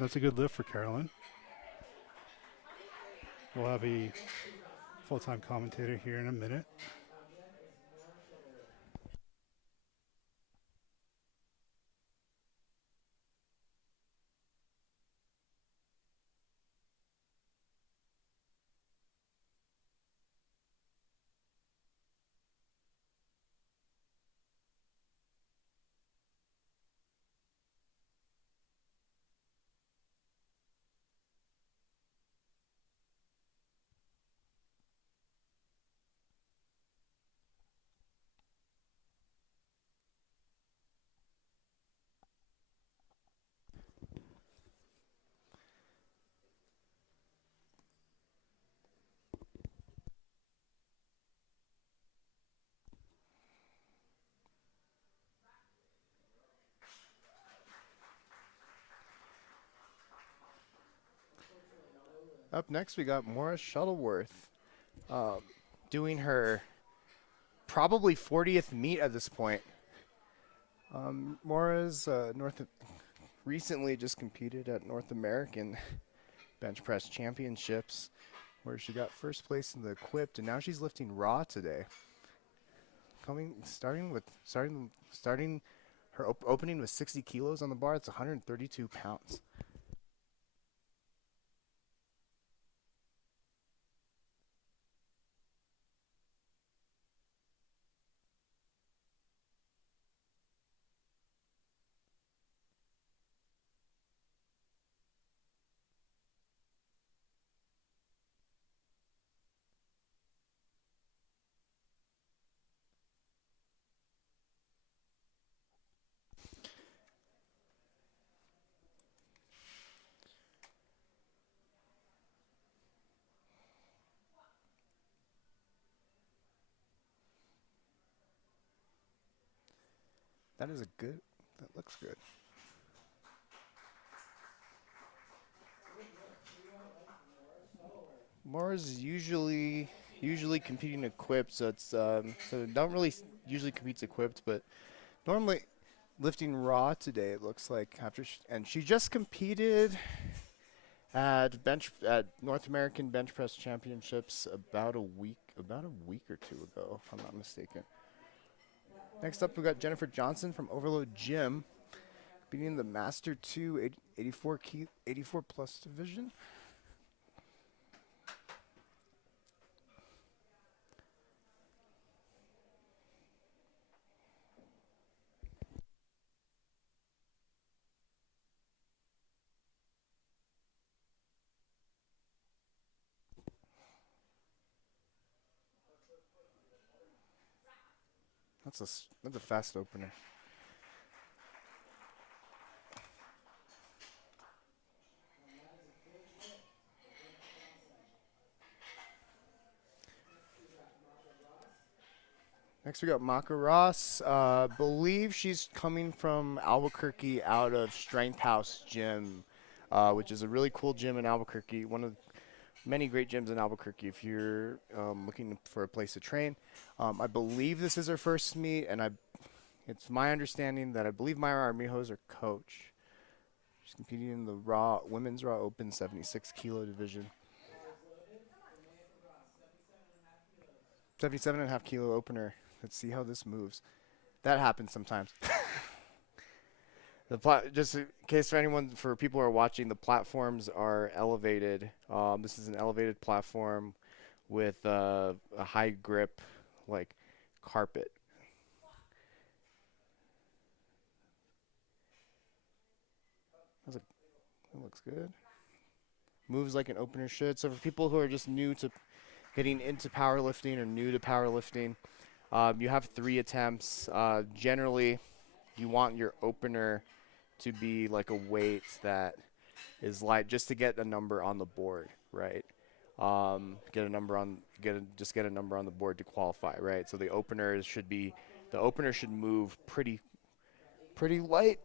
That's a good lift for Carolyn. We'll have a full-time commentator here in a minute. Up next, we got Maura Shuttleworth uh, doing her probably 40th meet at this point. Maura's recently just competed at North American Bench Press Championships, where she got first place in the equipped, and now she's lifting raw today. Starting her opening with 60 kilos on the bar. It's 132 pounds. That is a good. That looks good. Mars usually competing equipped, so it's so don't really usually competes equipped, but normally lifting raw today. It looks like and she just competed at North American Bench Press Championships about a week or two ago, if I'm not mistaken. Next up, we got Jennifer Johnson from Overload Gym, beating the Master 2 84 plus division. That's a fast opener. Next, we got Maka Ross. Believe she's coming from Albuquerque out of Strength House Gym, which is a really cool gym in Albuquerque. One of many great gyms in Albuquerque if you're looking for a place to train. I believe this is her first meet, and it's my understanding that I believe Myra Armijo is her coach. She's competing in the women's raw open 76 kilo division. 77.5 kilo opener. Let's see how this moves. That happens sometimes. Just in case for people who are watching, the platforms are elevated. This is an elevated platform with a high grip, like carpet. That looks good. Moves like an opener should. So for people who are just new to getting into powerlifting or new to powerlifting, you have 3 attempts. Generally, you want your opener to be like a weight that is light, just to get a number on the board, right? Get a number on get a number on the board to qualify, right? So the opener should move pretty light.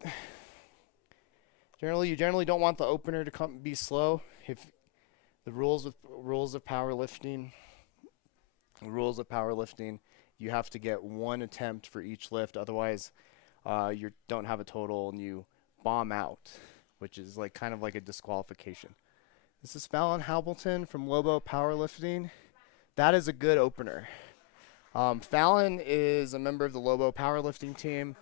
You generally don't want the opener to be slow. If the rules of powerlifting, you have to get 1 attempt for each lift. Otherwise, you don't have a total and you bomb out, which is like kind of like a disqualification. This is Fallon Hamilton from Lobo Powerlifting. That is a good opener. Fallon is a member of the Lobo Powerlifting team.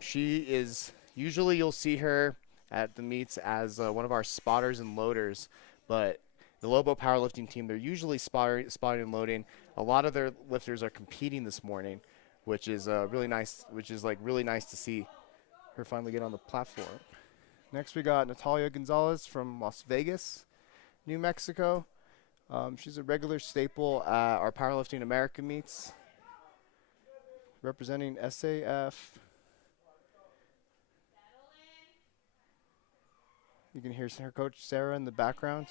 She is usually you'll see her at the meets as one of our spotters and loaders, but the Lobo Powerlifting team, they're usually spotting and loading. A lot of their lifters are competing this morning, which is really nice. Which is like really nice to see her finally get on the platform. Next, we got Natalia Gonzalez from Las Vegas, New Mexico. She's a regular staple at our Powerlifting America meets, representing SAF. You can hear her coach Sarah in the background.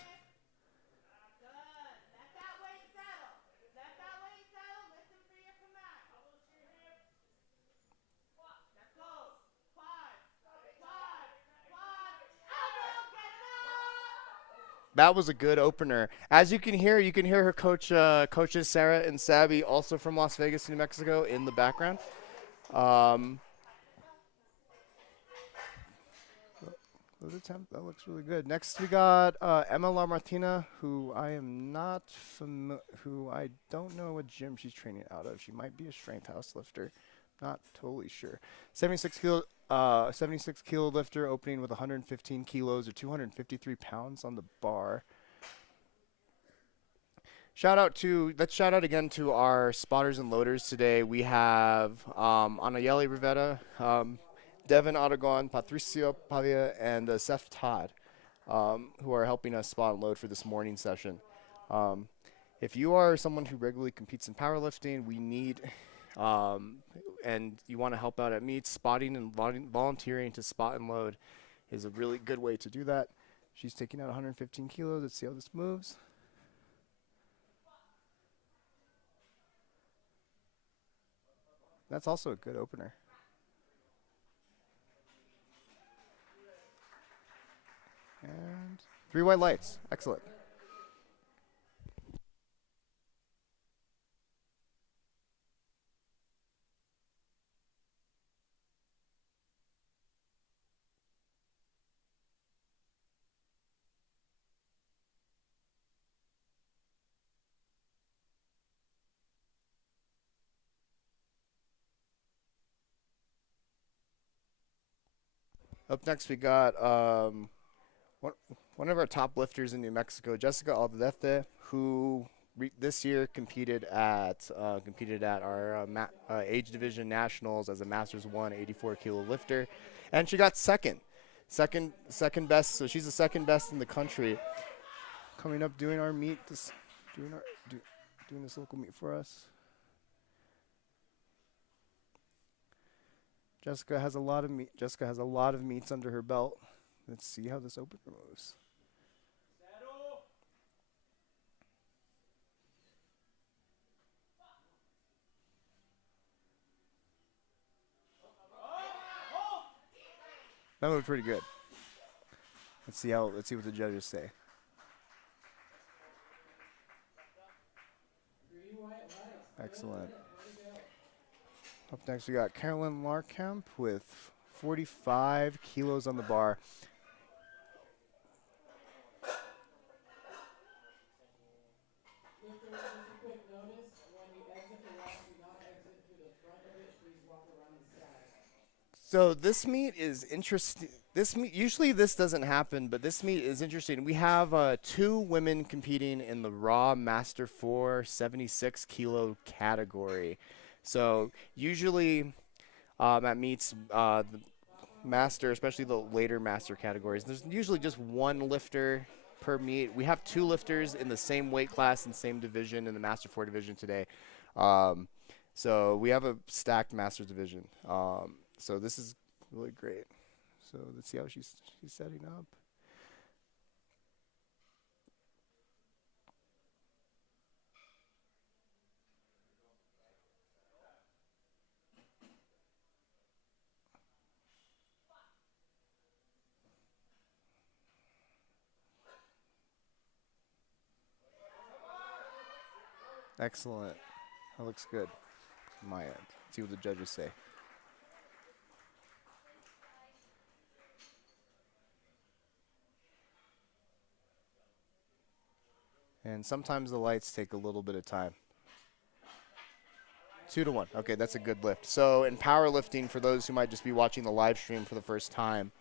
That was a good opener. As you can hear her coaches Sarah and Sabby, also from Las Vegas, New Mexico, in the background. That looks really good. Next, we got Emma LaMartina, who I don't know what gym she's training out of. She might be a strength house lifter. Not totally sure. 76 kilo lifter, opening with 115 kilos or 253 pounds on the bar. Let's shout out again to our spotters and loaders today. We have Anayeli Rivera, Devin Otagon, Patricio Pavia, and Seth Todd, who are helping us spot and load for this morning session. If you are someone who regularly competes in powerlifting, we need and you want to help out at meets, spotting and volunteering to spot and load is a really good way to do that. She's taking out 115 kilos. Let's see how this moves. That's also a good opener. And 3 white lights. Excellent. Up next, we got one of our top lifters in New Mexico, Jessica Aldete, who this year competed at our age division nationals as a Masters 1 84 kilo lifter, and she got second best. So she's the second best in the country. Coming up, doing our meet, doing this local meet for us. Jessica has a lot of meets under her belt. Let's see how this opener moves. That moved pretty good. Let's see what the judges say. Excellent. Up next, we got Carolyn Larkamp with 45 kilos on the bar. Just a quick notice, when you exit the rack, do not exit through the front of it. Please walk around the side. So this meet is interesting. Usually this doesn't happen, but this meet is interesting. We have 2 women competing in the Raw Master 4 76 kilo category. So usually at meets, the master, especially the later master categories, there's usually just one lifter per meet. We have 2 lifters in the same weight class and same division in the Master 4 division today. So we have a stacked Masters division. So this is really great. So let's see how she's setting up. Excellent. That looks good on my end. Let's see what the judges say. And sometimes the lights take a little bit of time. 2 to 1. Okay, that's a good lift. So in powerlifting, for those who might just be watching the live stream for the first time,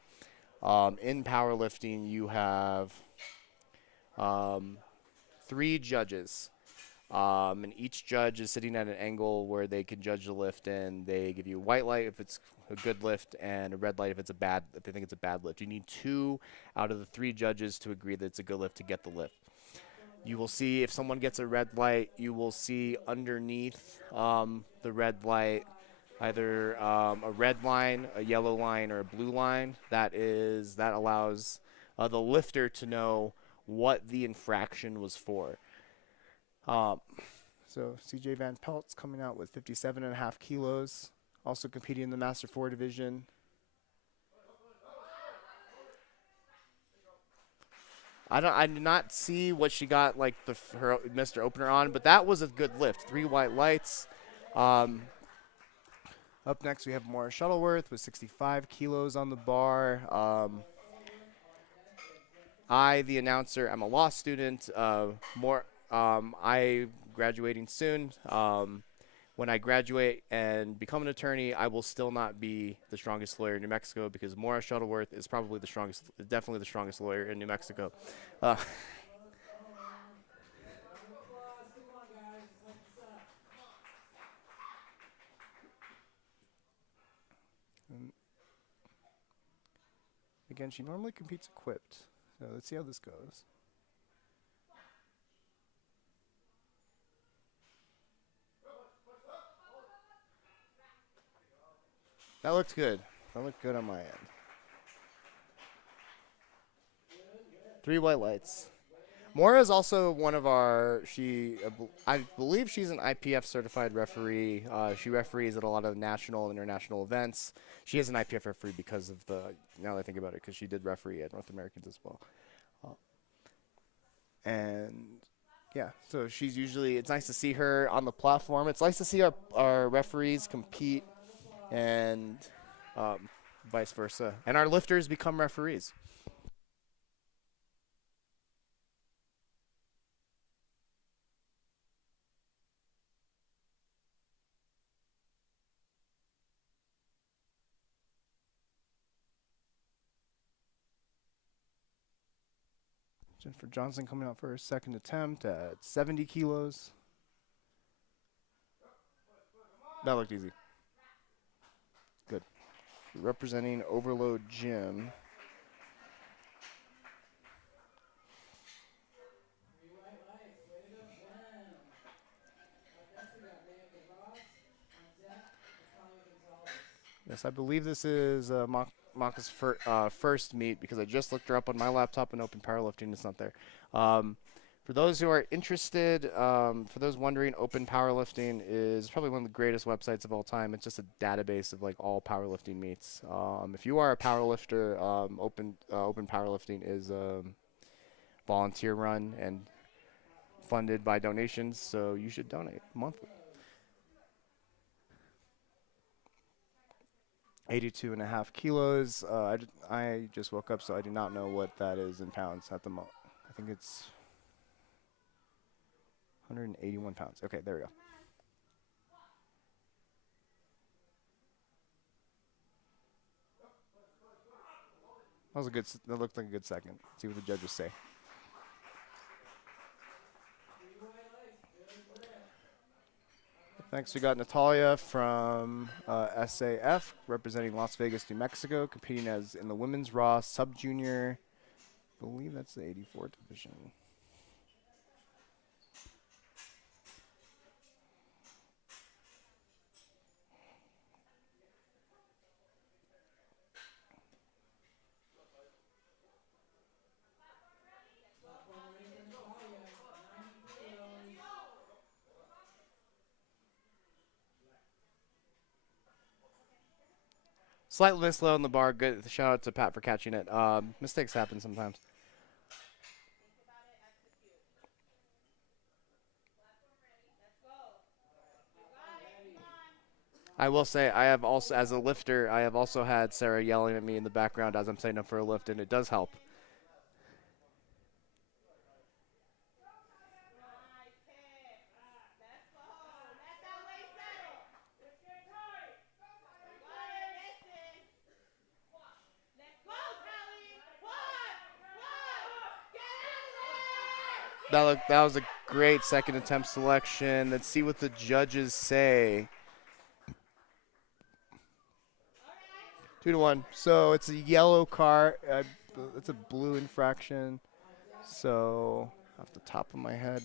in powerlifting you have 3 judges. And each judge is sitting at an angle where they can judge the lift, and they give you a white light if it's a good lift and a red light if it's if they think it's a bad lift. You need 2 out of the 3 judges to agree that it's a good lift to get the lift. You will see if someone gets a red light, you will see underneath the red light either a red line, a yellow line, or a blue line. That allows the lifter to know what the infraction was for. So CJ Van Pelt's coming out with 57.5 kilos, also competing in the Master 4 division. I did not see what she got like her Mr. Opener on, but that was a good lift. 3 white lights. Up next we have Maura Shuttleworth with 65 kilos on the bar. I, the announcer, I'm a law student. I graduating soon. When I graduate and become an attorney, I will still not be the strongest lawyer in New Mexico, because Maura Shuttleworth is probably definitely the strongest lawyer in New Mexico. Round of applause. Come on, guys. Let's hype this up. Again, she normally competes equipped, so let's see how this goes. That looked good. That looked good on my end. 3 white lights. Maura is also one of our, I believe she's an IPF certified referee. She referees at a lot of national and international events. She is an IPF referee because of now that I think about it, because she did referee at North Americans as well. And yeah, so she's usually, it's nice to see her on the platform. It's nice to see our referees compete, and vice versa. And our lifters become referees. Jennifer Johnson coming out for her second attempt at 70 kilos. That looked easy. Good. Representing Overload Gym. 3 white lights. Way to go, Jen. Up next, we got Bianca Ross. On deck, Natalia Gonzalez. Yes, I believe this is Maka's first meet, because I just looked her up on my laptop and Open Powerlifting. It's not there. For those who are interested, for those wondering, Open Powerlifting is probably one of the greatest websites of all time. It's just a database of like all powerlifting meets. If you are a powerlifter, Open Powerlifting is volunteer run and funded by donations, so you should donate monthly. 82.5 kilos. I just woke up, so I do not know what that is in pounds at the moment. I think it's 181 pounds. Okay, there we go. That looked like a good second. Let's see what the judges say. 3 white lights. Good lift. Next, we got Natalia from SAF, representing Las Vegas, New Mexico, competing in the women's Raw sub-junior. I believe that's the 84 division. Platform ready for Natalia. 90 kilos. Slight miss low on the bar. Good. Shout out to Pat for catching it. Mistakes happen sometimes. I will say, I have also, as a lifter, I have also had Sarah yelling at me in the background as I'm setting up for a lift, and it does help. That was a great second attempt selection. Let's see what the judges say. 2-1. So it's a yellow card. It's a blue infraction. So off the top of my head,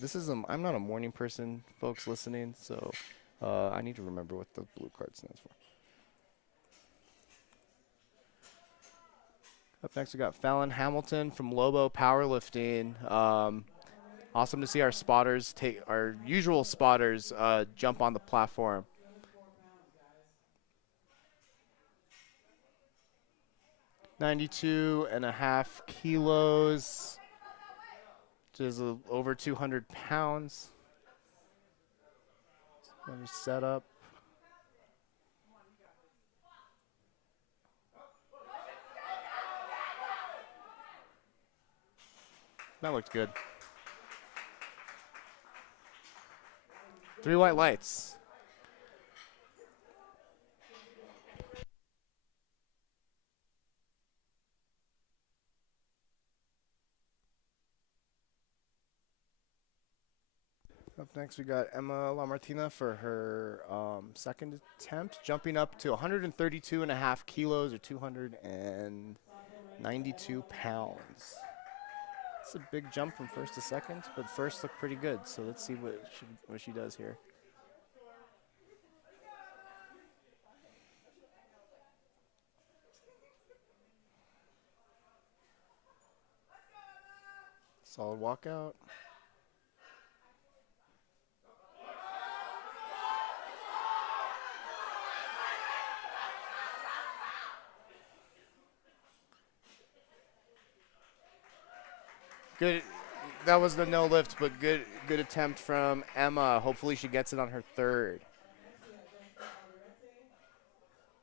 I'm not a morning person, folks listening. So I need to remember what the blue card stands for. Up next, we got Fallon Hamilton from Lobo Powerlifting. Awesome to see our spotters our usual spotters jump on the platform. 92.5 kilos, which is over 200 pounds. Let me set up. That looked good. 3 white lights. Up next, we got Emma LaMartina for her second attempt, jumping up to 132.5 kilos or 292 pounds. It's a big jump from first to second, but first looked pretty good. So let's see what she does here. Solid walkout. Good. That was the no lift, but good attempt from Emma. Hopefully she gets it on her third.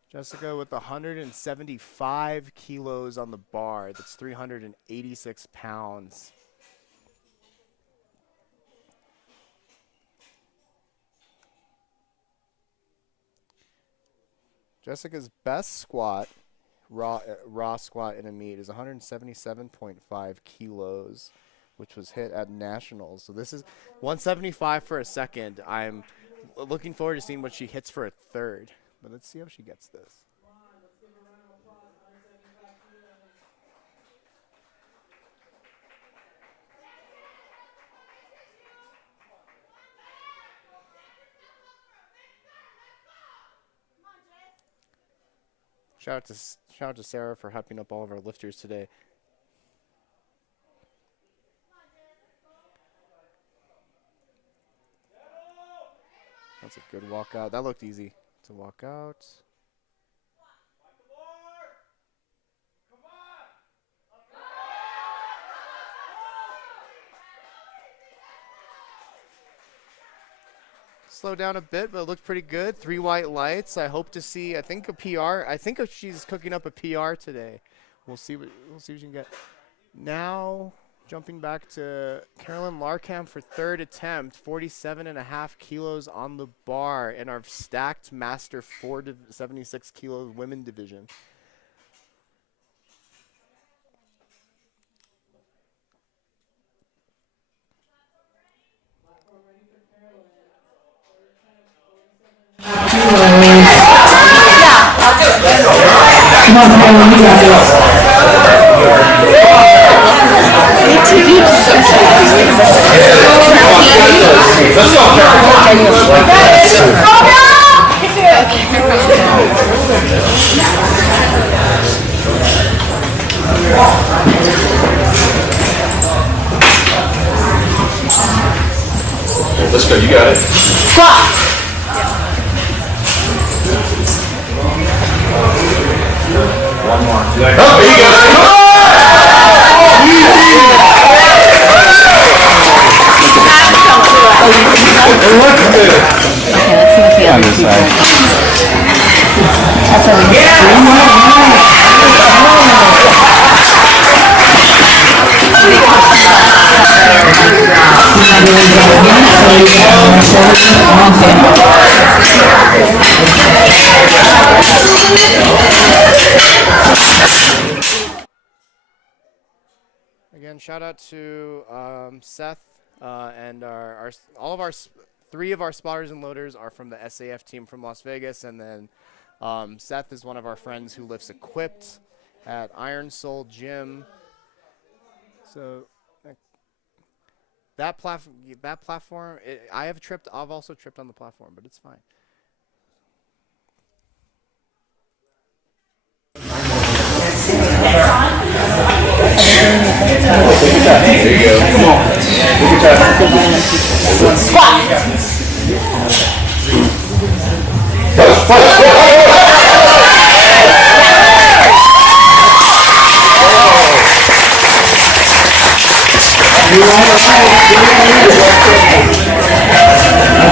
Jessica with 175 kilos on the bar. That's 386 pounds. Jessica's best squat, raw squat in a meet, is 177.5 kilos, which was hit at nationals. So this is 175 for a second. I'm looking forward to seeing what she hits for a third. But let's see how she gets this. Shout out to Sarah for hyping up all of our lifters today. That's a good walkout. That looked easy to walk out. Slow down a bit, but it looked pretty good. 3 white lights. I hope to see, I think, a PR. I think she's cooking up a PR today. We'll see what she can get. Now, jumping back to Carolyn Larkamp for third attempt, 47.5 kilos on the bar in our stacked master 76 kilo women division. Let's go, you got it. Squat. One more. Oh, you got it. It looks good. Okay, let's see what the other people are. That's a Again, shout out to Seth And all of our 3 of our spotters and loaders are from the SAF team from Las Vegas, and then Seth is one of our friends who lifts equipped at Iron Soul Gym. So that platform, I've also tripped on the platform, but it's fine.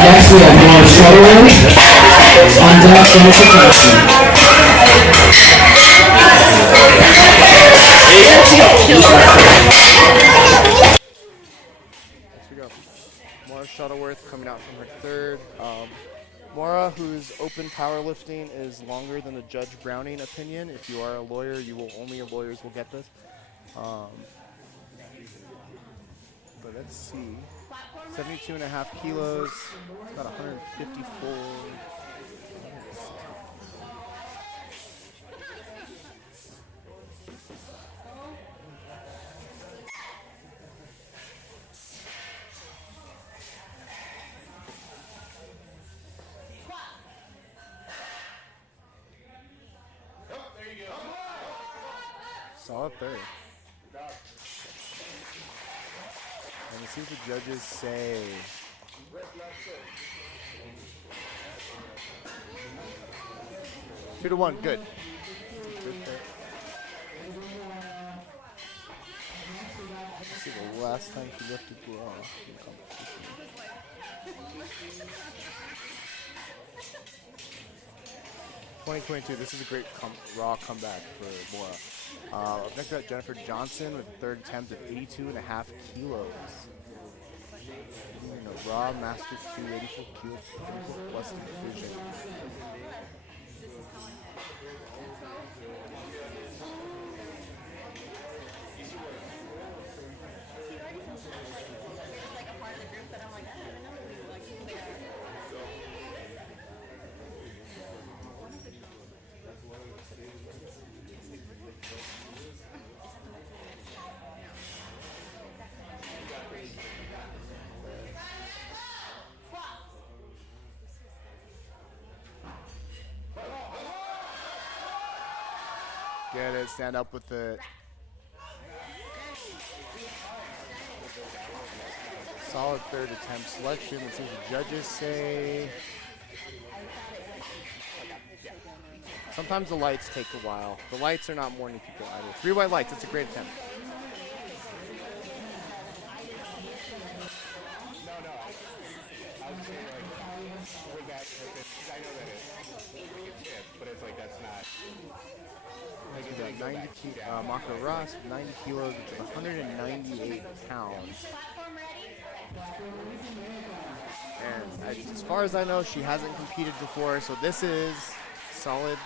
Next we have Noah Shuttleworth on deck for Mr. Thompson. Next we go. Maura Shuttleworth coming out from her third. Maura, whose open powerlifting is longer than the Judge Browning opinion. If you are a lawyer, only lawyers will get this. But let's see. 72.5 kilos, about 154. Solid third. And let's see what the judges say. 2-1, good. Let's see the last time she lifted raw in competition. 2022, this is a great raw comeback for Maura. Next we got Jennifer Johnson with third attempt at 82.5 kilos. In a raw master 2, 84 kilos, 84 plus division. Get it, stand up with it. Solid third attempt selection. Let's see what the judges say. Sometimes the lights take a while. The lights are not morning people either. 3 white lights, it's a great attempt. Maka Ross, 90 kilos, which is 198 pounds. And as far as I know, she hasn't competed before, so this is solid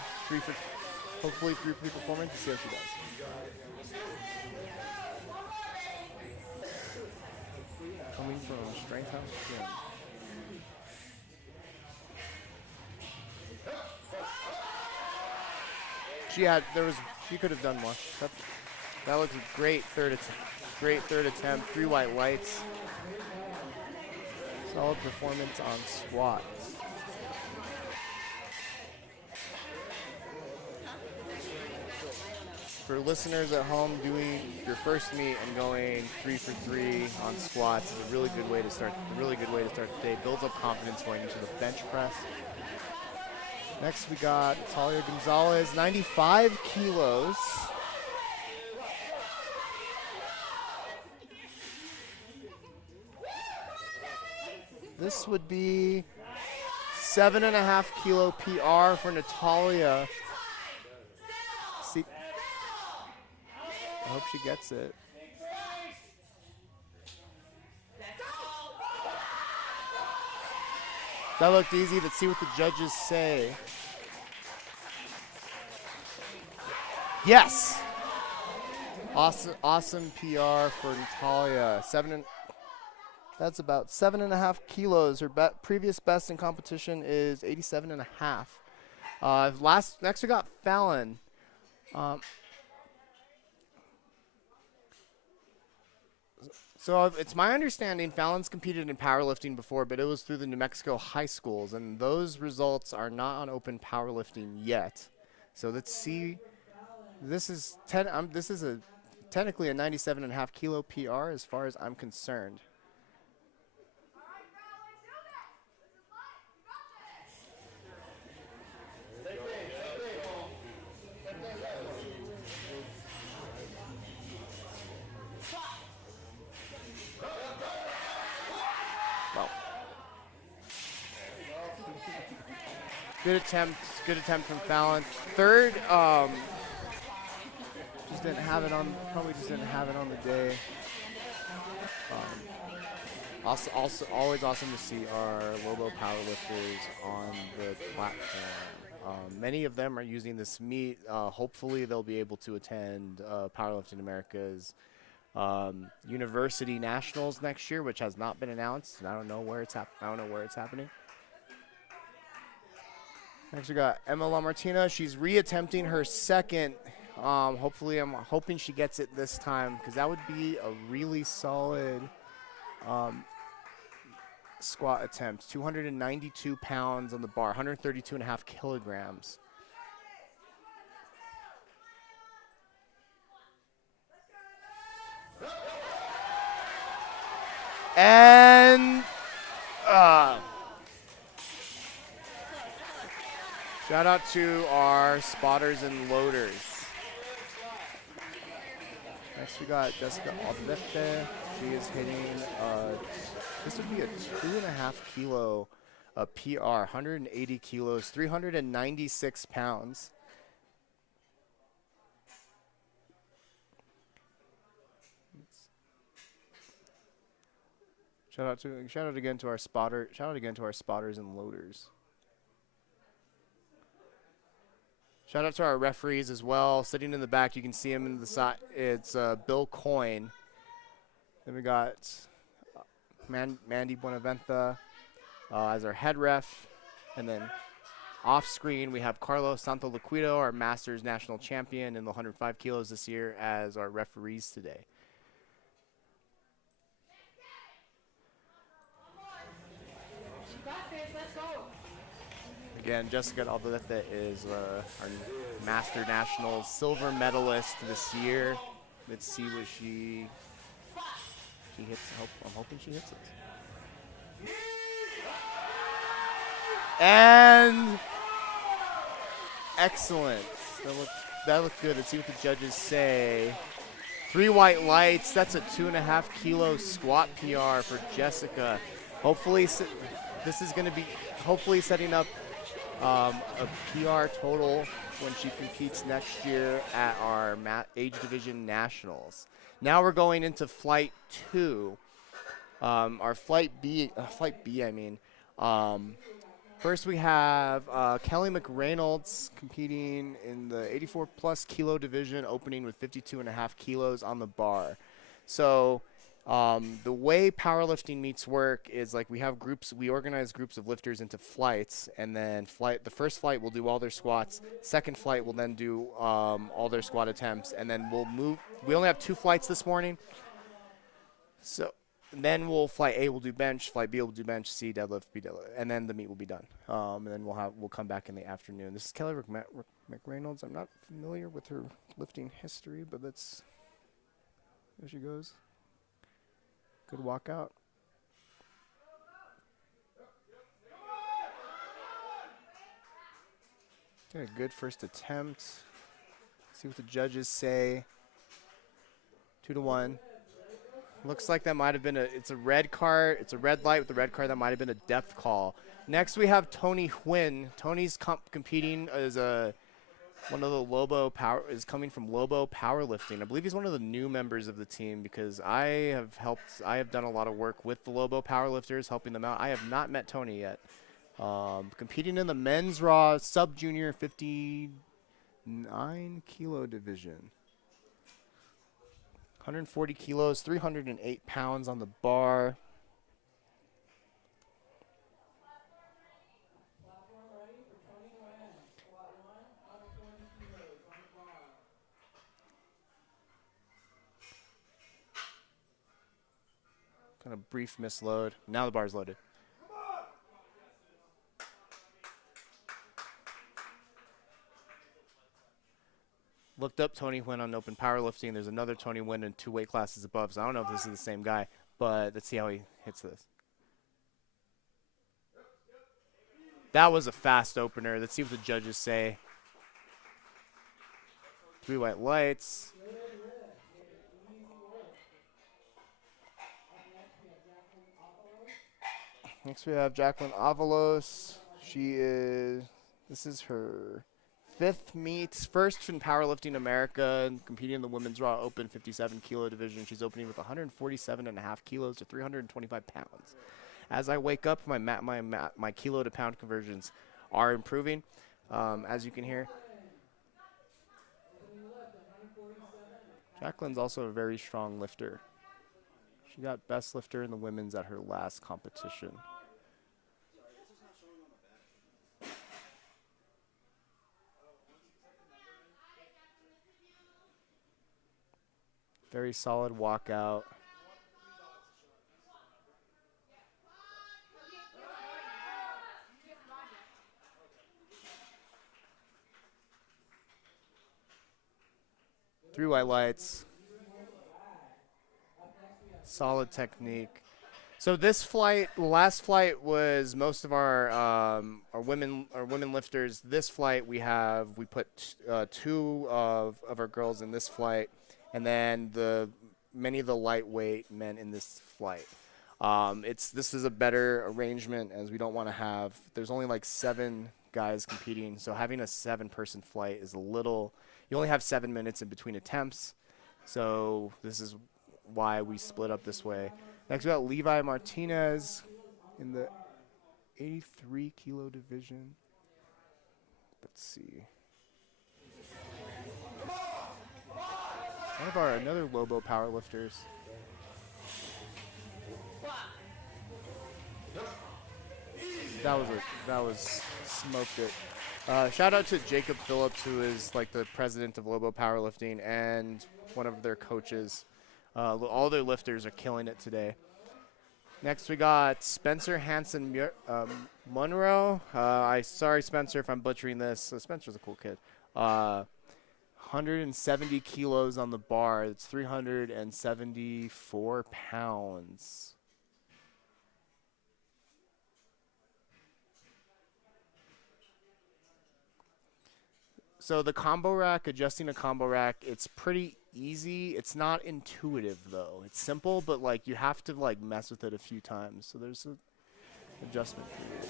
hopefully 3-3 performance. Let's see how she does. Coming from Strength House Gym. She could have done more. That looks a great third attempt. 3 white lights. Solid performance on squats. For listeners at home, doing your first meet and going 3 for 3 on squats is a really good way to start. The day. Builds up confidence going into the bench press. Next we got Talia Gonzalez, 95 kilos. This would be 7.5 kilo PR for Natalia. See, I hope she gets it. That looked easy. Let's see what the judges say. Yes. Awesome PR for Natalia. That's about 7.5 kilos. Her previous best in competition is 87.5. Next we got Fallon. So it's my understanding Fallon's competed in powerlifting before, but it was through the New Mexico high schools, and those results are not on open powerlifting yet. So let's see. This is technically a 97.5 kilo PR as far as I'm concerned. Well, good attempt from Fallon. Third, just didn't have it on. Probably just didn't have it on the day. Also, always awesome to see our Lobo powerlifters on the platform. Many of them are using this meet. Hopefully, they'll be able to attend Powerlifting America's University Nationals next year, which has not been announced, and I don't know where it's happening. Next, we got Emma LaMartina. She's re-attempting her second. Hopefully, I'm hoping she gets it this time because that would be a really solid squat attempt. 292 pounds on the bar, 132.5 kilograms. And shout out to our spotters and loaders. Next we got Jessica Aldrete. She is hitting, this would be a 2.5 kilo PR, 180 kilos, 396 pounds. Shout out again to our spotters and loaders. Shout out to our referees as well. Sitting in the back, you can see him in the side. It's Bill Coyne. Then we got Mandy Buenaventa as our head ref. And then off screen, we have Carlos Santoliquido, our Masters National Champion in the 105 kilos this year, as our referees today. Again, Jessica Aldrete is our Master Nationals silver medalist this year. Let's see what she hits. I'm hoping she hits it. And excellent. That looked good. Let's see what the judges say. 3 white lights. That's a 2.5 kilo squat PR for Jessica. Hopefully, this is going to be setting up a PR total when she competes next year at our age division nationals. Now we're going into flight 2. Our flight B, I mean. First we have Kelly McReynolds competing in the 84 plus kilo division, opening with 52.5 kilos on the bar. So the way powerlifting meets work is like we organize groups of lifters into flights, and then the first flight will do all their squats, second flight will then do all their squat attempts, and then we'll move. We only have 2 flights this morning, so then flight A will do bench, flight B will do bench, C deadlift, B deadlift, and then the meet will be done. And then we'll come back in the afternoon. This is Kelly McReynolds. I'm not familiar with her lifting history, but there she goes. Good walkout. Okay, good first attempt. See what the judges say. 2-1. Looks like that might have been it's a red card. It's a red light with the red card. That might have been a depth call. Next we have Tony Huynh. Tony's competing as one of the is coming from Lobo Powerlifting. I believe he's one of the new members of the team because I have done a lot of work with the Lobo Powerlifters, helping them out. I have not met Tony yet. Competing in the men's raw sub-junior 59 kilo division. 140 kilos, 308 pounds on the bar. a brief misload. Now the bar's loaded. Looked up Tony Huynh on open powerlifting. There's another Tony Huynh in 2 weight classes above, so I don't know if this is the same guy, but let's see how he hits this. That was a fast opener. Let's see what the judges say. 3 white lights. Next we have Jacqueline Avalos. This is her 5th meet, first in powerlifting America, and competing in the women's raw open 57 kilo division. She's opening with 147.5 kilos to 325 pounds. As I wake up, my kilo to pound conversions are improving, as you can hear. Jacqueline's also a very strong lifter. She got best lifter in the women's at her last competition. Very solid walkout. Three white lights. Solid technique. So this flight, last flight was most of our women lifters. This flight we put 2 of our girls in this flight, and then many of the lightweight men in this flight. This is a better arrangement, as we don't want to have. There's only like 7 guys competing, so having a 7-person flight is a little. You only have 7 minutes in between attempts, so this is why we split up this way. Next we got Levi Martinez in the 83 kilo division. Let's see. Another Lobo powerlifters. That was smoked it. Shout out to Jacob Phillips, who is like the president of Lobo Powerlifting and one of their coaches. All their lifters are killing it today. Next we got Spencer Hansen Monroe. Sorry Spencer if I'm butchering this. Spencer's a cool kid. 170 kilos on the bar. It's 374 pounds. So the combo rack, adjusting a combo rack, it's pretty easy. It's not intuitive though. It's simple, but like you have to like mess with it a few times. So there's an adjustment period.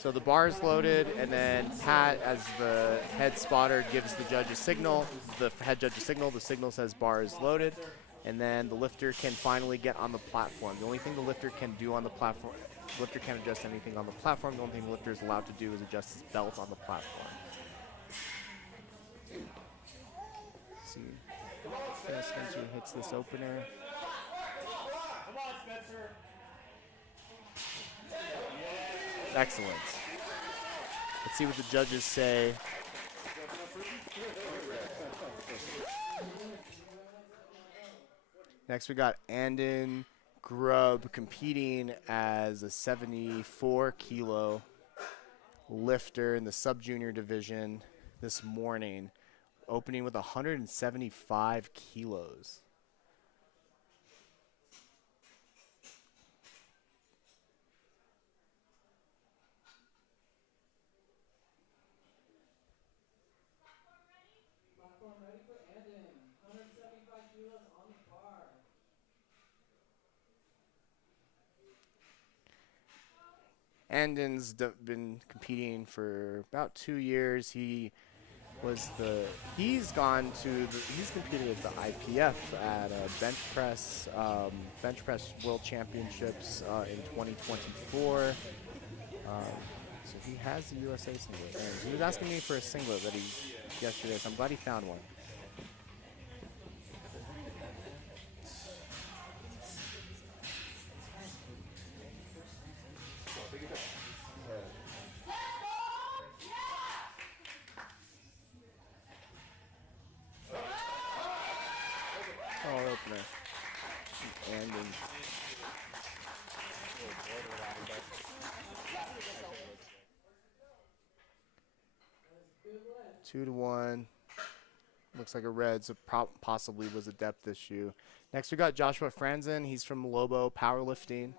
So the bar is loaded, and then Pat, as the head spotter, gives the judge a signal. The head judge a signal. The signal says bar is loaded, and then the lifter can finally get on the platform. The only thing the lifter can do on the platform. The lifter can't adjust anything on the platform. The only thing the lifter is allowed to do is adjust his belt on the platform. Let's see. Yeah, Spencer hits this opener. Excellent. Let's see what the judges say. Next we got Andon Grubb competing as a 74 kilo lifter in the sub-junior division this morning, opening with 175 kilos. Platform ready for Andon. 175 kilos on the bar. Andon's been competing for about 2 years. He's competed at the IPF at bench press world championships in 2024. So he has the USA singlet. And he was asking me for a singlet yesterday, so I'm glad he found one. Oh, opener. And in 2-1. Looks like a red, so possibly was a depth issue. Next, we got Joshua Franzen. He's from Lobo Powerlifting.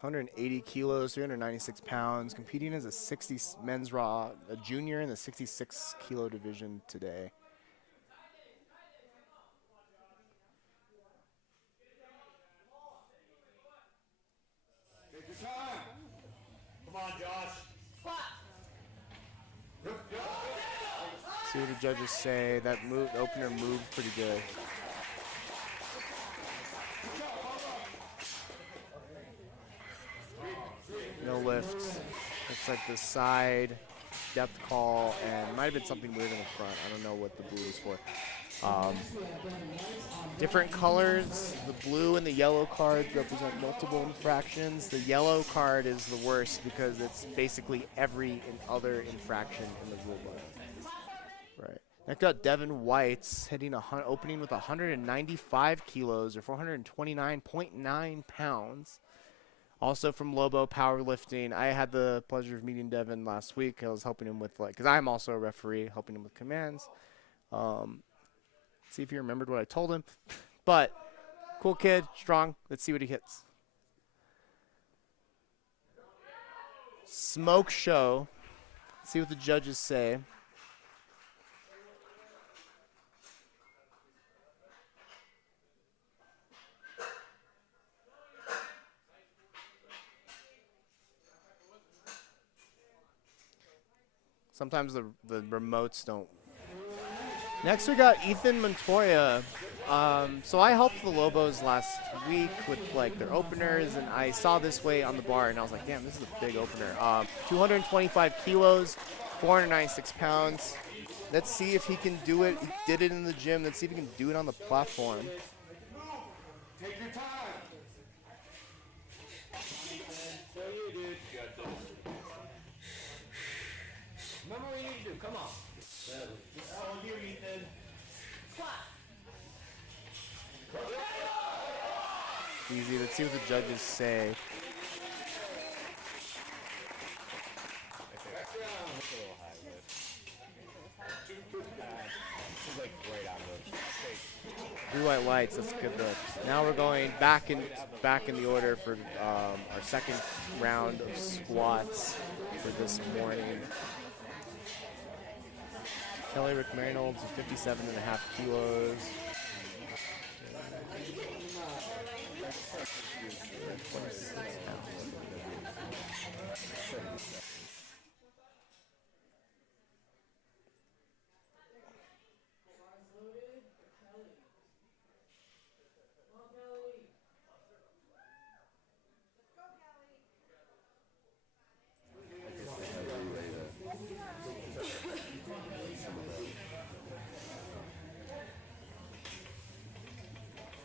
(180 kilos, 396 pounds), competing as a 60 men's raw, a junior in the 66 kilo division today. Take your time. Come on, Josh. See what the judges say. That opener moved pretty good. No lift. Looks like the side depth call, and might have been something weird in the front. I don't know what the blue is for. Different colors. The blue and the yellow cards represent multiple infractions. The yellow card is the worst because it's basically every other infraction in the rule book. Right. Next got Devin White's hitting opening with 195 kilos or 429.9 pounds. Also from Lobo Powerlifting. I had the pleasure of meeting Devin last week. I was helping him with, because I'm also a referee, helping him with commands. See if he remembered what I told him. But cool kid, strong. Let's see what he hits. Smoke show. Let's see what the judges say. Sometimes the remotes don't. Next we got Ethan Montoya. So I helped the Lobos last week with like their openers, and I saw this weight on the bar, and I was like, damn, this is a big opener. 225 kilos, 496 pounds. Let's see if he can do it. He did it in the gym. Let's see if he can do it on the platform. Take your time. Remember what you need to do. Come on. Oh, here, Ethan. Easy. Let's see what the judges say. Blue white lights. That's a good look. Now we're going back in the order for our second round of squats for this morning. Kelly McMarinold's 57.5 kilos.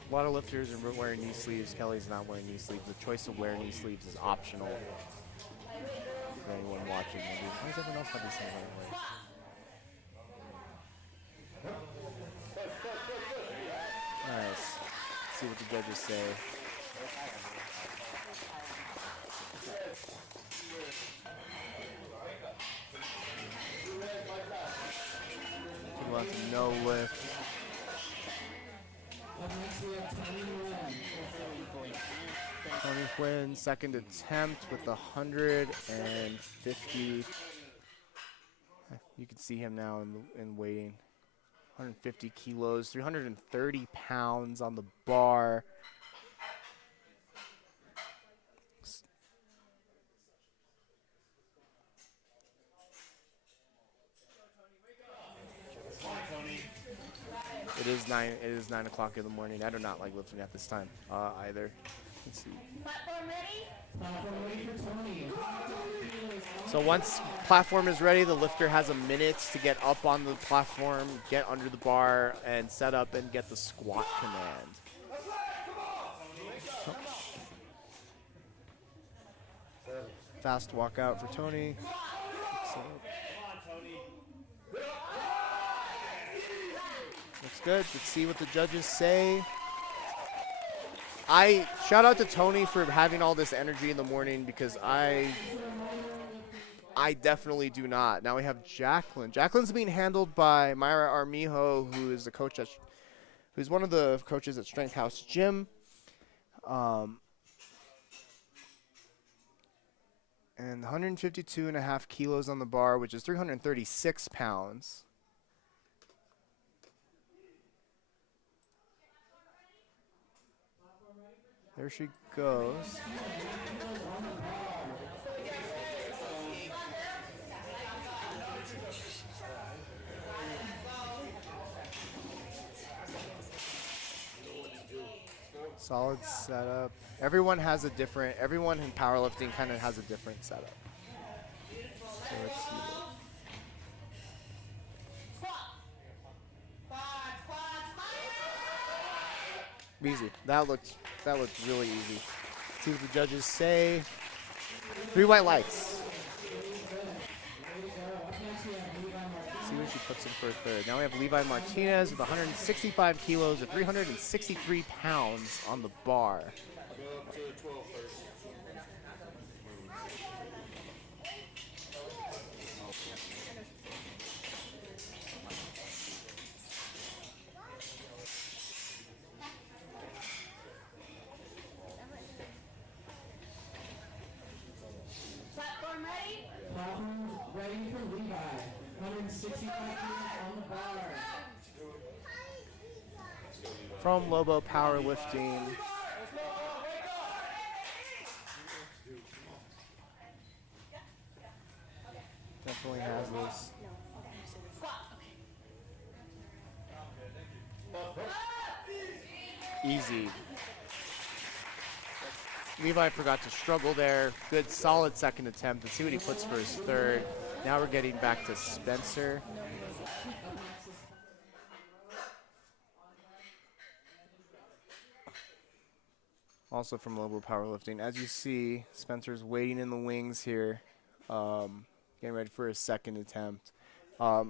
A lot of lifters are wearing knee sleeves. Kelly's not wearing knee sleeves. The choice to wear knee sleeves is optional for anyone watching. Maybe. Why does everyone else have the same way? Nice. Let's see what the judges say. He wants no lift. Tony Quinn, second attempt with 150. You can see him now in waiting. 150 kilos, 330 pounds on the bar. It is 9 o'clock in the morning. I do not like lifting at this time either. Let's see. Platform ready? Platform ready for Tony. So once platform is ready, the lifter has a minute to get up on the platform, get under the bar, and set up and get the squat command. Fast walkout for Tony. So looks good. Let's see what the judges say. Shout out to Tony for having all this energy in the morning because I definitely do not. Now we have Jacqueline. Jacqueline's being handled by Myra Armijo, who is the coach who's one of the coaches at Strength House Gym. And 152.5 kilos on the bar, which is 336 pounds. There she goes. Solid setup. Everyone in powerlifting kind of has a different setup. So let's see. Easy. That looked really easy. See what the judges say. 3 white lights. See what she puts in for a third. Now we have Levi Martinez with 165 kilos or 363 pounds on the bar. Platform ready for Levi. 165 kilos on the bar. From Lobo Powerlifting. Definitely has this. Easy. Levi forgot to struggle there. Good, solid second attempt. Let's see what he puts for his third. Now we're getting back to Spencer. Also from Lobo Powerlifting. As you see, Spencer's waiting in the wings here, getting ready for his second attempt. I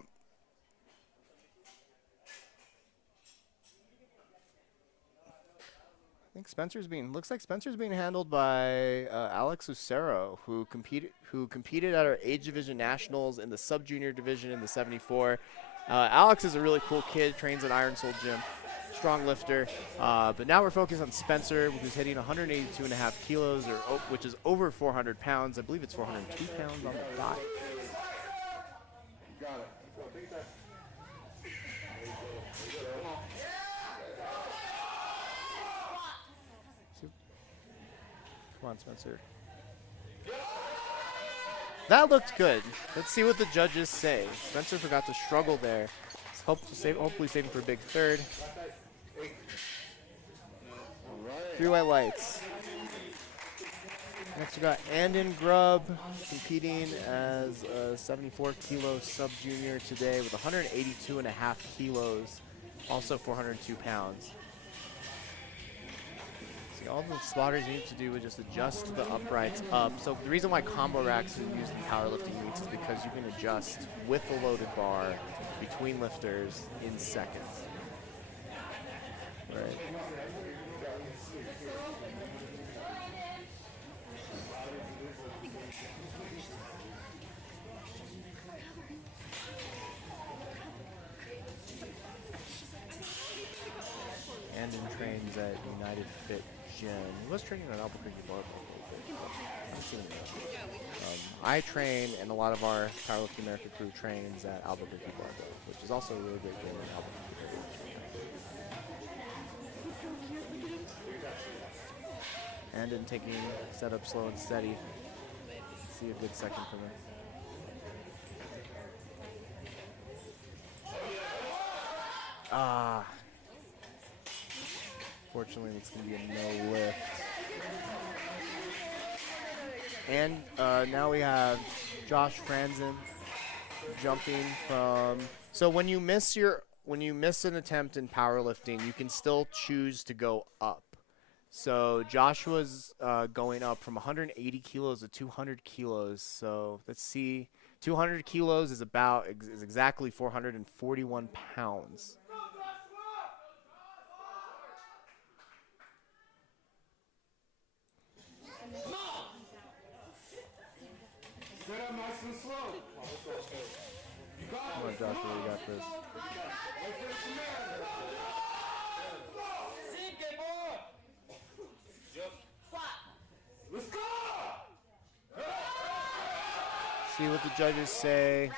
think looks like Spencer's being handled by Alex Lucero, who competed at our age division nationals in the sub junior division in the 74. Alex is a really cool kid, trains at Iron Soul Gym, strong lifter. But now we're focused on Spencer, who's hitting 182.5 kilos, which is over 400 pounds. I believe it's 402 pounds on the dot. Got it. Come on, Spencer. That looked good. Let's see what the judges say. Spencer forgot to struggle there. Hopefully saving for a big third. 3 white lights. Next we got Andon Grubb competing as a 74 kilo sub junior today with 182.5 kilos, also 402 pounds. See, all the spotters need to do is just adjust the uprights up. So the reason why combo racks are used in powerlifting meets is because you can adjust with the loaded bar between lifters in seconds. Right. Andon trains at United Fit Gym. He was training at Albuquerque Barbell a little bit. I train, and a lot of our Powerlifting America crew trains at Albuquerque Barbell, which is also a really great gym in Albuquerque. Andon taking setup slow and steady. See a good second from him. Fortunately, it's going to be a no lift. And now we have Josh Franzen jumping from. So when you miss an attempt in powerlifting, you can still choose to go up. So Joshua's going up from 180 kilos to 200 kilos. So let's see, 200 kilos is exactly 441 pounds. Set up nice and slow. Come on, Joshua, you got this. Sink it, boy. Let's go. See what the judges say.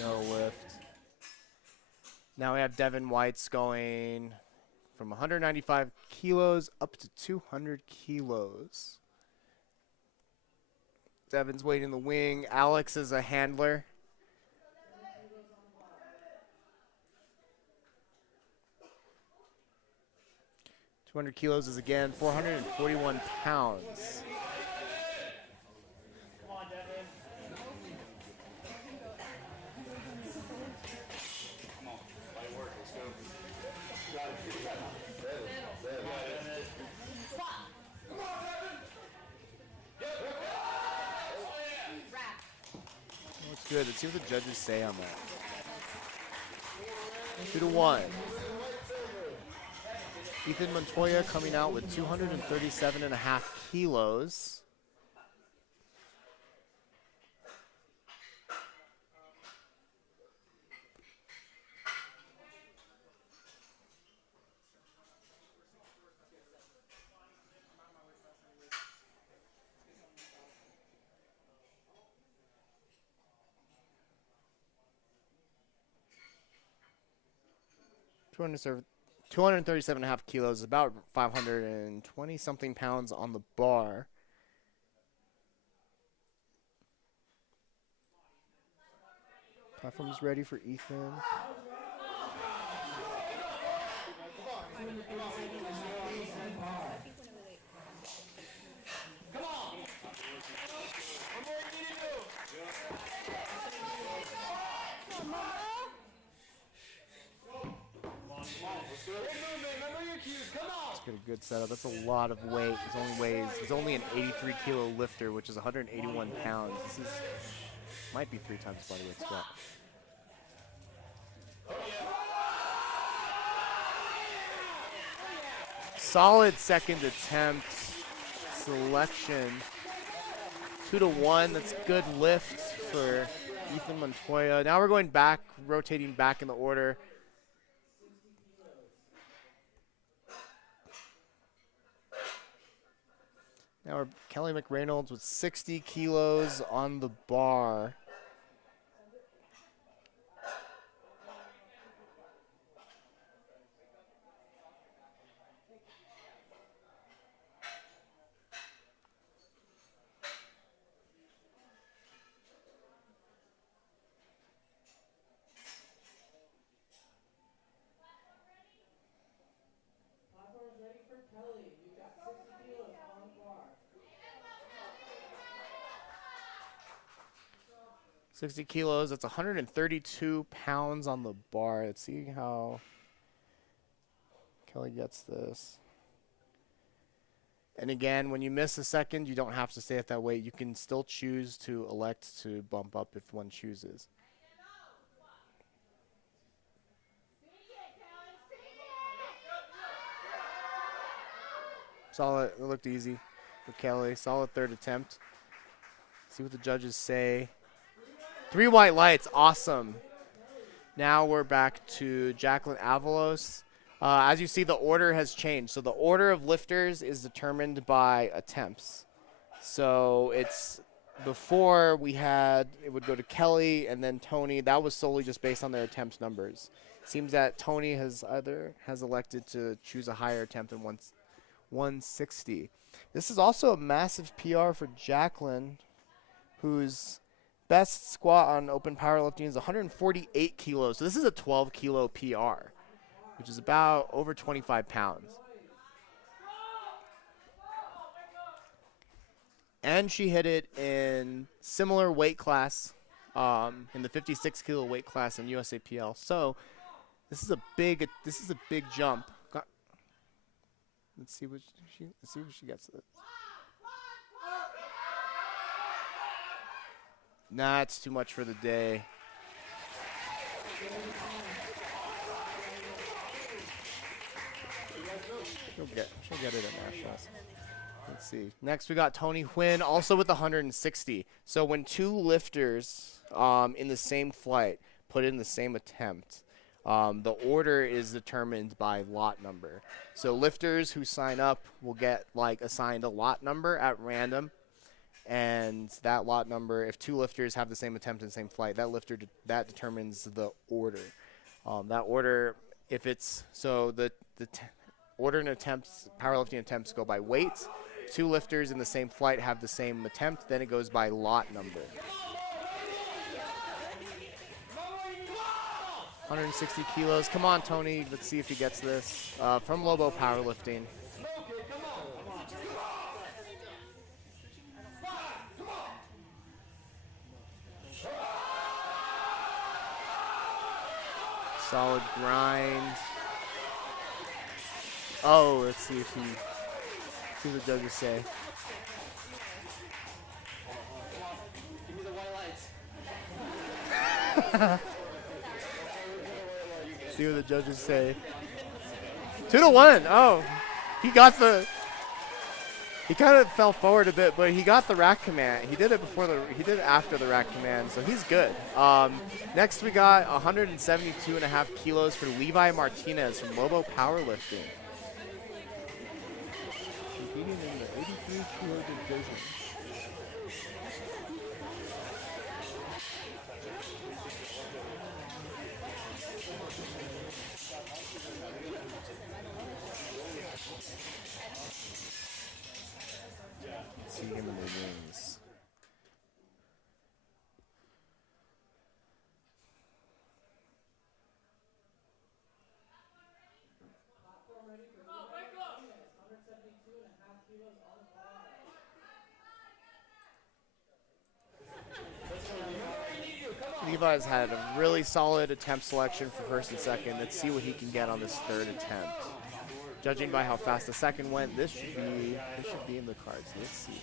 No lift. Now we have Devin White's going from 195 kilos up to 200 kilos. Devin's waiting in the wing. Alex is a handler. $200 kilos is again 441 pounds. Looks good. Let's see what the judges say on that. 2-1. Ethan Montoya coming out with 237.5 kilos. Serve 237.5 kilos, about 520 something pounds on the bar. Platform's ready for Ethan. Come on. What more you need to do? Let's get a good setup. That's a lot of weight. He's only an 83 kilo lifter, which is 181 pounds. This is might be 3 times bodyweight squat. Solid second attempt selection. 2-1. That's a good lift for Ethan Montoya. Now we're going back, rotating back in the order. Now we're Kelly McReynolds with 60 kilos on the bar. Platform's ready for Kelly. You've got 60 kilos on the bar. 60 kilos, that's 132 pounds on the bar. Let's see how Kelly gets this. And again, when you miss a second, you don't have to stay at that weight. You can still choose to elect to bump up if one chooses. Solid, it looked easy for Kelly. Solid third attempt. See what the judges say. 3 white lights, awesome. Now we're back to Jacqueline Avalos. As you see, the order has changed. So the order of lifters is determined by attempts. So it's before we had, it would go to Kelly and then Tony. That was solely just based on their attempts numbers. Seems that Tony has elected to choose a higher attempt than 160. This is also a massive PR for Jacqueline, whose best squat on open powerlifting is 148 kilos. So this is a 12 kilo PR, which is about over 25 pounds. And she hit it in similar weight class, in the 56 kilo weight class in USAPL. So this is a big jump. Let's see what she gets. Nah, it's too much for the day. She'll get it at nationals. Let's see. Next, we got Tony Huynh, also with 160. So when two lifters in the same flight put in the same attempt, the order is determined by lot number. So lifters who sign up will get like assigned a lot number at random, and that lot number, if two lifters have the same attempt in the same flight, that determines the order. That order, if it's so the order in attempts, powerlifting attempts go by weight. Two lifters in the same flight have the same attempt, then it goes by lot number. 160 kilos. Come on, Tony. Let's see if he gets this. From Lobo Powerlifting. Solid grind. Oh, let's see if see what the judges say. Give me the white lights. See what the judges say. 2-1. Oh, he got the. He kind of fell forward a bit, but he got the rack command. He did it after the rack command, so he's good. Next we got 172.5 kilos for Levi Martinez from Lobo Powerlifting. Competing in the 83 kilo division. See him in the wings. Levi's had a really solid attempt selection for first and second. Let's see what he can get on this third attempt. Judging by how fast the second went, this should be in the cards. Let's see.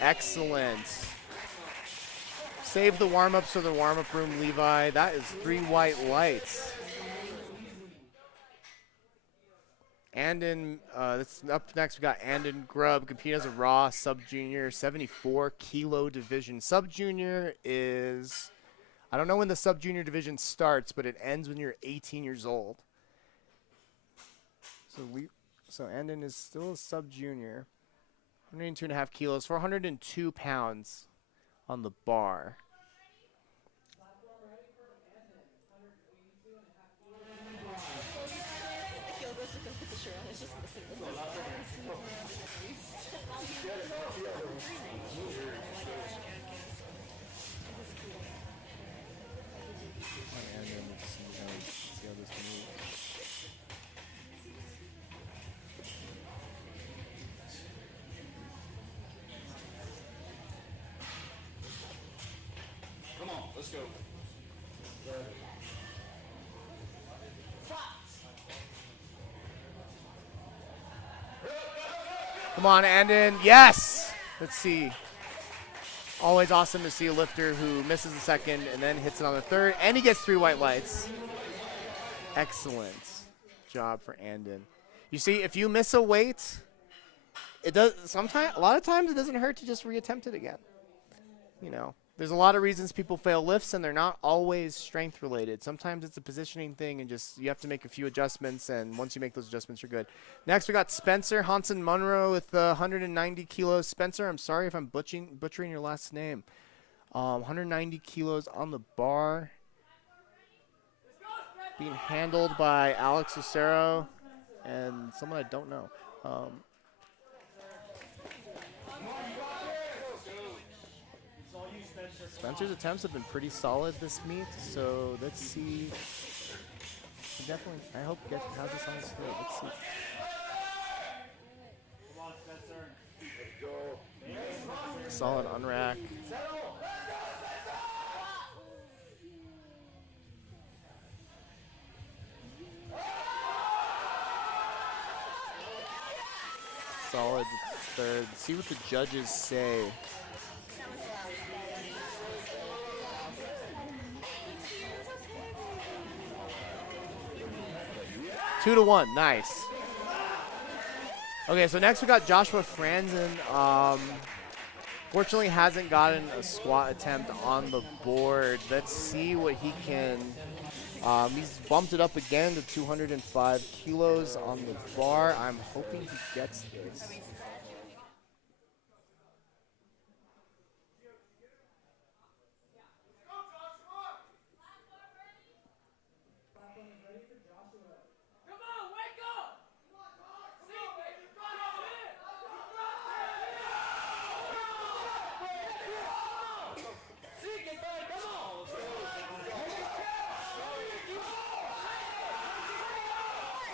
Excellent. Save the warm-ups for the warm-up room, Levi. That is 3 white lights. Andon, that's up next. We got Andon Grubb competing as a raw sub-junior 74 kilo division. Sub-junior is, I don't know when the sub-junior division starts, but it ends when you're 18 years old. So Andon is still a sub-junior. 102.5 kilos, 402 pounds on the bar. See how this moves. Come on, let's go. Come on, Andon. Yes! Let's see. Always awesome to see a lifter who misses the second and then hits it on the third, and he gets 3 white lights. Excellent job for Andon. You see, if you miss a weight, it does a lot of times it doesn't hurt to just reattempt it again. You know, there's a lot of reasons people fail lifts, and they're not always strength related. Sometimes it's a positioning thing, and just you have to make a few adjustments, and once you make those adjustments, you're good. Next, we got Spencer Hansen Munro with 190 kilos. Spencer, I'm sorry if I'm butchering your last name. 190 kilos on the bar. Being handled by Alex Lucero and someone I don't know. Spencer's attempts have been pretty solid this meet, so let's see. Definitely, I hope he has this on his field. Let's see. Solid unrack. Solid third. See what the judges say. 2-1. Nice. Okay, so next we got Joshua Franzen. Fortunately hasn't gotten a squat attempt on the board. Let's see what he can. He's bumped it up again to 205 kilos on the bar. I'm hoping he gets this.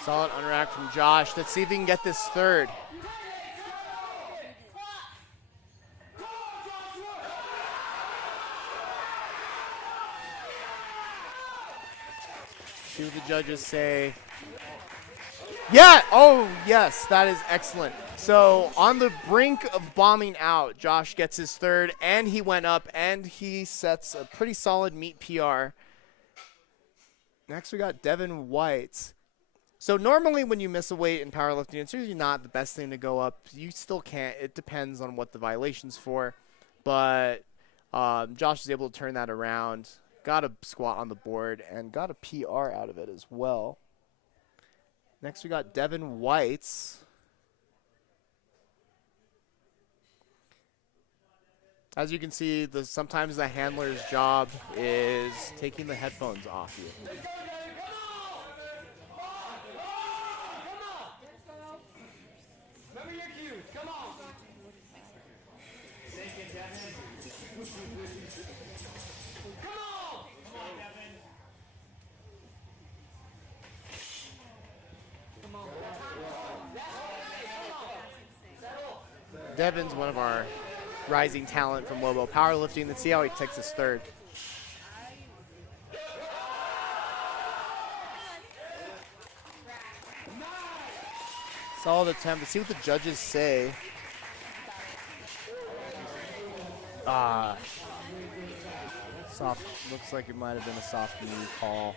Solid underrack from Josh. Let's see if he can get this third. See what the judges say. Yeah! Oh, yes, that is excellent. So on the brink of bombing out, Josh gets his third, and he went up, and he sets a pretty solid meet PR. Next, we got Devin White. So normally when you miss a weight in powerlifting, it's usually not the best thing to go up. You still can't. It depends on what the violation's for. But Josh is able to turn that around. Got a squat on the board and got a PR out of it as well. Next we got Devin White. As you can see, sometimes the handler's job is taking the headphones off you. Remember your cues. Come on. Sink it, Devin. Come on. Come on, Devin. Devin's one of our rising talent from Lobo Powerlifting. Let's see how he takes his third. Solid attempt. Let's see what the judges say. Soft. Looks like it might have been a soft knee call.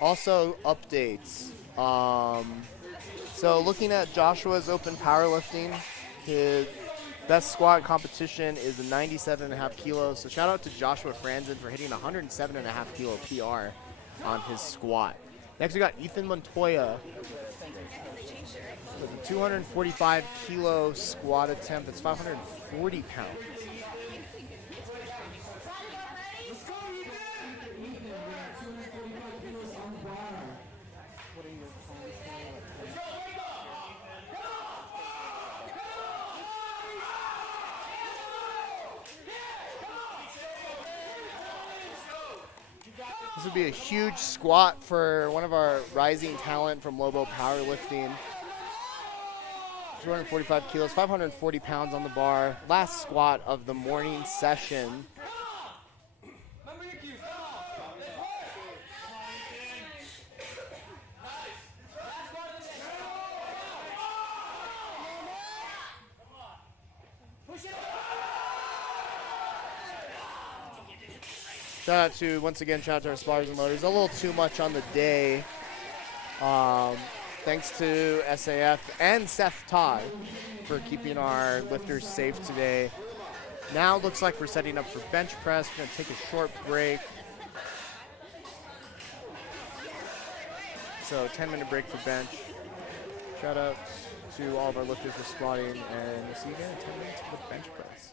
Also, updates. So looking at Joshua's open powerlifting, his best squat competition is a 97.5 kilos. So shout out to Joshua Franzen for hitting a 107.5 kilo PR on his squat. Next we got Ethan Montoya with a 245 kilo squat attempt. That's 540 pounds. This would be a huge squat for one of our rising talent from Lobo Powerlifting. 245 kilos, 540 pounds on the bar. Last squat of the morning session. Remember your cues. Come on. Push it. Shout out to, once again, shout out to our spotters and loaders. A little too much on the day. Thanks to SAF and Seth Todd for keeping our lifters safe today. Now it looks like we're setting up for bench press. We're going to take a short break. So 10-minute break for bench. Shout out to all of our lifters for squatting, and we'll see you again in 10 minutes for the bench press.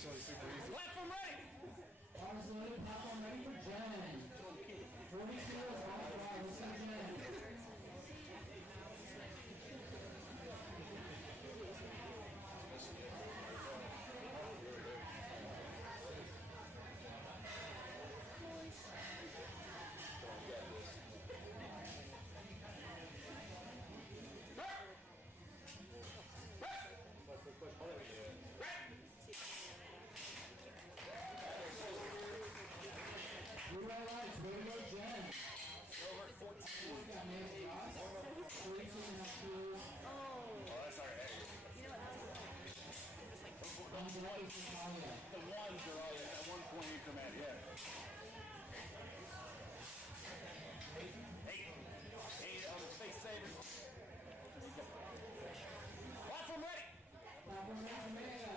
Platform ready. Bars loaded, platform ready for Jen. 40 kilos off the bar. Let's go, Jen. Blue red lights, way to go, Jen. We got Nancy Ross, 42.5 kilos. That's our head. On the right is Natalia. The ones are all at 1 point increment, yeah. Hey, space saver. Platform ready. Platform ready for Maya.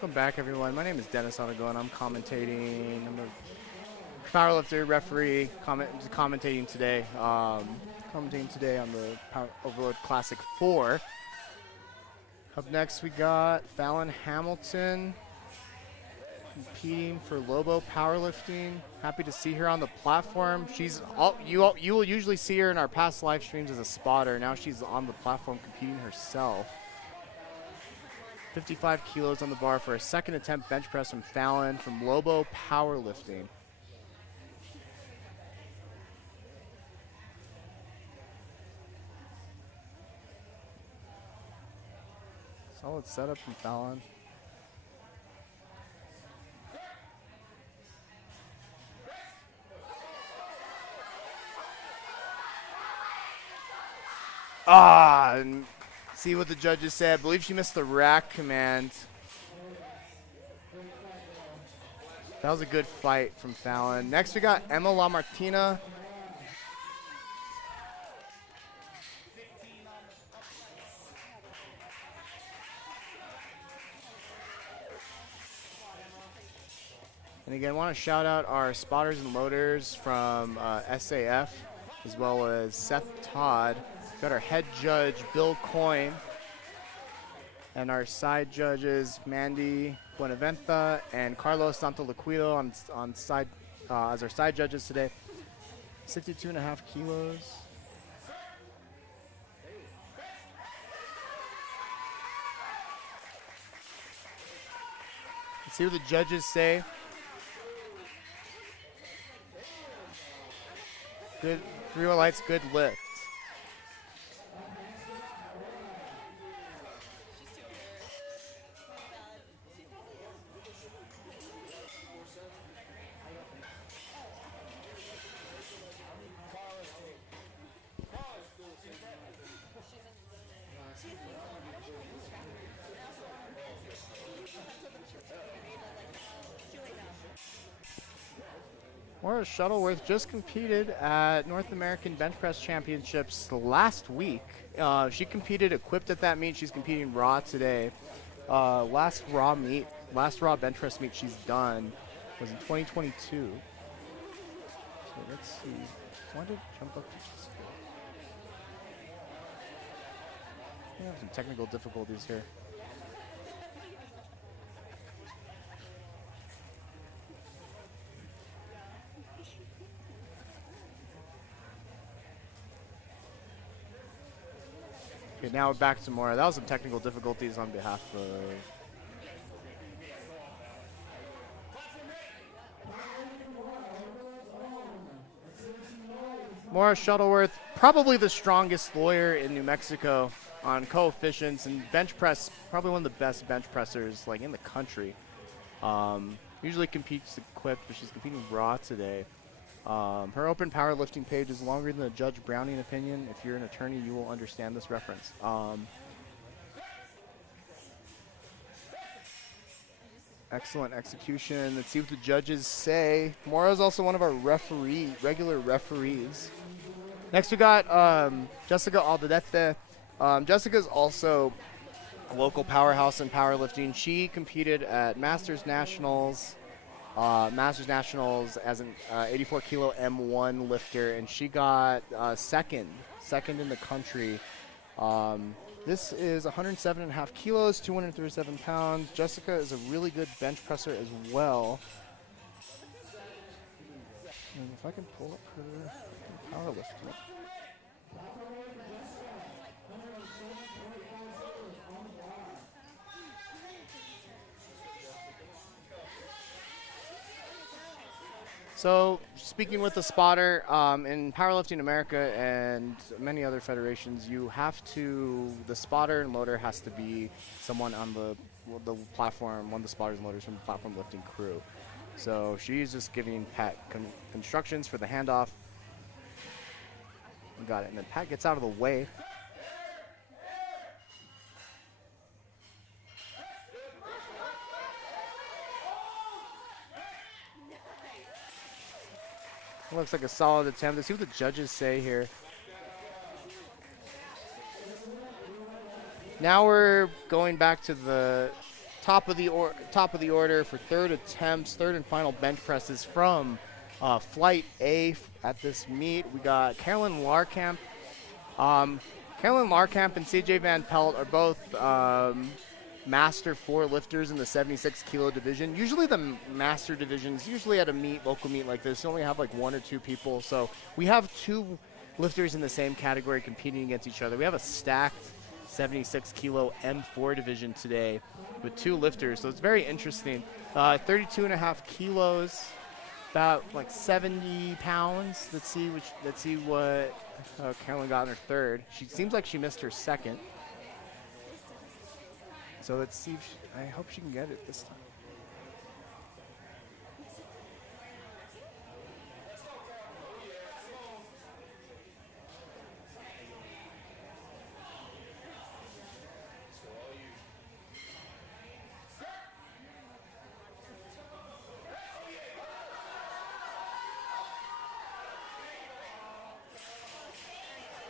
Welcome back, everyone. My name is Dennis Onago, and I'm commentating. I'm a powerlifter, referee, commentating today. Commentating today on the Power Overload Classic 4. Up next, we got Fallon Hamilton competing for Lobo Powerlifting. Happy to see her on the platform. You will usually see her in our past live streams as a spotter. Now she's on the platform competing herself. 55 kilos on the bar for a second attempt bench press from Fallon from Lobo Powerlifting. Solid setup from Fallon. And see what the judges say. I believe she missed the rack command. That was a good fight from Fallon. Next, we got Emma LaMartina. And again, I want to shout out our spotters and loaders from SAF, as well as Seth Todd. We've got our head judge, Bill Coyne, and our side judges, Mandy Buenaventa and Carlos Santoliquido on side as our side judges today. 62.5 kilos. Let's see what the judges say. Good, 3 lights, good lift. Maura Shuttleworth just competed at North American Bench Press Championships last week. She competed equipped at that meet. She's competing raw today. Last raw bench press meet she's done was in 2022. So let's see. Why did it jump up to this? We have some technical difficulties here. Okay, now we're back to Maura. That was some technical difficulties on behalf of... Maura Shuttleworth, probably the strongest lawyer in New Mexico on coefficients and bench press, probably one of the best bench pressers like in the country. Usually competes equipped, but she's competing raw today. Her open powerlifting page is longer than the Judge Browning opinion. If you're an attorney, you will understand this reference. Excellent execution. Let's see what the judges say. Maura is also one of our regular referees. Next, we got Jessica Aldadete. Jessica is also a local powerhouse in powerlifting. She competed at Masters Nationals as an 84 kilo M1 lifter, and she got second in the country. This is 107.5 kilos, 237 pounds. Jessica is a really good bench presser as well. And if I can pull up her powerlifting. So, speaking with the spotter, in Powerlifting America and many other federations, the spotter and loader has to be someone on the platform, one of the spotters and loaders from the platform lifting crew. So she's just giving Pat instructions for the handoff. Got it, and then Pat gets out of the way. Looks like a solid attempt. Let's see what the judges say here. Now we're going back to the top of the order for third attempts, third and final bench presses from Flight A at this meet. We got Carolyn Larkamp. Carolyn Larkamp and CJ Van Pelt are both Master 4 lifters in the 76 kilo division. Usually the Master divisions, usually at a meet, local meet like this, you only have like 1 or 2 people. So we have 2 lifters in the same category competing against each other. We have a stacked 76 kilo M4 division today with 2 lifters. So it's very interesting. 32.5 kilos, about like 70 pounds. Let's see what Carolyn got in her third. She seems like she missed her second. So let's see if I hope she can get it this time.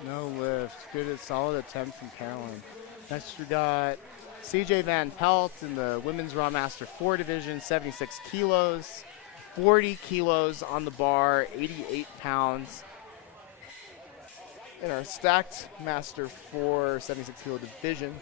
No lift. Good, solid attempt from Carolyn. Next we got CJ Van Pelt in the Women's Raw Master 4 division, 76 kilos, 40 kilos on the bar, 88 pounds. In our stacked Master 4 76 kilo division.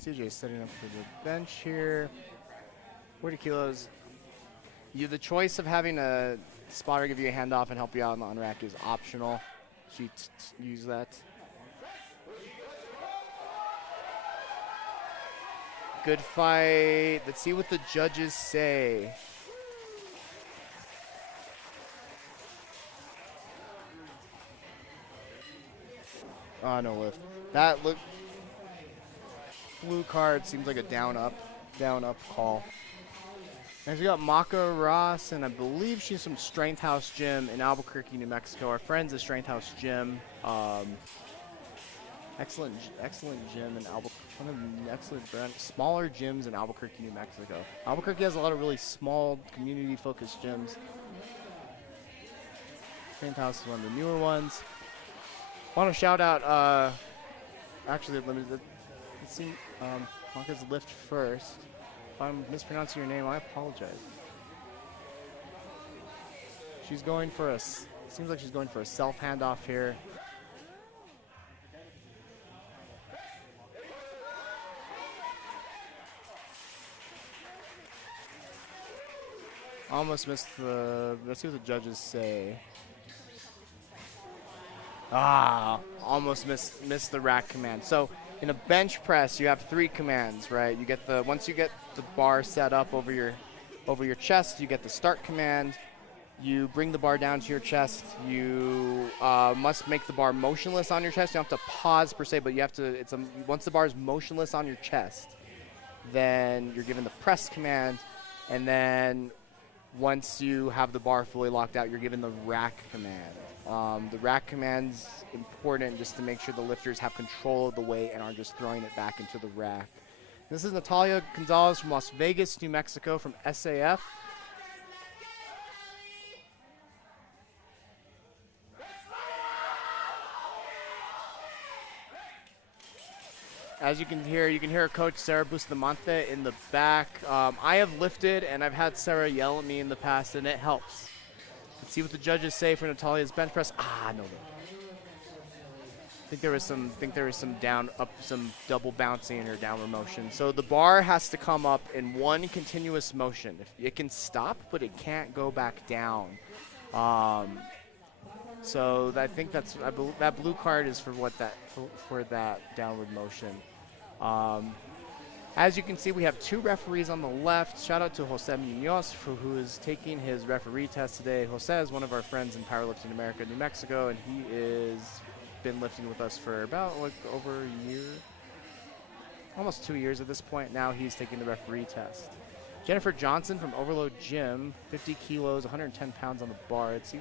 CJ setting up for the bench here. 40 kilos. The choice of having a spotter give you a handoff and help you out on the on-rack is optional. She use that. Good fight. Let's see what the judges say. Oh, no lift. That look. Blue card seems like a down up call. Next we got Maka Ross, and I believe she's from Strength House Gym in Albuquerque, New Mexico. Our friends at Strength House Gym. Excellent gym in Albuquerque. One of the excellent smaller gyms in Albuquerque, New Mexico. Albuquerque has a lot of really small community-focused gyms. Strength House is one of the newer ones. Want to shout out, actually, let's see, Maka's lift first. If I'm mispronouncing your name, I apologize. She's going for a, seems like she's going for a self handoff here. Almost missed the, let's see what the judges say. Almost missed the rack command. So in a bench press, you have 3 commands, right? You get the, once you get the bar set up over your chest, you get the start command. You bring the bar down to your chest. You must make the bar motionless on your chest. You don't have to pause per se, but you have to, once the bar is motionless on your chest, then you're given the press command, and then once you have the bar fully locked out, you're given the rack command. The rack command's important just to make sure the lifters have control of the weight and aren't just throwing it back into the rack. This is Natalia Gonzalez from Las Vegas, New Mexico, from SAF. As you can hear Coach Sarah Bustamante in the back. I have lifted, and I've had Sarah yell at me in the past, and it helps. Let's see what the judges say for Natalia's bench press. No. I think there was some double bouncing or downward motion. So the bar has to come up in one continuous motion. It can stop, but it can't go back down. So I think that blue card is for that downward motion. As you can see, we have 2 referees on the left. Shout out to Jose Munoz, who is taking his referee test today. Jose is one of our friends in Powerlifting America, New Mexico, and he is been lifting with us for about like over a year, almost 2 years at this point. Now he's taking the referee test. Jennifer Johnson from Overload Gym, 50 kilos, 110 pounds on the bar. Let's see.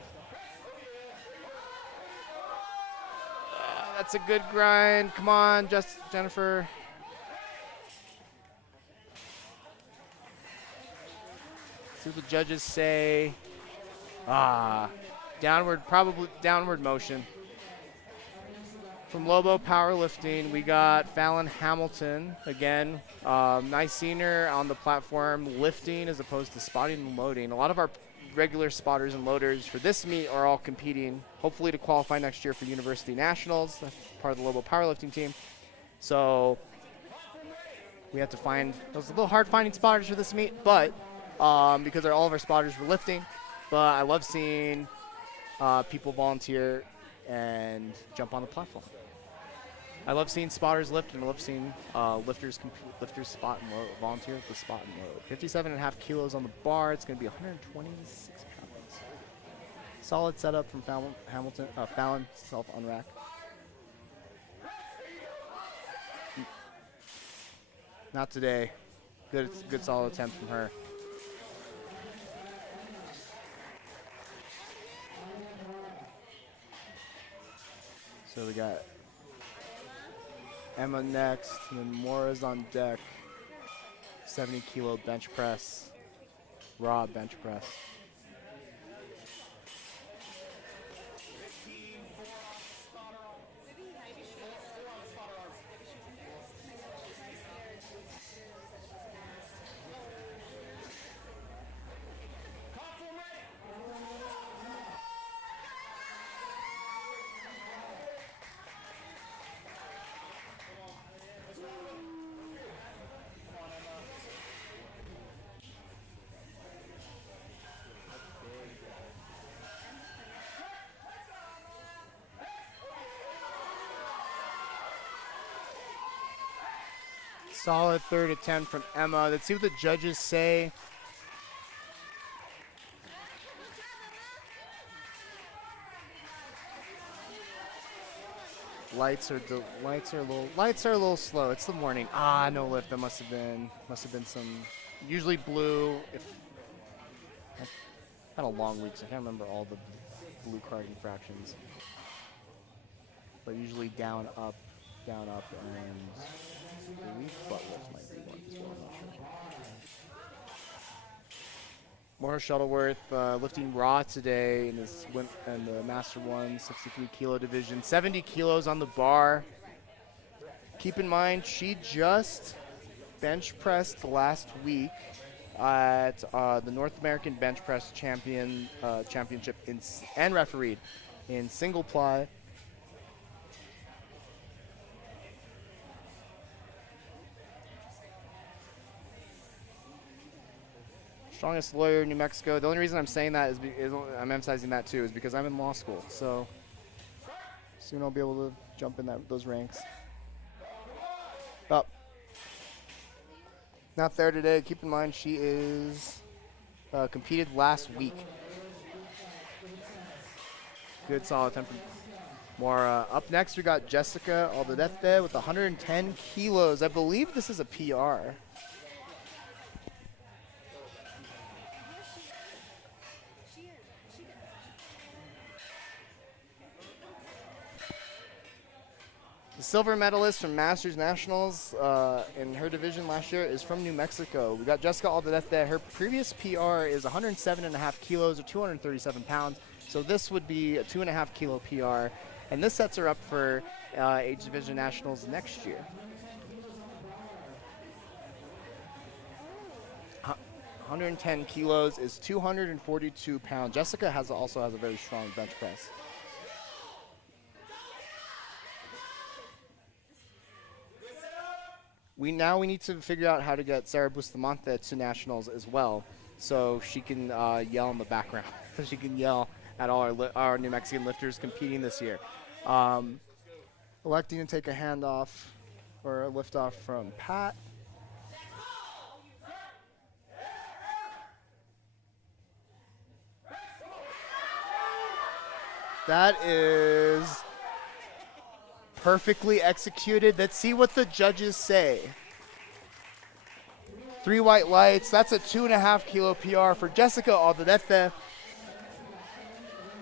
That's a good grind. Come on, Jennifer. See what the judges say. Probably downward motion. From Lobo Powerlifting, we got Fallon Hamilton again. Nice seeing her on the platform lifting as opposed to spotting and loading. A lot of our regular spotters and loaders for this meet are all competing, hopefully to qualify next year for University Nationals. That's part of the Lobo Powerlifting team. So we have to find, it was a little hard finding spotters for this meet, but because all of our spotters were lifting. But I love seeing people volunteer and jump on the platform. I love seeing spotters lift, and I love seeing lifters spot and load, volunteer with the spot and load. 57.5 kilos on the bar. It's going to be 126 pounds. Solid setup from Fallon, self unrack. Not today. Good solid attempt from her. So we got Emma next, and then Mora's on deck. 70 kilo bench press, raw bench press. Solid third attempt from Emma. Let's see what the judges say. Lights are a little slow. It's the morning. No lift. That must have been some. Usually blue. If I've had a long week, so I can't remember all the blue card infractions. But usually down, up, and I believe butt lift might be one as well. I'm not sure. Maura Shuttleworth lifting raw today in the Master 1 63 kilo division. 70 kilos on the bar. Keep in mind, she just bench pressed last week at the North American Bench Press Championship and refereed in single ply. Strongest lawyer in New Mexico. The only reason I'm saying that is I'm emphasizing that too is because I'm in law school. So soon I'll be able to jump in those ranks. Oh. Not there today. Keep in mind she is competed last week. Good solid attempt from Maura. Up next we got Jessica Aldedete with 110 kilos. I believe this is a PR. The silver medalist from Masters Nationals in her division last year is from New Mexico. We got Jessica Aldedete. Her previous PR is 107.5 kilos or 237 pounds. So this would be a 2.5 kilo PR. And this sets her up for Age Division Nationals next year. 110 kilos is 242 pounds. Jessica also has a very strong bench press. We need to figure out how to get Sarah Bustamante to nationals as well, so she can yell in the background. So she can yell at all our New Mexican lifters competing this year. Electing to take a handoff or a lift off from Pat. That is perfectly executed. Let's see what the judges say. 3 white lights. That's a 2.5 kilo PR for Jessica Alderete.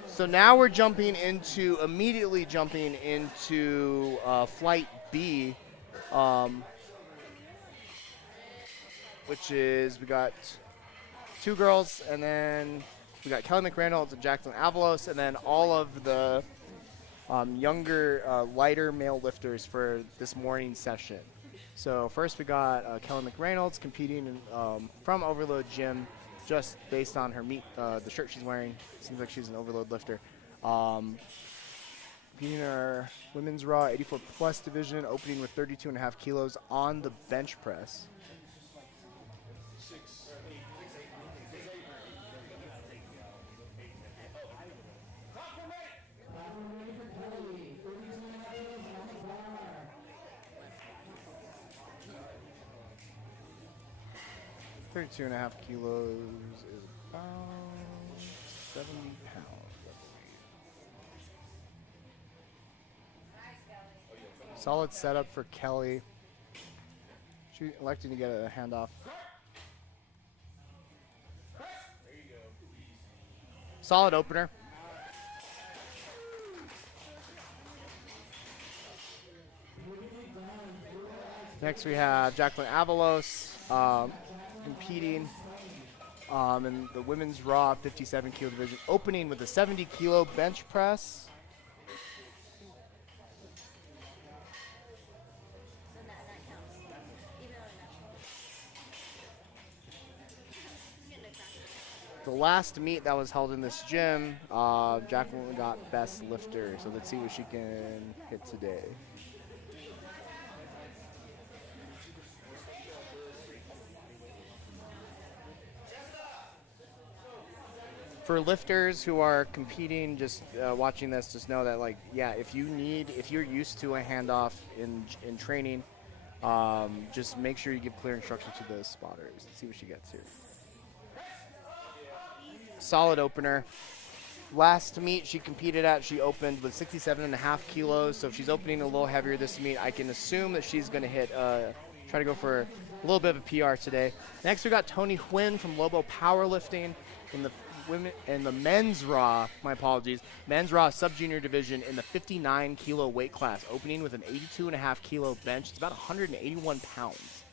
So now we're immediately jumping into flight B, which is, we got 2 girls, and then we got Kelly McReynolds and Jacqueline Avalos, and then all of the younger, lighter male lifters for this morning session. So first we got Kelly McReynolds competing from Overload Gym, just based on her the shirt she's wearing. Seems like she's an overload lifter. Competing in our women's raw 84 plus division, opening with 32.5 kilos on the bench press. Thirty-two and a half kilos is about 70 pounds, I believe. Solid setup for Kelly. She elected to get a handoff. Solid opener. Next we have Jacqueline Avalos competing in the women's raw 57 kilo division, opening with a 70 kilo bench press. The last meet that was held in this gym, Jacqueline got best lifter, so let's see what she can hit today. For lifters who are competing, just watching this, just know that, like, yeah, if you're used to a handoff in training, just make sure you give clear instructions to the spotters. Let's see what she gets here. Solid opener. Last meet she competed at, she opened with 67.5 kilos. So if she's opening a little heavier this meet, I can assume that she's going to hit, try to go for a little bit of a PR today. Next, we got Tony Huynh from Lobo Powerlifting in the men's raw, men's raw sub-junior division in the 59 kilo weight class, opening with an 82.5 kilo bench. It's about 181 pounds.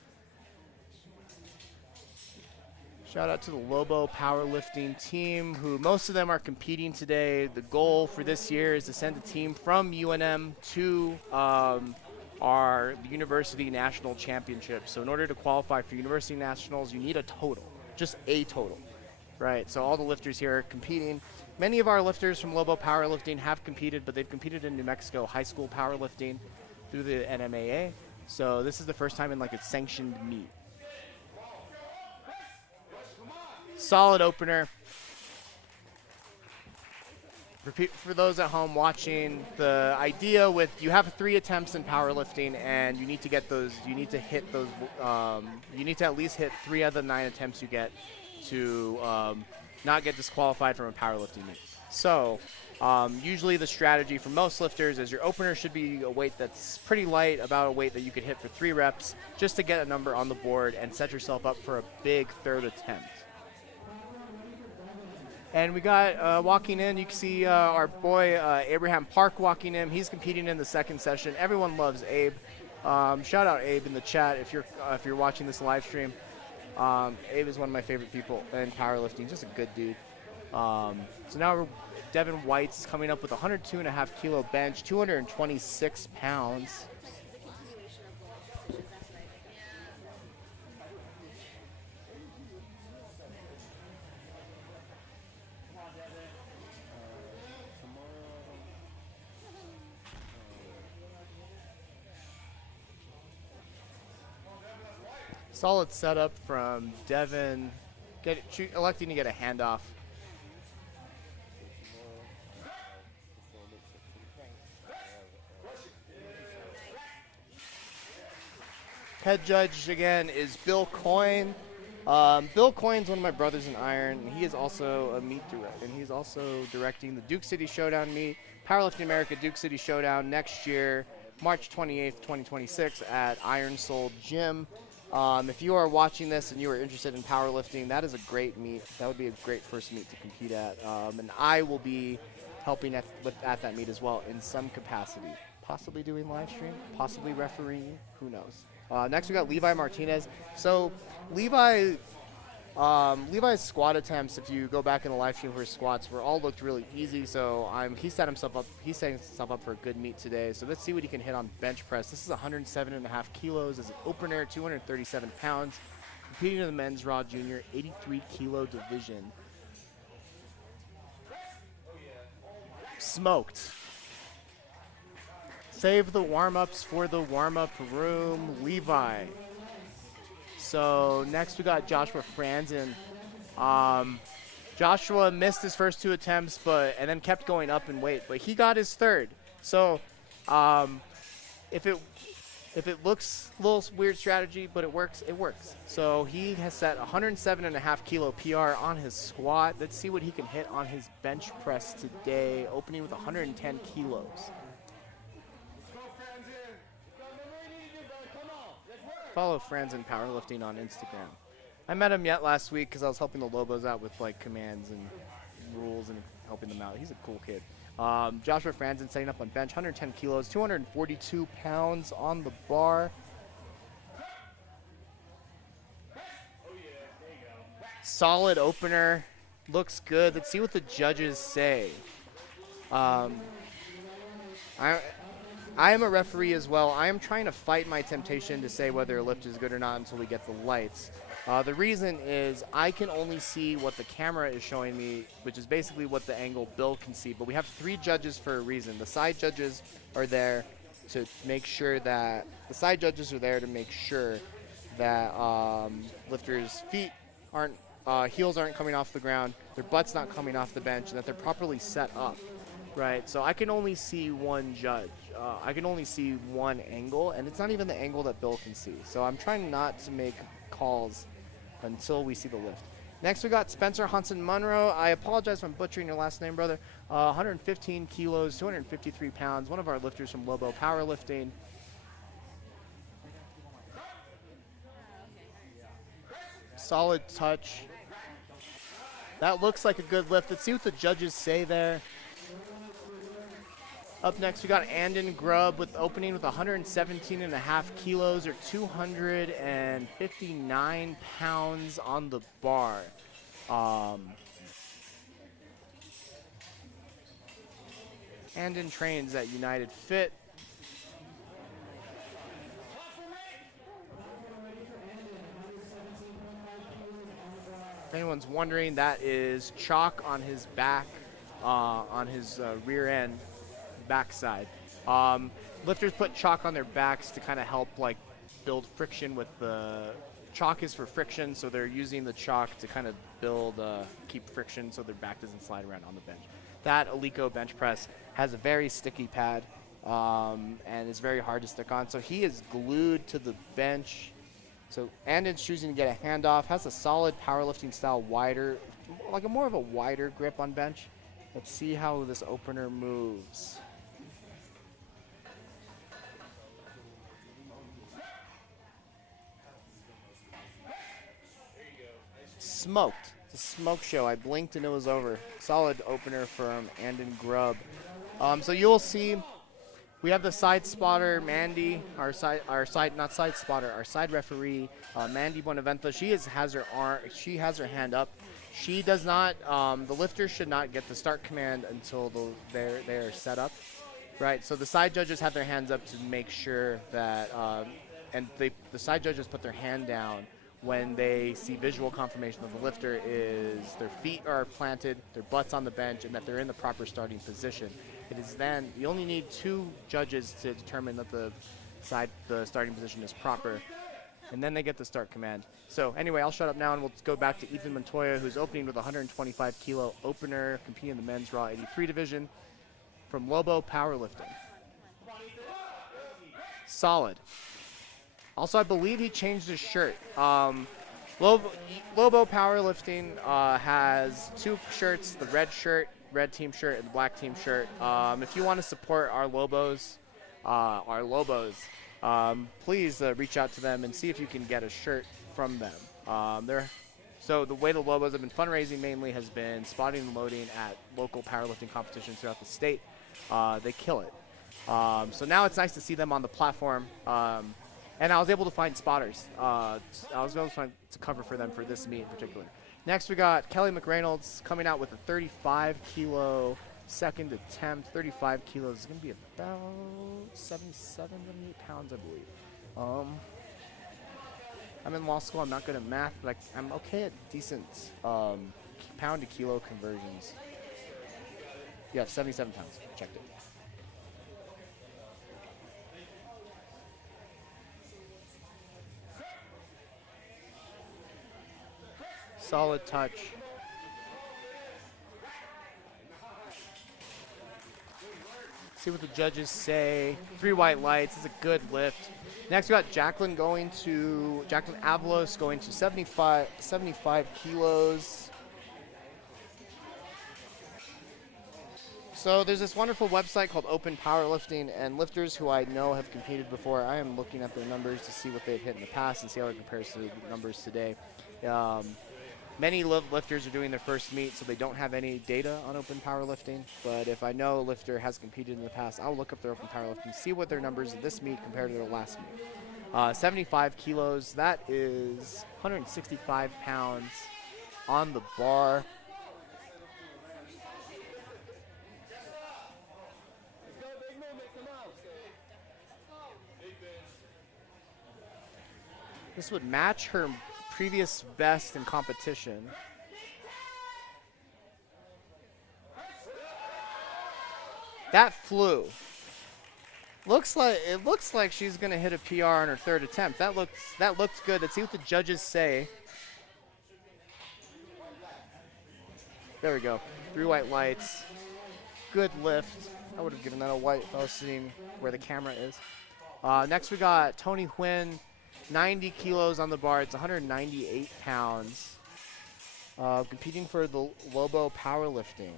Shout out to the Lobo Powerlifting team, who most of them are competing today. The goal for this year is to send a team from UNM to our University National Championship. So in order to qualify for University Nationals, you need a total, just a total, right? So all the lifters here are competing. Many of our lifters from Lobo Powerlifting have competed, but they've competed in New Mexico high school powerlifting through the NMAA. So this is the first time in like a sanctioned meet. Solid opener. Repeat for those at home watching, the idea with, you have 3 attempts in powerlifting and you need to get those, you need to hit those, you need to at least hit 3 of the 9 attempts you get to not get disqualified from a powerlifting meet. So usually the strategy for most lifters is your opener should be a weight that's pretty light, about a weight that you could hit for 3 reps, just to get a number on the board and set yourself up for a big third attempt. And we got walking in, you can see our boy Abraham Park walking in. He's competing in the second session. Everyone loves Abe. Shout out Abe in the chat if you're watching this live stream. Abe is one of my favorite people in powerlifting. Just a good dude. So now Devin White's coming up with a 102.5 kilo bench, 226 pounds. Solid setup from Devin, electing to get a handoff. Head judge again is Bill Coyne. Bill Coyne's one of my brothers in Iron, and he is also a meet director, and he's also directing the Duke City Showdown meet, Powerlifting America Duke City Showdown next year, March 28th, 2026 at Iron Soul Gym. If you are watching this and you are interested in powerlifting, that is a great meet. That would be a great first meet to compete at, and I will be helping at that meet as well in some capacity. Possibly doing live stream, possibly refereeing, who knows. Next we got Levi Martinez. So Levi's squat attempts, if you go back in the live stream for his squats, were all looked really easy. So he's setting himself up for a good meet today. So let's see what he can hit on bench press. This is 107.5 kilos as an opener, 237 pounds, competing in the men's raw junior 83 kilo division. Smoked. Save the warm-ups for the warm-up room, Levi. So next we got Joshua Franzen. Joshua missed his first 2 attempts, and then kept going up in weight, but he got his third. So if it looks a little weird strategy, but it works, it works. So he has set 107.5 kilo PR on his squat. Let's see what he can hit on his bench press today, opening with 110 kilos. Follow Franzen Powerlifting on Instagram. I met him last week because I was helping the Lobos out with like commands and rules and helping them out. He's a cool kid. Joshua Franzen setting up on bench, 110 kilos, 242 pounds on the bar. Solid opener, looks good. Let's see what the judges say. I am a referee as well. I am trying to fight my temptation to say whether a lift is good or not until we get the lights. The reason is I can only see what the camera is showing me, which is basically what the angle Bill can see. But we have 3 judges for a reason. The side judges are there to make sure that lifters' feet aren't, heels aren't coming off the ground, their butt's not coming off the bench, and that they're properly set up. Right, so I can only see one judge. I can only see one angle, and it's not even the angle that Bill can see. So I'm trying not to make calls until we see the lift. Next, we got Spencer Hansen-Munro. I apologize if I'm butchering your last name, brother. 115 kilos, 253 pounds, one of our lifters from Lobo Powerlifting. Solid touch. That looks like a good lift. Let's see what the judges say there. Up next, we got Andon Grubb with opening with 117.5 kilos or 259 pounds on the bar. Andon trains at United Fit. If anyone's wondering, that is chalk on his back, on his rear end. Backside. Lifters put chalk on their backs to kind of help like build friction with the chalk is for friction, so they're using the chalk to kind of build keep friction so their back doesn't slide around on the bench. That Alico bench press has a very sticky pad and it's very hard to stick on, so he is glued to the bench. So Andon's choosing to get a handoff, has a solid powerlifting style wider, like a more of a wider grip on bench. Let's see how this opener moves. Smoked. It's a smoke show. I blinked and it was over. Solid opener from Andon Grubb. So you'll see we have the side spotter, Mandy, our side referee, Mandy Buenaventa. She has her hand up. She does not, the lifters should not get the start command until they're set up, right? So the side judges have their hands up to make sure that, the side judges put their hand down when they see visual confirmation that the lifter is, their feet are planted, their butt's on the bench, and that they're in the proper starting position. It is then, you only need 2 judges to determine that the starting position is proper, and then they get the start command. So anyway, I'll shut up now and we'll go back to Ethan Montoya, who's opening with 125 kilo opener, competing in the men's raw 83 division from Lobo Powerlifting. Solid. Also, I believe he changed his shirt. Lobo Powerlifting has 2 shirts: the red team shirt, and the black team shirt. If you want to support our Lobos, please reach out to them and see if you can get a shirt from them. So the way the Lobos have been fundraising mainly has been spotting and loading at local powerlifting competitions throughout the state. They kill it. So now it's nice to see them on the platform. And I was able to find spotters. I was able to find to cover for them for this meet in particular. Next, we got Kelly McReynolds coming out with a 35 kilo second attempt. 35 kilos is going to be about 77, 78 pounds, I believe. I'm in law school. I'm not good at math, but I'm okay at decent pound to kilo conversions. Yeah, 77 pounds. Checked it. Solid touch. See what the judges say. 3 white lights is a good lift. Next, we got Jacqueline Avalos going to 75 kilos. So there's this wonderful website called Open Powerlifting, and lifters who I know have competed before, I am looking at their numbers to see what they've hit in the past and see how it compares to the numbers today. Many lifters are doing their first meet, so they don't have any data on open powerlifting. But if I know a lifter has competed in the past, I'll look up their open powerlifting, see what their numbers in this meet compared to their last meet. 75 kilos, that is 165 pounds on the bar. This would match her previous best in competition. That flew. It looks like she's gonna hit a PR on her 3rd attempt. That looks good. Let's see what the judges say. There we go. 3 white lights. Good lift. I would have given that a white if I was sitting where the camera is. Next we got Tony Huynh. 90 kilos on the bar. It's 198 pounds. Competing for the Lobo Powerlifting.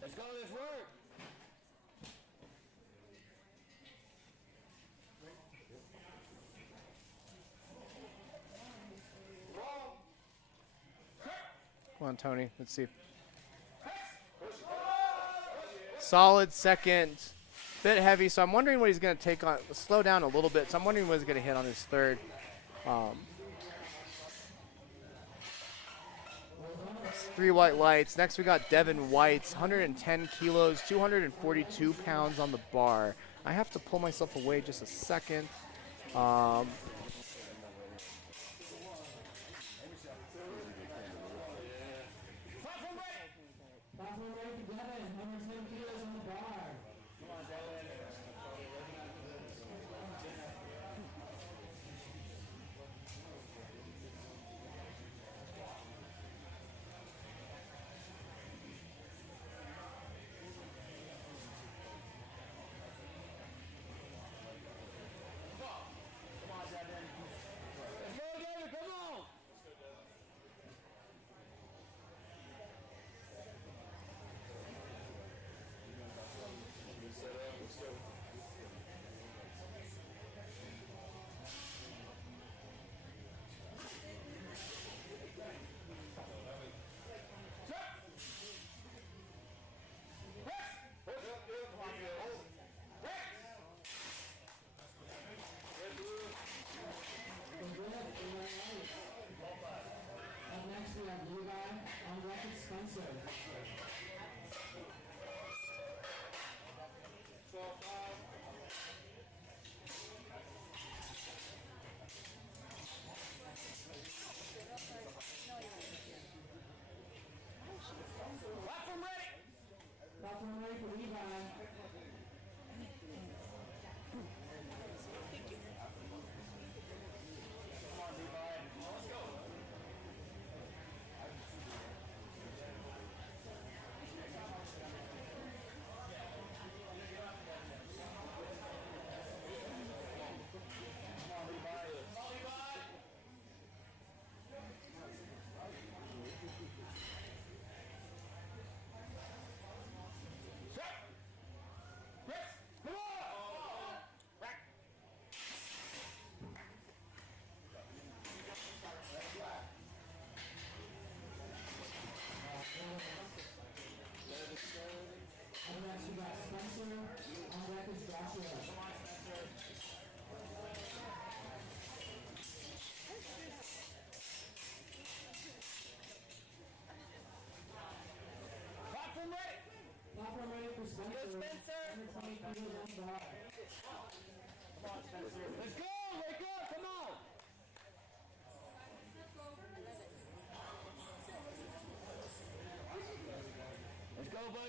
Let's go, let's work. Come on, Tony. Let's see. Solid second. Bit heavy, so I'm wondering what he's going to take on. Slow down a little bit, so I'm wondering what he's going to hit on his 3rd. 3 white lights. Next, we got Devin Whites, 110 kilos, 242 pounds on the bar. I have to pull myself away just a second.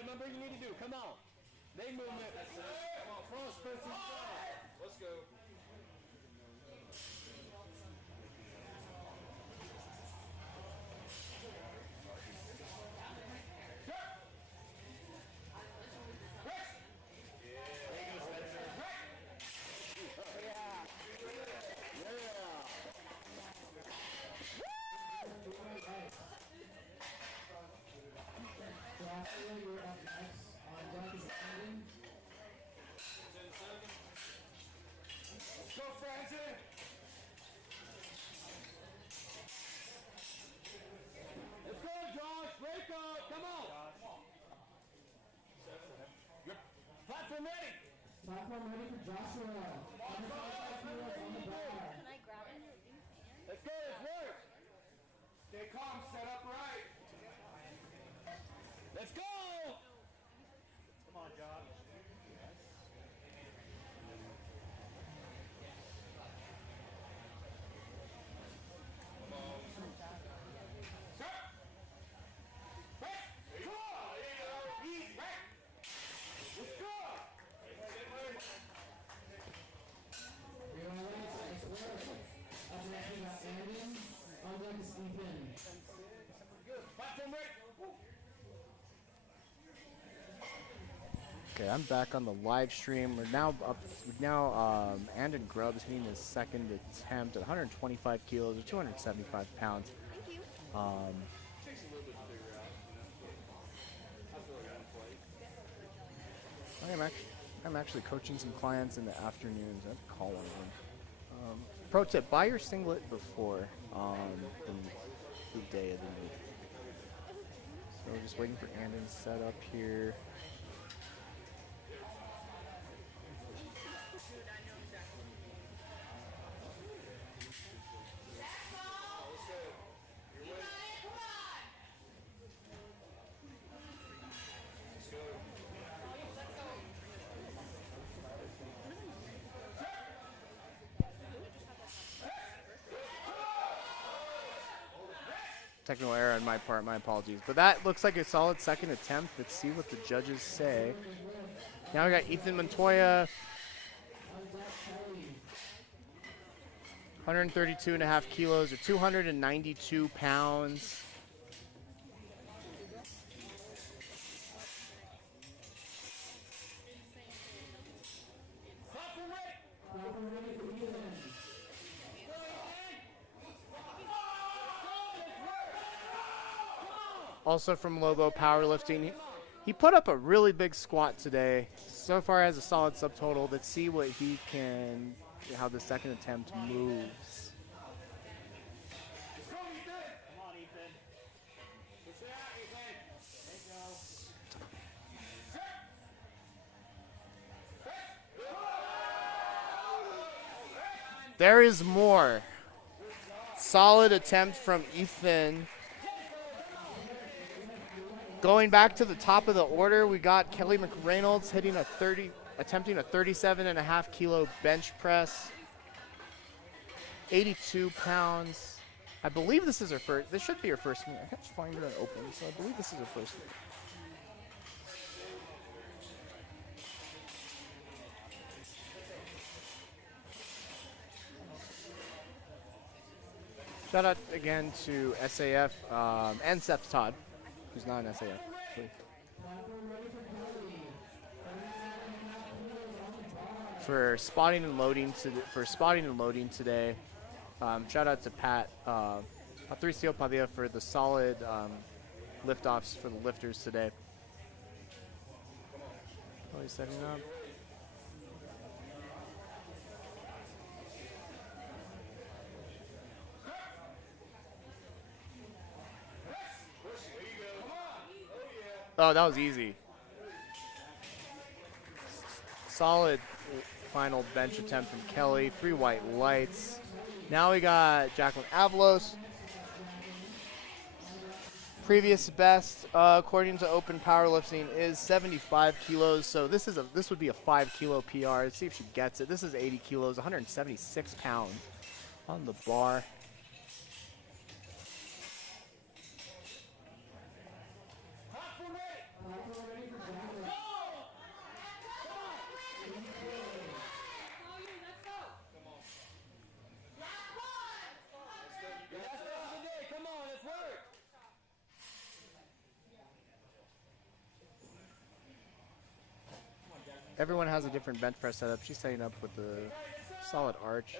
remember what you need to do. Come on. Leg movement. Come on, cross, press, and stride. Let's go. Joshua, you're up next. On deck is Brandon. Let's go, Francie. Let's go, Josh. Break up. Come on. Your platform ready. Platform ready for Joshua. 125 kilos on the bar. Let's go. Let's work. Stay calm. Set up right. Let's go. Come on, Josh. You're all right, nice work. Up next we got Brandon. On deck is Ethan. Platform ready. Okay, I'm back on the live stream. We're now Andon Grubbs hitting his second attempt at 125 kilos or 275 pounds. Thank you. I'm actually coaching some clients in the afternoons. I have to call one of them. Pro tip: buy your singlet before the day of the meet. So we're just waiting for Andon to set up here. Technical error on my part, my apologies. But that looks like a solid second attempt. Let's see what the judges say. Now we got Ethan Montoya, 132.5 kilos or 292 pounds. Platform ready for Ethan. Also from Lobo Powerlifting. He put up a really big squat today. So far has a solid subtotal. Let's see what he can, how the second attempt moves. Come on, Ethan. Push it out, Ethan. There you go. There is more. Solid attempt from Ethan. Going back to the top of the order, we got Kelly McReynolds attempting a 37.5 kilo bench press, 82 pounds. I believe this is her first. This should be her first meet. I can't find her on open, so I believe this is her first meet. Shout out again to SAF and Seth Todd, who's not an SAF. For spotting and loading today. Shout out to Pat Patricio Padilla for the solid liftoffs for the lifters today. Oh, he's setting up. Oh, that was easy. Solid final bench attempt from Kelly. 3 white lights. Now we got Jacqueline Avalos. Previous best, according to Open Powerlifting, is 75 kilos. So this would be a 5 kilo PR. Let's see if she gets it. This is 80 kilos, 176 pounds on the bar. everyone has a different bench press setup. She's setting up with a solid arch.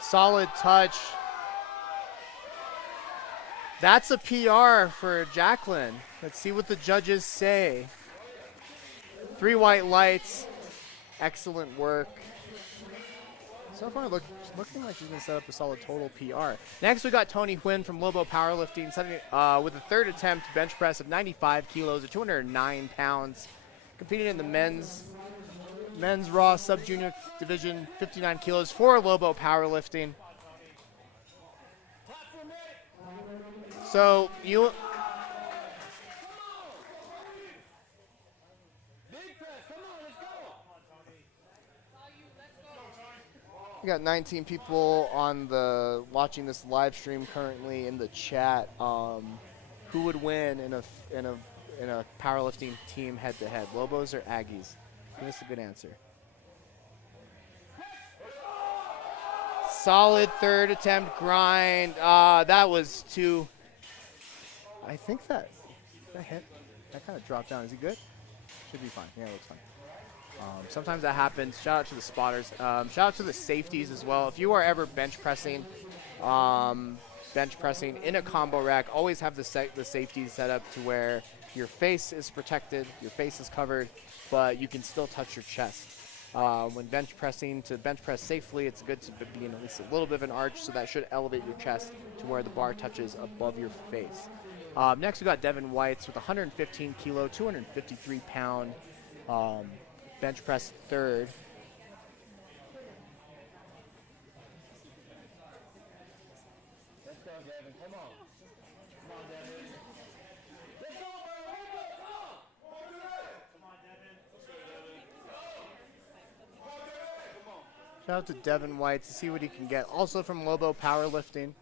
Solid touch. That's a PR for Jacqueline. Let's see what the judges say. 3 white lights. Excellent work. So far, looking like she's going to set up a solid total PR. Next, we got Tony Huynh from Lobo Powerlifting, setting, with a third attempt bench press of 95 kilos or 209 pounds. Competing in the men's raw sub-junior division, 59 kilos for Lobo Powerlifting. So you... We got 19 people on the watching this live stream currently in the chat. Who would win in a powerlifting team head-to-head? Lobos or Aggies? Give us a good answer. Solid third attempt grind. That was too. I think that hit. That kind of dropped down. Is he good? Should be fine. Yeah, it looks fine. Sometimes that happens. Shout out to the spotters. Shout out to the safeties as well. If you are ever bench pressing in a combo rack, always have the safeties set up to where your face is protected, your face is covered, but you can still touch your chest. When bench pressing, to bench press safely, it's good to be in at least a little bit of an arch, so that should elevate your chest to where the bar touches above your face. Next, we got Devin Whites with 115 kilo, 253 pound bench press third. Let's go, Devin. Come on. Come on, Devin. Let's go, bro. Come on. Come on, Devin. Come on. Shout out to Devin White to see what he can get. Also from Lobo Powerlifting.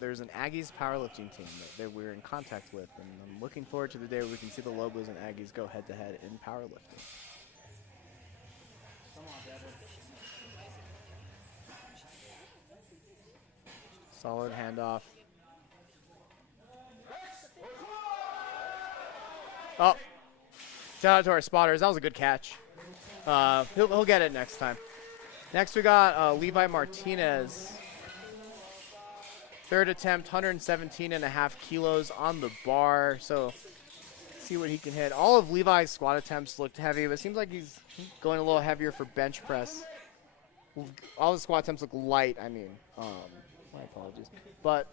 There's an Aggies powerlifting team that we're in contact with, and I'm looking forward to the day where we can see the Lobos and Aggies go head-to-head in powerlifting. Come on, Devin. Solid handoff. Oh, shout out to our spotters. That was a good catch. He'll get it next time. Next, we got Levi Martinez. Third attempt, 117.5 kilos on the bar. So, see what he can hit. All of Levi's squat attempts looked heavy, but it seems like he's going a little heavier for bench press. All his squat attempts look light. I mean, my apologies. But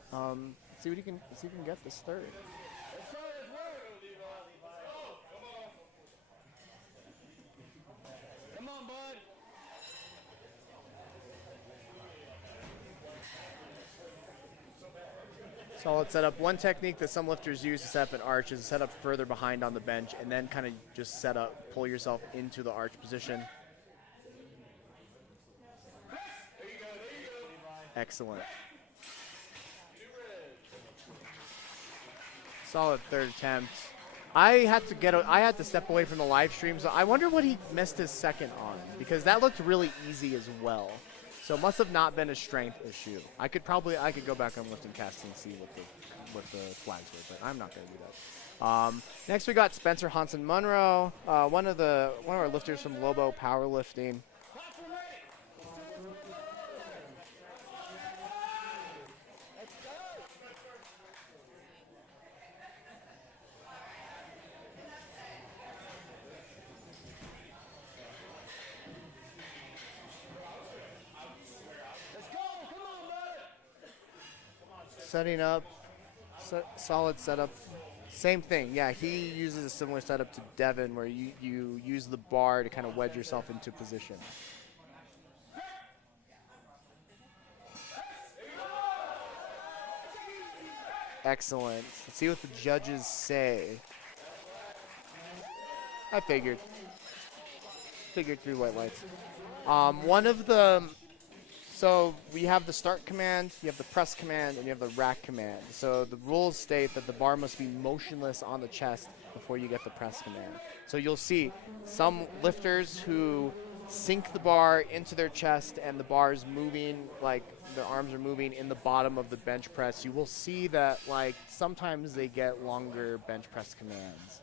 see what he can get this third. Come on, bud. Solid setup. One technique that some lifters use to set up an arch is to set up further behind on the bench and then kind of just pull yourself into the arch position. Excellent. Solid third attempt. I had to step away from the live stream, so I wonder what he missed his second on, because that looked really easy as well. So it must have not been a strength issue. I could go back on lifting cast and see what the flags were, but I'm not going to do that. Next we got Spencer Hansen Munro, one of our lifters from Lobo Powerlifting. Setting up, solid setup. Same thing, yeah, he uses a similar setup to Devin where you use the bar to kind of wedge yourself into position. Excellent. Let's see what the judges say. I figured 3 white lights. So we have the start command, you have the press command, and you have the rack command. So the rules state that the bar must be motionless on the chest before you get the press command. So you'll see some lifters who sink the bar into their chest and the bar is moving, like the arms are moving in the bottom of the bench press, you will see that like sometimes they get longer bench press commands.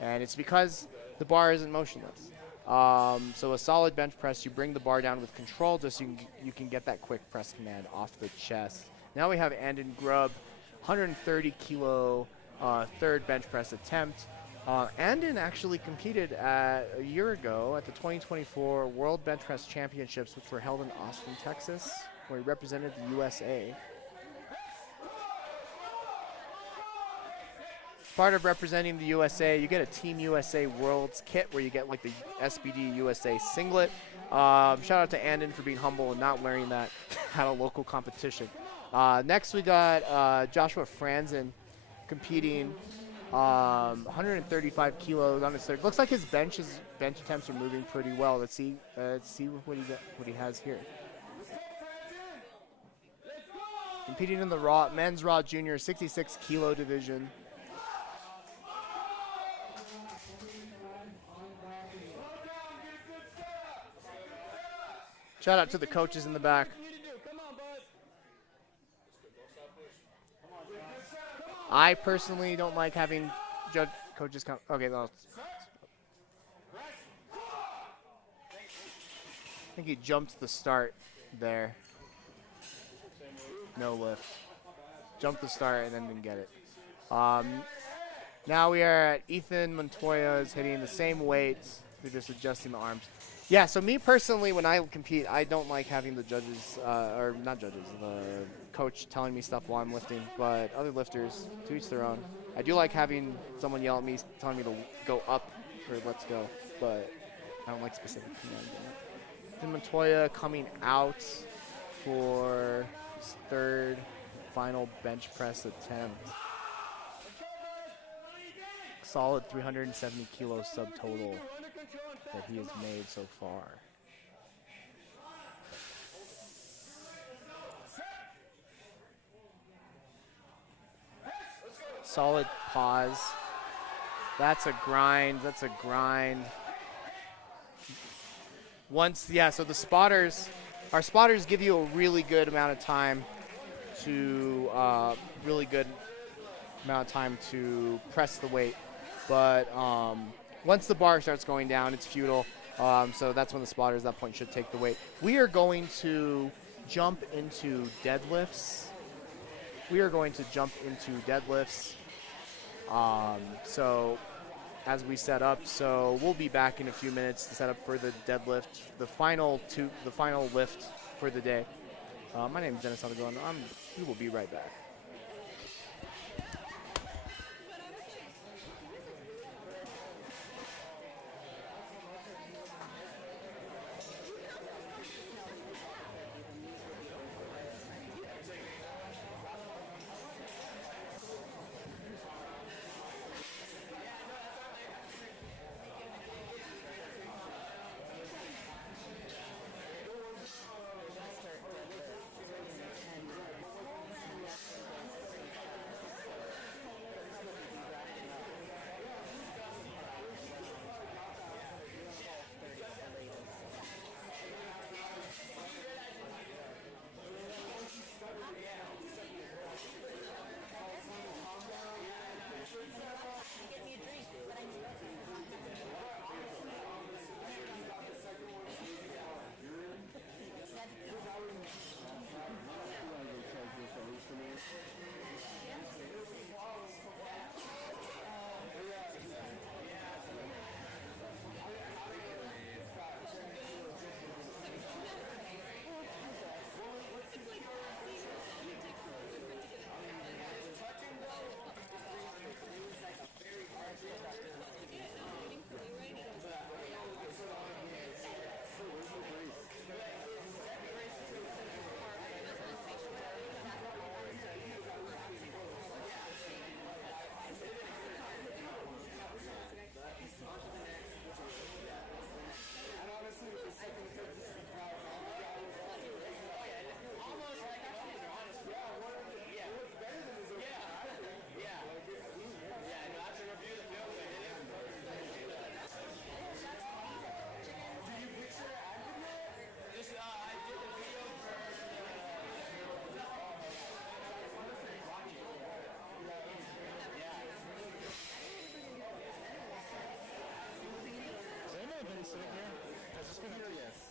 And it's because the bar isn't motionless. So a solid bench press, you bring the bar down with control just so you can get that quick press command off the chest. Now we have Andon Grubb, 130 kilo third bench press attempt. Andon actually competed a year ago at the 2024 World Bench Press Championships, which were held in Austin, Texas, where he represented the USA. Part of representing the USA, you get a Team USA Worlds kit where you get like the SBD USA singlet. Shout out to Andon for being humble and not wearing that at a local competition. Next we got Joshua Franzen competing 135 kilos on his third. Looks like his bench attempts are moving pretty well. Let's see what he has here. Competing in the men's raw junior 66 kilo division. Shout out to the coaches in the back. I personally don't like having coaches come. Okay, no. I think he jumped the start there. No lift. Jumped the start and then didn't get it. Now we are at Ethan Montoya is hitting the same weights. They're just adjusting the arms. Yeah, so me personally, when I compete, I don't like having the judges, or not judges, the coach telling me stuff while I'm lifting, but other lifters, to each their own. I do like having someone yell at me, telling me to go up or let's go, but I don't like specific commands. Ethan Montoya coming out for his third final bench press attempt. Solid 370 kilo subtotal that he has made so far. Solid pause. That's a grind. That's a grind. So the spotters, our spotters give you a really good amount of time to press the weight. But once the bar starts going down, it's futile. So that's when the spotters at that point should take the weight. We are going to jump into deadlifts. So as we set up, so we'll be back in a few minutes to set up for the deadlift, the final lift for the day. My name is Dennis Aldegon. We will be right back. sitting here? Has this been Here, empty? yes.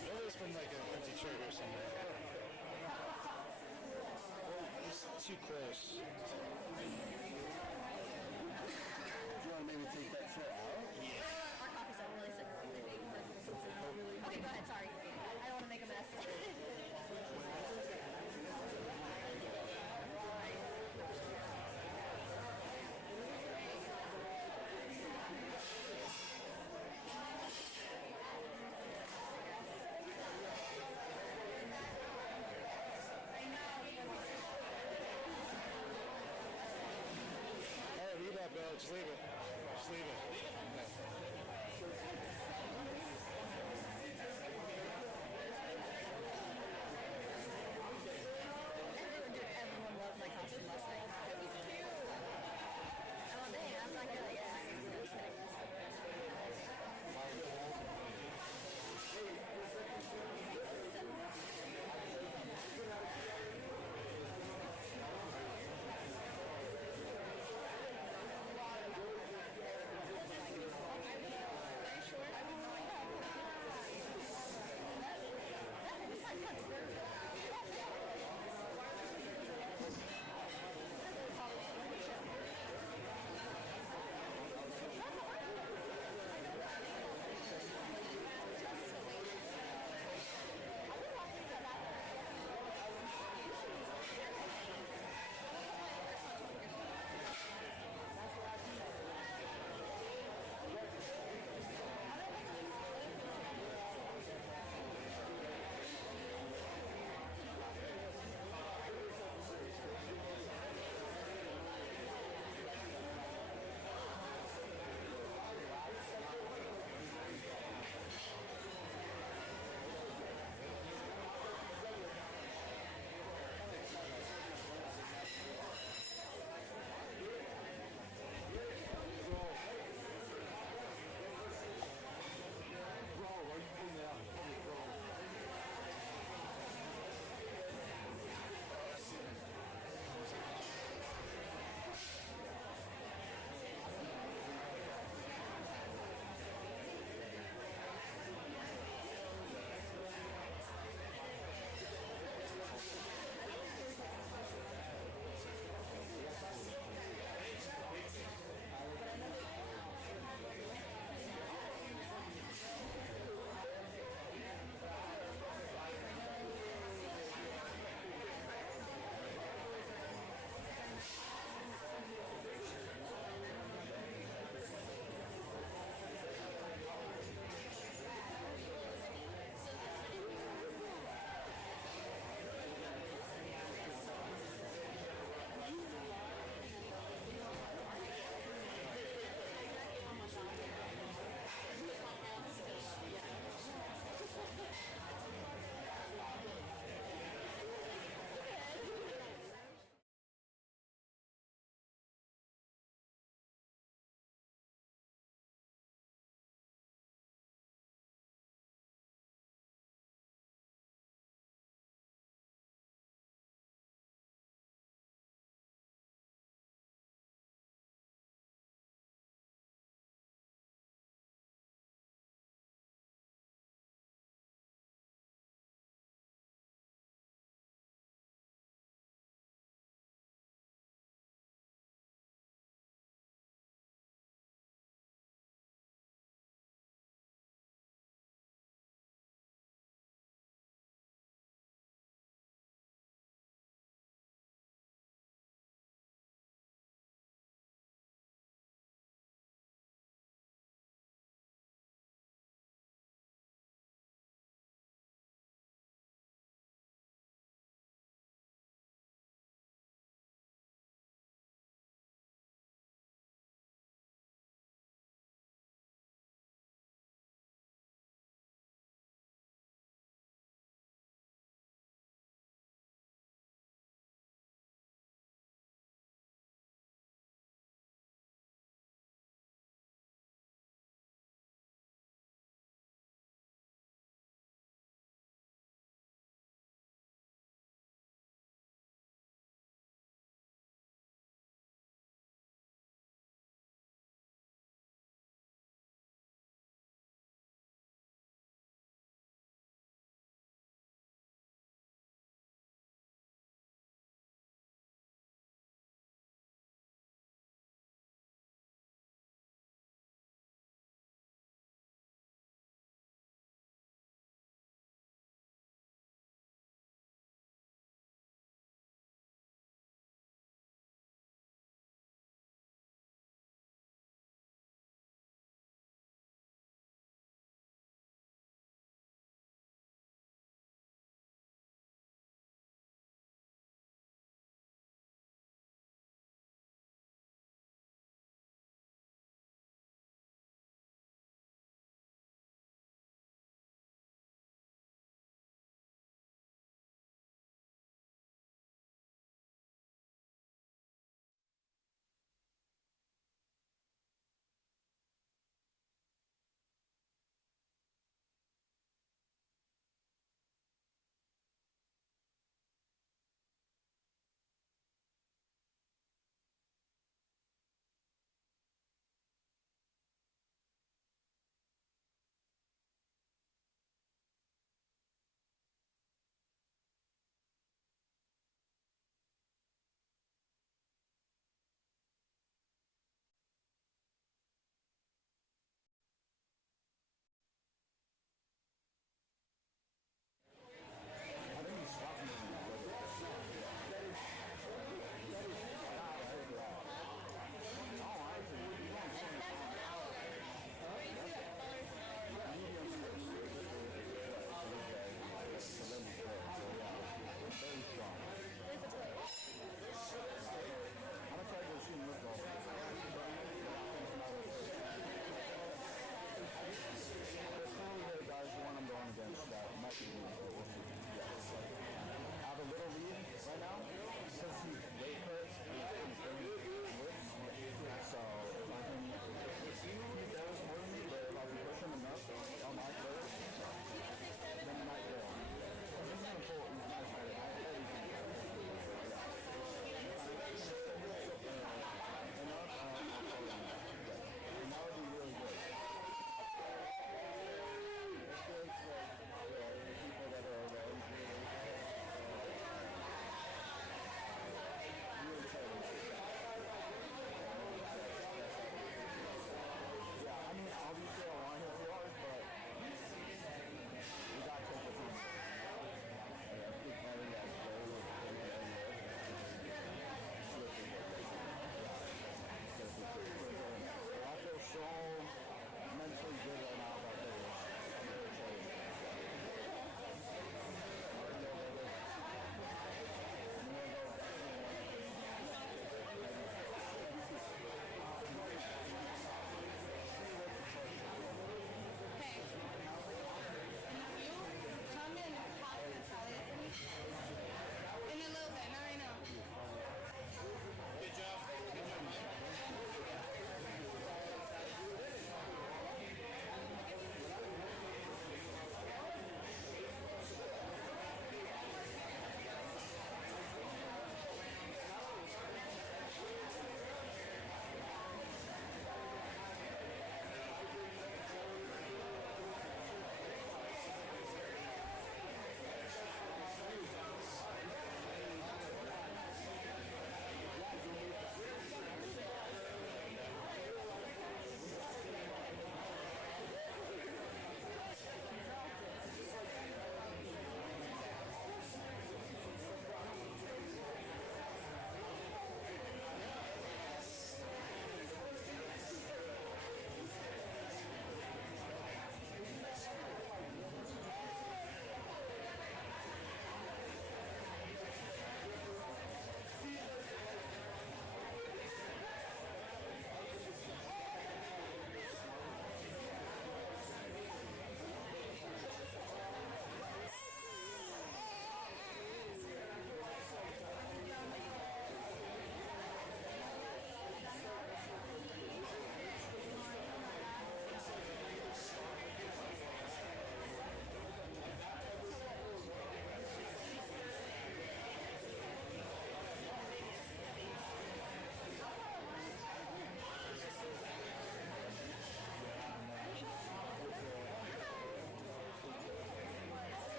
Maybe it's been like an empty chair or something. It's too close. Do you want to maybe take that chair out? Our coffees are really sick. Okay, go ahead. Sorry. I don't want to make a mess. Oh, leave that, Bill. Just leave it. Just leave it. Everyone loved my costume last night. It was cute. Oh, dang. I'm not good. Yeah.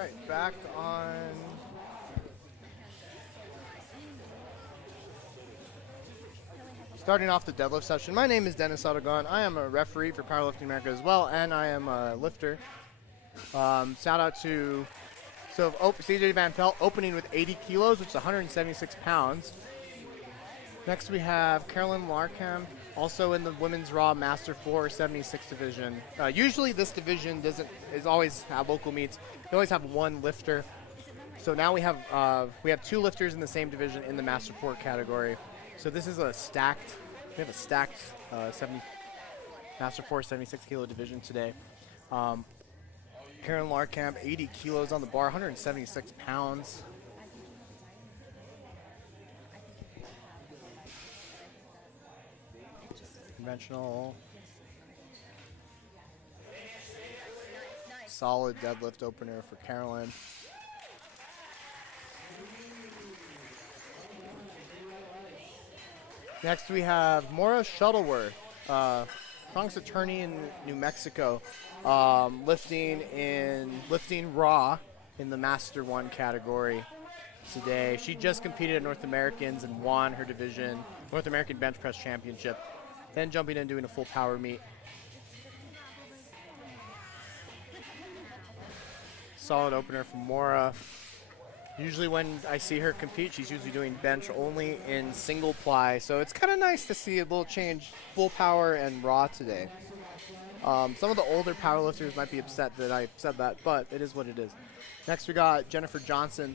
right, back on. Starting off the deadlift session. My name is Dennis Autogon. I am a referee for Powerlifting America as well, and I am a lifter. Shout out to CJ Van Pelt opening with 80 kilos, which is 176 pounds. Next we have Carolyn Larkham, also in the Women's Raw Master 476 division. Usually this division is always have local meets. They always have one lifter. So now we have 2 lifters in the same division in the Master 4 category. So this is we have a stacked Master 4 76 kilo division today. Karen Larkamp, 80 kilos on the bar, 176 pounds. Conventional. Solid deadlift opener for Carolyn. Next we have Maura Shuttleworth, Bronx attorney in New Mexico, lifting raw in the Master 1 category today. She just competed at North Americans and won her division, North American Bench Press Championship, then jumping in and doing a full power meet. Solid opener from Maura. Usually when I see her compete, she's usually doing bench only in single ply. So it's kind of nice to see a little change, full power and raw today. Some of the older powerlifters might be upset that I said that, but it is what it is. Next we got Jennifer Johnson,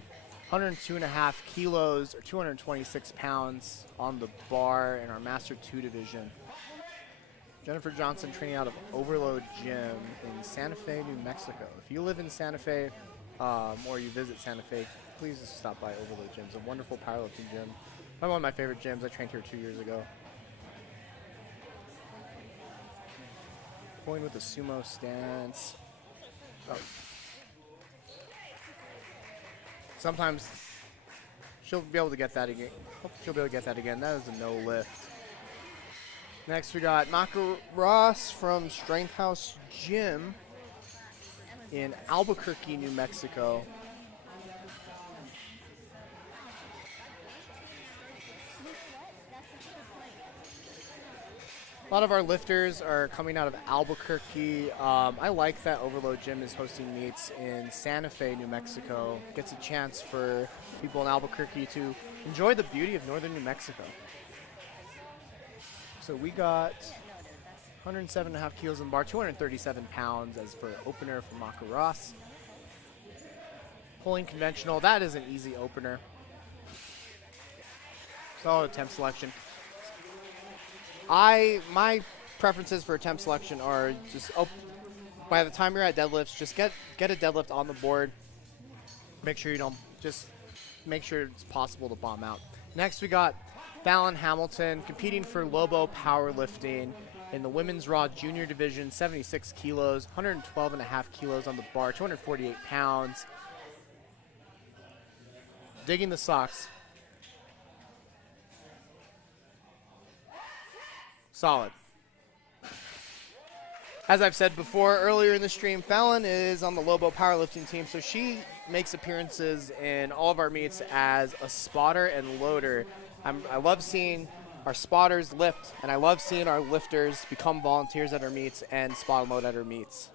102.5 kilos or 226 pounds on the bar in our Master 2 division. Jennifer Johnson training out of Overload Gym in Santa Fe, New Mexico. If you live in Santa Fe or you visit Santa Fe, please just stop by Overload Gym. It's a wonderful powerlifting gym. One of my favorite gyms. I trained here 2 years ago. Going with the sumo stance. Oh. Sometimes she'll be able to get that again. Hope she'll be able to get that again. That is a no lift. Next we got Maka Ross from Strength House Gym in Albuquerque, New Mexico. A lot of our lifters are coming out of Albuquerque. I like that Overload Gym is hosting meets in Santa Fe, New Mexico. Gets a chance for people in Albuquerque to enjoy the beauty of northern New Mexico. So we got 107.5 kilos in bar, 237 pounds as for opener for Maka Ross. Pulling conventional, that is an easy opener. Solid attempt selection. My preferences for attempt selection are just by the time you're at deadlifts, just get a deadlift on the board. Make sure it's possible to bomb out. Next we got Fallon Hamilton competing for Lobo Powerlifting in the Women's Raw Junior Division, 76 kilos, 112.5 kilos on the bar, 248 pounds. Digging the socks. Solid. As I've said before earlier in the stream, Fallon is on the Lobo powerlifting team, so she makes appearances in all of our meets as a spotter and loader. I love seeing our spotters lift, and I love seeing our lifters become volunteers at our meets and spot and load at our meets.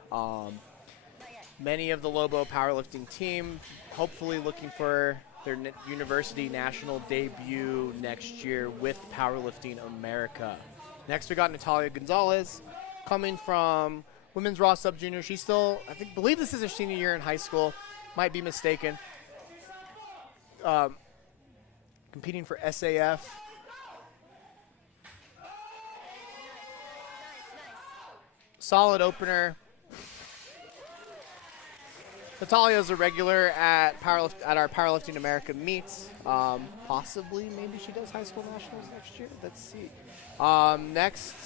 Many of the Lobo powerlifting team hopefully looking for their university national debut next year with Powerlifting America. Next, we got Natalia Gonzalez coming from Women's Raw Sub Junior. She's still, believe this is her senior year in high school. Might be mistaken. Competing for SAF. Solid opener. Natalia is a regular at our Powerlifting America meets. Possibly, maybe she does high school nationals next year. Let's see. Next,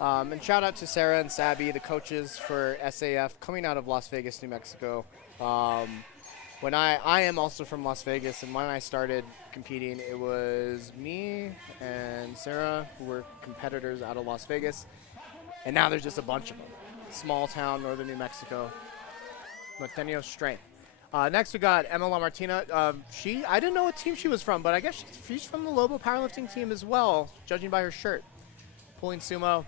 and shout out to Sarah and Sabby, the coaches for SAF, coming out of Las Vegas, New Mexico. When I am also from Las Vegas, and when I started competing, it was me and Sarah who were competitors out of Las Vegas, and now there's just a bunch of them. Small town, northern New Mexico. Norteño strength. Next, we got Emma Lamartina. I didn't know what team she was from, but I guess she's from the Lobo powerlifting team as well, judging by her shirt. Pulling sumo.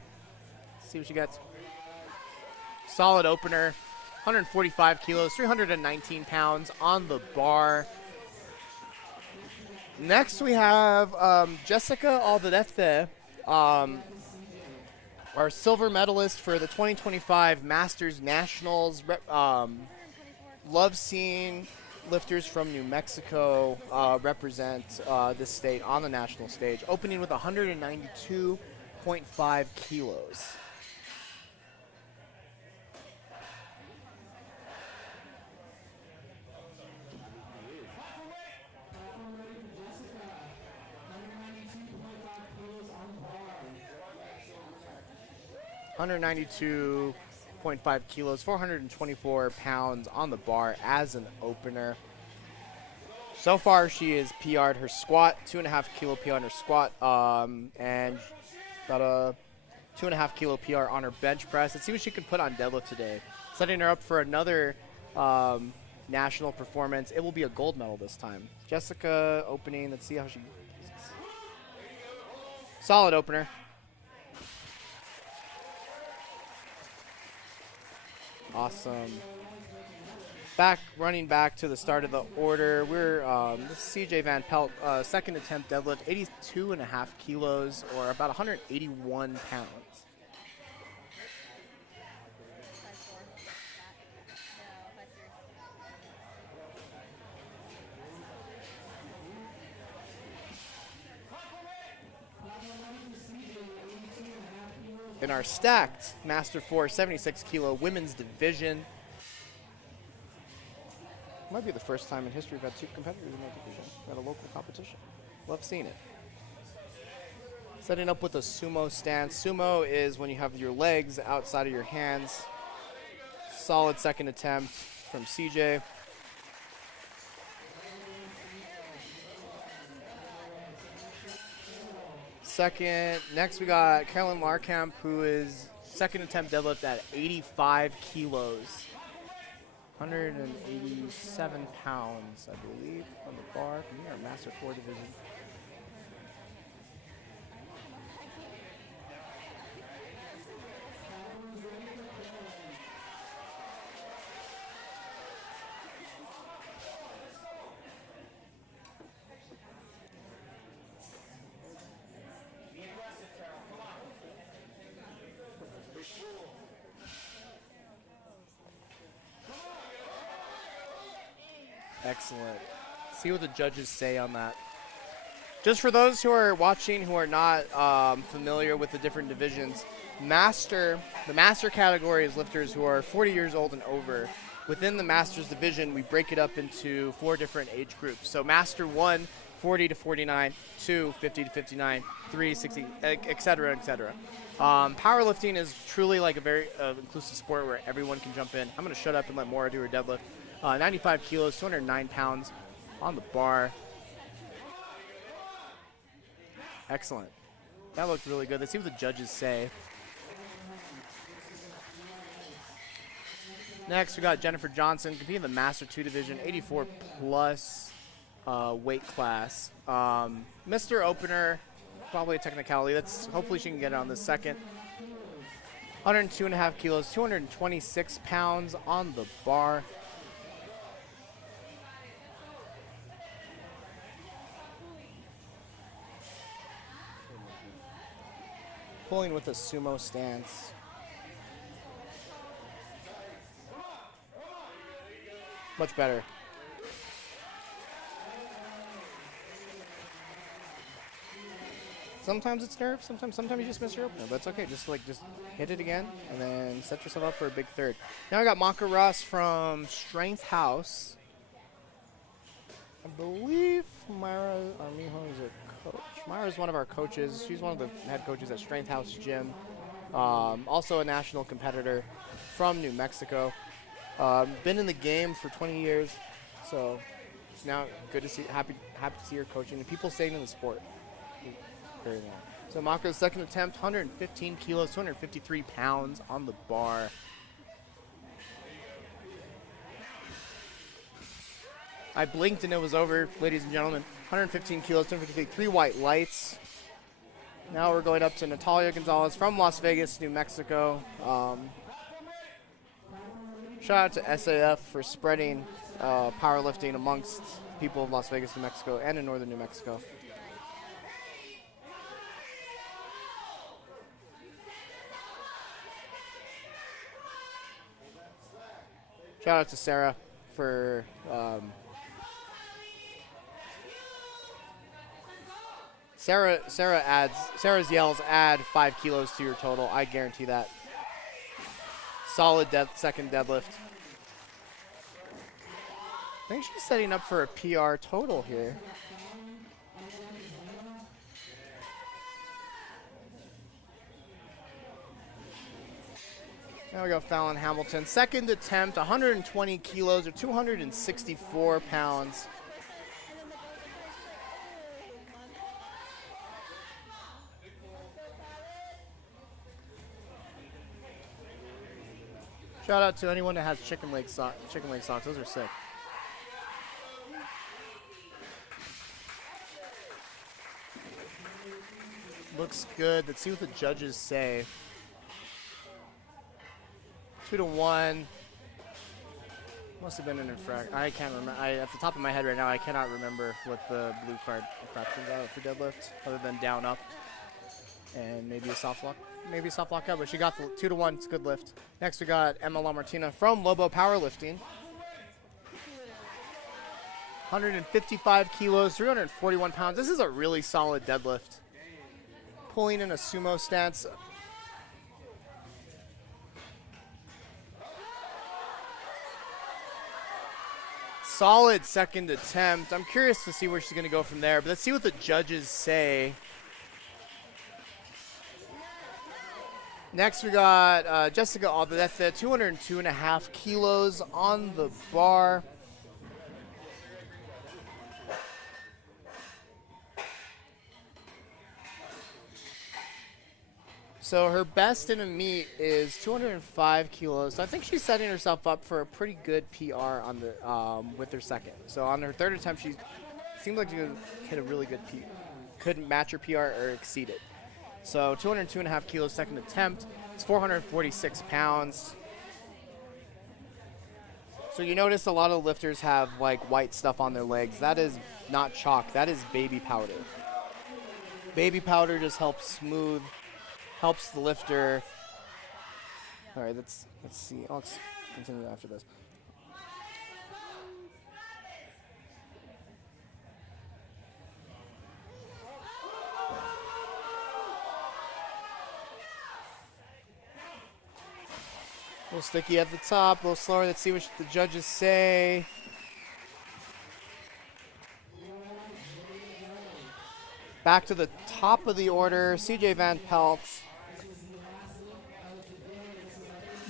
See what she gets. Solid opener. 145 kilos, 319 pounds on the bar. Next, we have Jessica Alderete, our silver medalist for the 2025 Masters Nationals. Love seeing lifters from New Mexico represent this state on the national stage, opening with 192.5 kilos. $192.5 kilos, 424 pounds on the bar as an opener. So far, she has PR'd her squat, 2.5 kilo PR on her squat, and about a 2.5 kilo PR on her bench press. Let's see what she can put on deadlift today. Setting her up for another national performance. It will be a gold medal this time. Jessica opening. Let's see how she. Solid opener. Awesome. Running back to the start of the order. This is CJ Van Pelt, second attempt deadlift, 82.5 kilos, or about 181 pounds. In our stacked Master 4 76 kilo women's division. Might be the first time in history we've had two competitors in that division at a local competition. Love seeing it. Setting up with a sumo stance. Sumo is when you have your legs outside of your hands. Solid second attempt from CJ. Next we got Carolyn Markamp, who is second attempt deadlift at 85 kilos. 187 pounds, I believe, on the bar from our Master 4 division. Excellent. See what the judges say on that. Just for those who are watching who are not familiar with the different divisions, the master category is lifters who are 40 years old and over. Within the Masters division, we break it up into 4 different age groups. So Master 1, 40 to 49, 2, 50 to 59, 3, 60, et cetera, et cetera. Powerlifting is truly like a very inclusive sport where everyone can jump in. I'm going to shut up and let Maura do her deadlift. 95 kilos, 209 pounds on the bar. Excellent. That looked really good. Let's see what the judges say. Next, we got Jennifer Johnson competing in the Master 2 division, 84 plus weight class. Mr. Opener, probably a technicality. Hopefully she can get it on the second. 102.5 kilos, 226 pounds on the bar. Pulling with a sumo stance. Much better. Sometimes it's nerve, sometimes you just miss your opener, but it's okay. Just hit it again and then set yourself up for a big third. Now I got Maka Ross from Strength House. I believe Myra Armijo is a coach. Myra is one of our coaches. She's one of the head coaches at Strength House Gym. Also a national competitor from New Mexico. Been in the game for 20 years, so it's now good to see. Happy to see her coaching and people staying in the sport very long. So Maka's second attempt, 115 kilos, 253 pounds on the bar. I blinked and it was over, ladies and gentlemen. 115 kilos, 250 feet, 3 white lights. Now we're going up to Natalia Gonzalez from Las Vegas, New Mexico. Shout out to SAF for spreading powerlifting amongst people of Las Vegas, New Mexico, and in northern New Mexico. Shout out to Sarah for Sarah's yells add 5 kilos to your total. I guarantee that. Solid second deadlift. I think she's setting up for a PR total here. Now we got Fallon Hamilton. Second attempt, 120 kilos or 264 pounds. Shout out to anyone that has chicken leg socks. Those are sick. Looks good. Let's see what the judges say. 2-1. Must have been an infraction. I can't remember. At the top of my head right now, I cannot remember what the blue card infractions are for deadlift, other than down up and maybe a soft lock. Maybe a soft lock out, but she got the 2-1. It's a good lift. Next, we got Emma LaMartina from Lobo Powerlifting. 155 kilos, 341 pounds. This is a really solid deadlift. Pulling in a sumo stance. Solid second attempt. I'm curious to see where she's going to go from there, but let's see what the judges say. Next, we got Jessica Aldadete, 202.5 kilos on the bar. So her best in a meet is 205 kilos. So I think she's setting herself up for a pretty good PR on the with her second. So on her third attempt, she seemed like she could hit a really good PR. Couldn't match her PR or exceed it. So 202.5 kilos second attempt. It's 446 pounds. So you notice a lot of lifters have like white stuff on their legs. That is not chalk. That is baby powder. Baby powder just helps smooth, helps the lifter. All right, let's see. Let's continue after this. A little sticky at the top, a little slower. Let's see what the judges say. Back to the top of the order, CJ Van Pelt.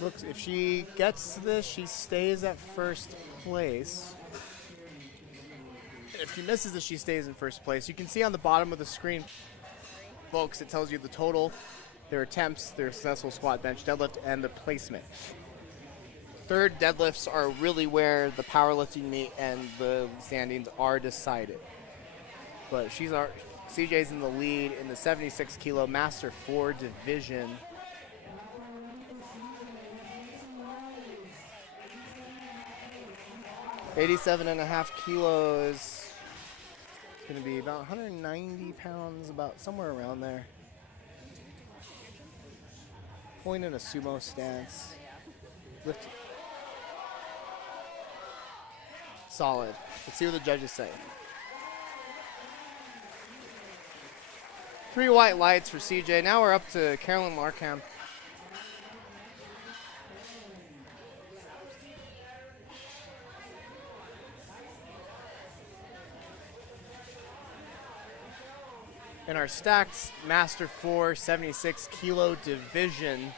Looks, if she gets this, she stays at first place. If she misses this, she stays in first place. You can see on the bottom of the screen, folks, it tells you the total, their attempts, their successful squat, bench, deadlift, and the placement. Third deadlifts are really where the powerlifting meet and the standings are decided. But CJ's in the lead in the 76 kilo Master 4 division. $87.5 kilos. It's going to be about 190 pounds, about somewhere around there. Pulling in a sumo stance. Lift. Solid. Let's see what the judges say. 3 white lights for CJ. Now we're up to Carolyn Larkham. In our stacked Master 4 76 kilo division.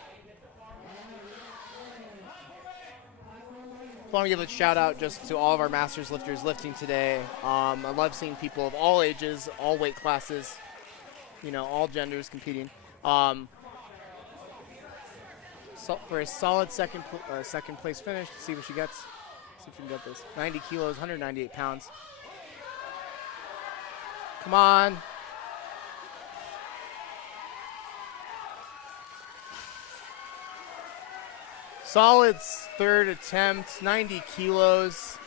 I want to give a shout out just to all of our Masters lifters lifting today. I love seeing people of all ages, all weight classes, you know, all genders competing. So for a solid second place finish, see what she gets. See if we can get this. 90 kilos, 198 pounds. Come on. Solid third attempt, 90 kilos.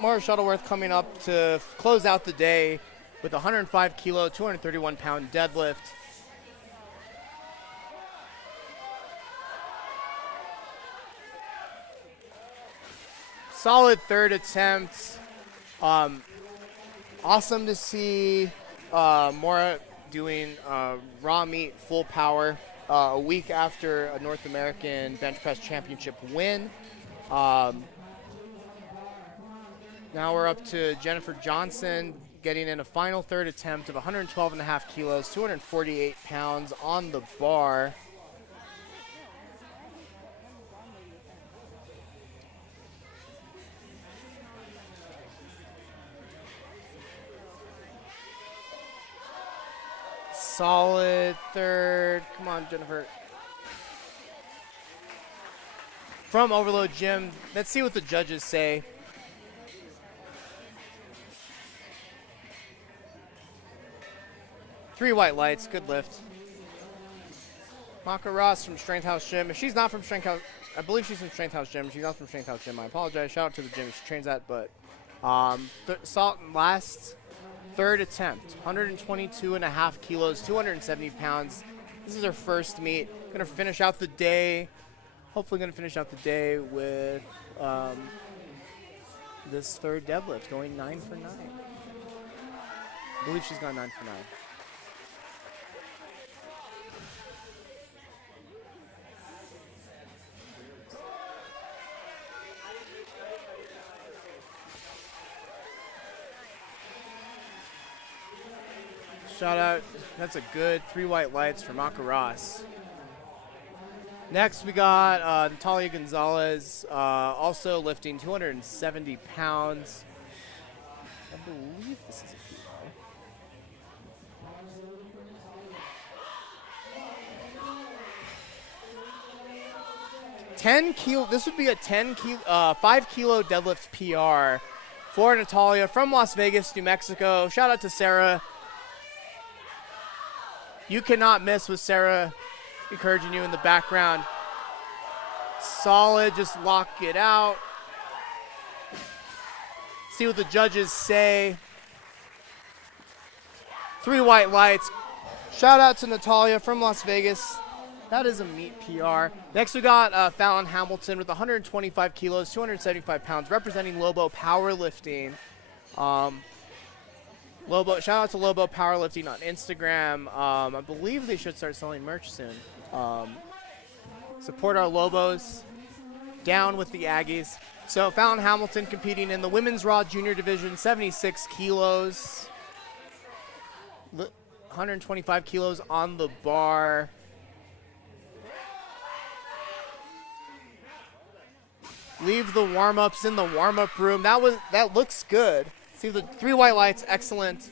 Maura Shuttleworth coming up to close out the day with 105 kilo, 231 pound deadlift. Solid third attempt. Awesome to see Maura doing raw meat full power a week after a North American bench press championship win. Now we're up to Jennifer Johnson getting in a final third attempt of 112.5 kilos, 248 pounds on the bar. Solid third. Come on, Jennifer. From Overload Gym, let's see what the judges say. Three white lights, good lift. Maka Ross from Strength House Gym. If she's not from Strength House, I believe she's from Strength House Gym. She's not from Strength House Gym. I apologize. Shout out to the gym. She trains that, but last third attempt, 122.5 kilos, 270 pounds. This is her first meet. Gonna finish out the day. Hopefully gonna finish out the day with this third deadlift, going 9 for 9. I believe she's gone 9 for 9. Shout out. That's a good 3 white lights for Maka Ross. Next, we got Natalia Gonzalez, also lifting 270 pounds. I believe this is a kilo. 10 kilo. This would be a 5 kilo deadlift PR for Natalia from Las Vegas, New Mexico. Shout out to Sarah. You cannot miss with Sarah encouraging you in the background. Solid, just lock it out. See what the judges say. 3 white lights. Shout out to Natalia from Las Vegas. That is a meat PR. Next we got Fallon Hamilton with 125 kilos, 275 pounds, representing Lobo Powerlifting. Shout out to Lobo Powerlifting on Instagram. I believe they should start selling merch soon. Support our Lobos. Down with the Aggies. So Fallon Hamilton competing in the Women's Raw Junior Division, 76 kilos. 125 kilos on the bar. Leave the warm-ups in the warm-up room. That looks good. See the 3 white lights, excellent.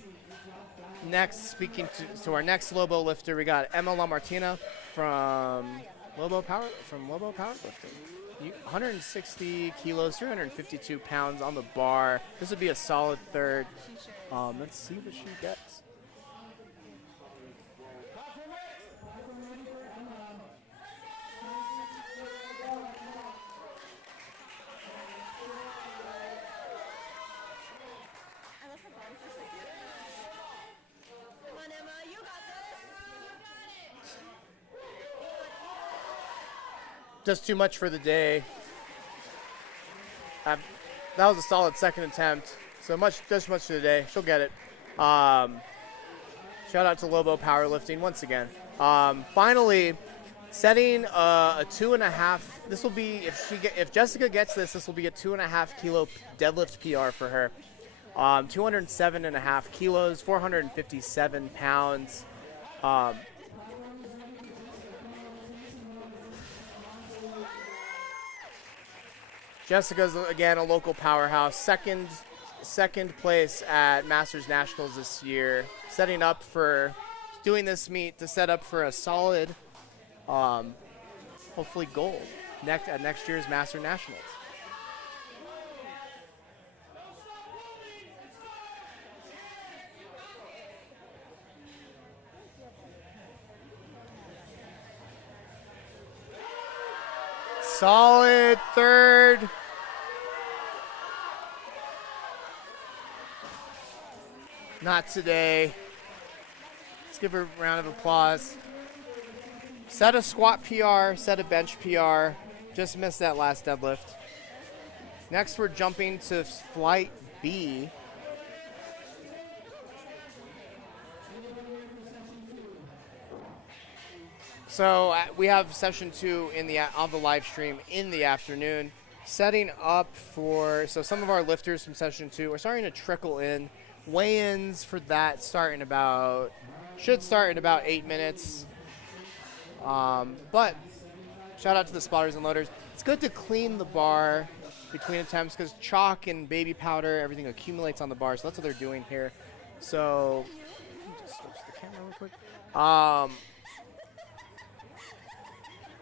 Next, speaking to our next Lobo lifter, we got Emma LaMartina from Lobo Powerlifting. 160 kilos, 352 pounds on the bar. This would be a solid third. Let's see what she gets. Just too much for the day. That was a solid second attempt. So just much for the day. She'll get it. Shout out to Lobo Powerlifting once again. Finally, setting a 2.5. This will be if Jessica gets this will be a 2.5 kilo deadlift PR for her. 207.5 kilos, 457 pounds. Jessica's, again, a local powerhouse. Second place at Masters Nationals this year. Setting up for doing this meet to set up for a solid, hopefully gold at next year's Master Nationals. Solid third. Not today. Let's give her a round of applause. Set a squat PR, set a bench PR. Just missed that last deadlift. Next, we're jumping to flight B. So we have session 2 on the live stream in the afternoon. Setting up for, so some of our lifters from session 2 are starting to trickle in. Weigh-ins for that should start in about 8 minutes. But shout out to the spotters and loaders. It's good to clean the bar between attempts because chalk and baby powder, everything accumulates on the bar. So that's what they're doing here. So just switch the camera real quick.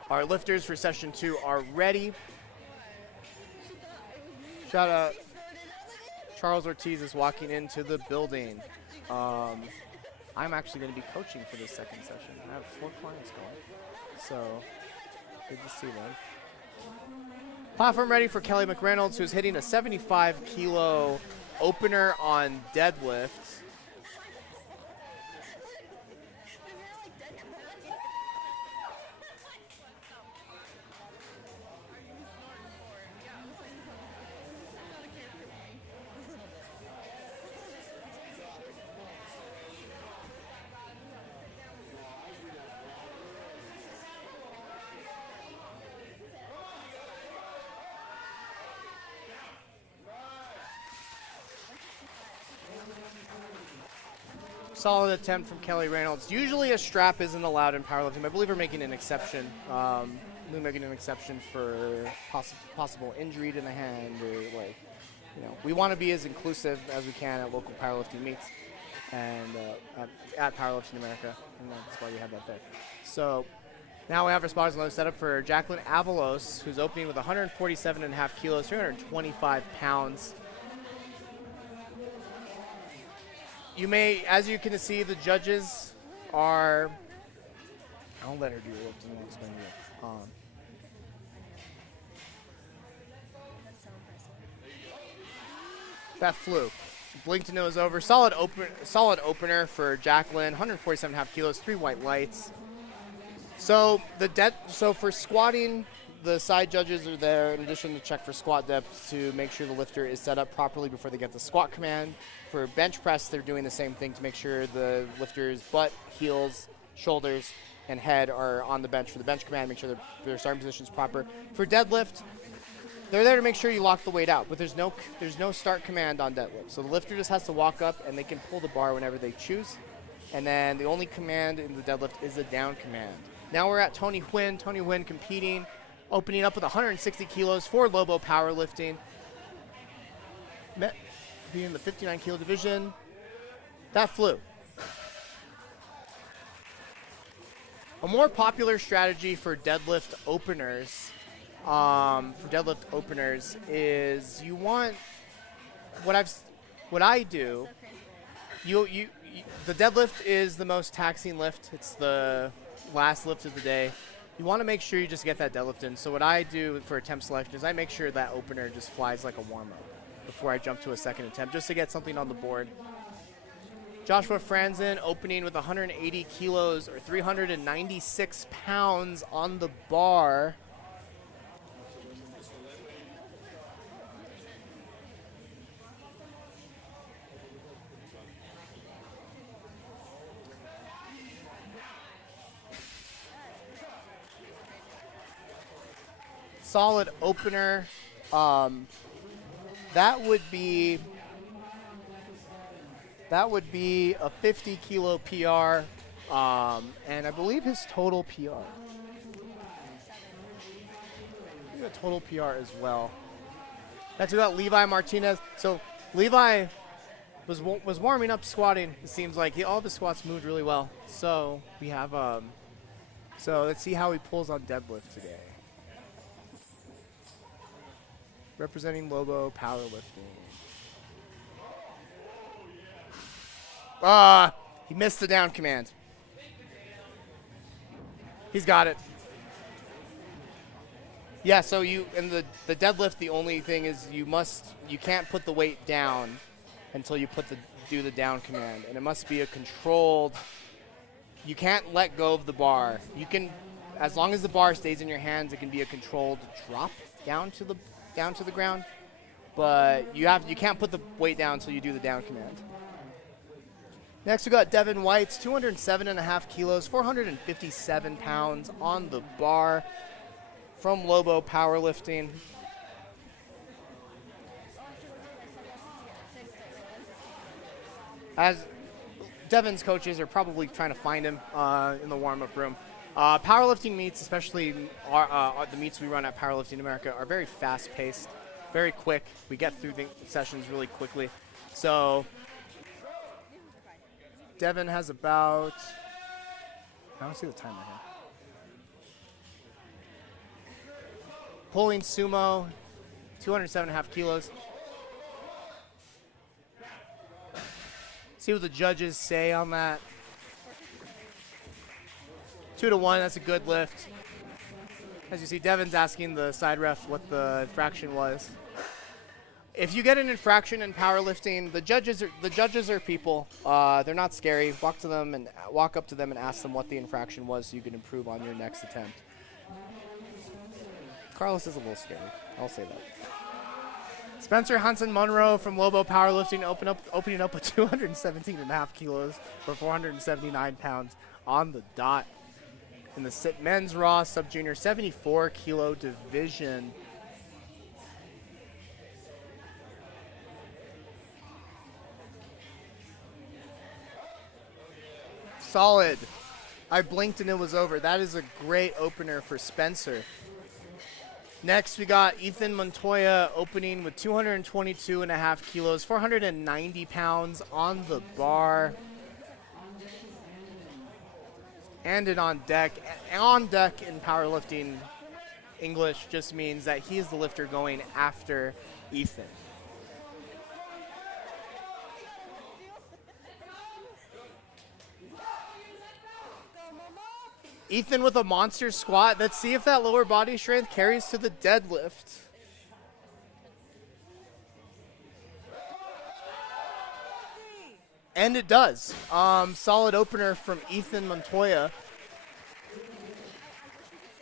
Our lifters for session 2 are ready. Shout out. Charles Ortiz is walking into the building. I'm actually going to be coaching for this second session. I have 4 clients going. So, good to see them. Platform ready for Kelly McReynolds, who's hitting a 75-kilo opener on deadlift. Solid attempt from Kelly Reynolds. Usually a strap isn't allowed in powerlifting. I believe we're making an exception. We're making an exception for possible injury to the hand or we want to be as inclusive as we can at local powerlifting meets and at Powerlifting America, and that's why we have that there. So now we have our spotters and loaders set up for Jacqueline Avalos, who's opening with 147.5 kilos, 325 pounds. You may, as you can see, the judges are. I'll let her do the lifting. I'll explain it. That flew. Blinked to nose over. Solid opener for Jacqueline. 147.5 kilos, 3 white lights. So for squatting, the side judges are there in addition to check for squat depth to make sure the lifter is set up properly before they get the squat command. For bench press, they're doing the same thing to make sure the lifter's butt, heels, shoulders, and head are on the bench for the bench command, make sure their starting position is proper. For deadlift, they're there to make sure you lock the weight out, but there's no start command on deadlift. So the lifter just has to walk up and they can pull the bar whenever they choose. And then the only command in the deadlift is a down command. Now we're at Tony Huynh. Tony Huynh competing, opening up with 160 kilos for Lobo Powerlifting. Being in the 59 kilo division. That flew. A more popular strategy for deadlift openers, is you want what I do. The deadlift is the most taxing lift. It's the last lift of the day. You want to make sure you just get that deadlift in. So what I do for attempt selection is I make sure that opener just flies like a warm-up before I jump to a second attempt, just to get something on the board. Joshua Franzen opening with 180 kilos or 396 pounds on the bar. Solid opener. That would be a 50 kilo PR, and I believe his total PR. I think a total PR as well. Next we got Levi Martinez. So Levi was warming up squatting. It seems like all of his squats moved really well. So we have so let's see how he pulls on deadlift today. Representing Lobo Powerlifting. He missed the down command. He's got it. Yeah, so you in the deadlift, the only thing is you can't put the weight down until you do the down command, and it must be a controlled. You can't let go of the bar. You can, as long as the bar stays in your hands, it can be a controlled drop down to the ground, but you can't put the weight down until you do the down command. Next we got Devin White's 207.5 kilos, 457 pounds on the bar from Lobo Powerlifting. As Devin's coaches are probably trying to find him in the warm-up room. Powerlifting meets, especially the meets we run at Powerlifting America, are very fast-paced, very quick. We get through the sessions really quickly. So Devin has about, I don't see the timer here. Pulling sumo, 207.5 kilos. See what the judges say on that. 2-to-1, that's a good lift. As you see, Devin's asking the side ref what the infraction was. If you get an infraction in powerlifting, the judges are people. They're not scary. Walk up to them and ask them what the infraction was so you can improve on your next attempt. Carlos is a little scary. I'll say that. Spencer Hansen Monroe from Lobo Powerlifting opening up with 217.5 kilos for 479 pounds on the dot in the men's raw sub-junior 74 kilo division. Solid. I blinked and it was over. That is a great opener for Spencer. Next, we got Ethan Montoya opening with 222.5 kilos, 490 pounds on the bar. And it on deck. On deck in powerlifting English just means that he is the lifter going after Ethan. Ethan with a monster squat. Let's see if that lower body strength carries to the deadlift. And it does. Solid opener from Ethan Montoya.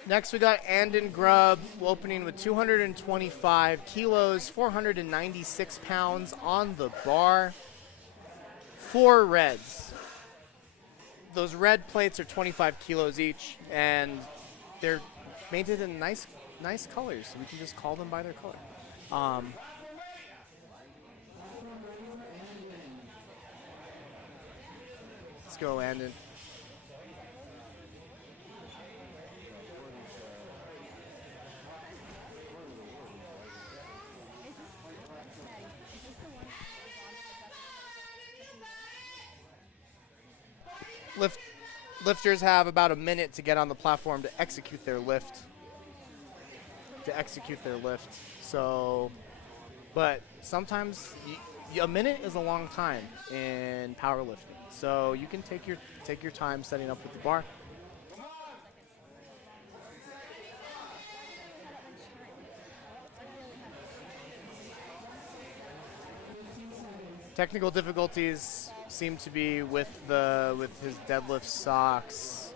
Next we got Andon Grubb opening with 225 kilos, 496 pounds on the bar. 4 reds. Those red plates are 25 kilos each, and they're painted in nice colors. So we can just call them by their color. Let's go, Andon. Lifters have about a minute to get on the platform to execute their lift. So, but sometimes a minute is a long time in powerlifting. So you can take your time setting up with the bar. Technical difficulties seem to be with his deadlift socks.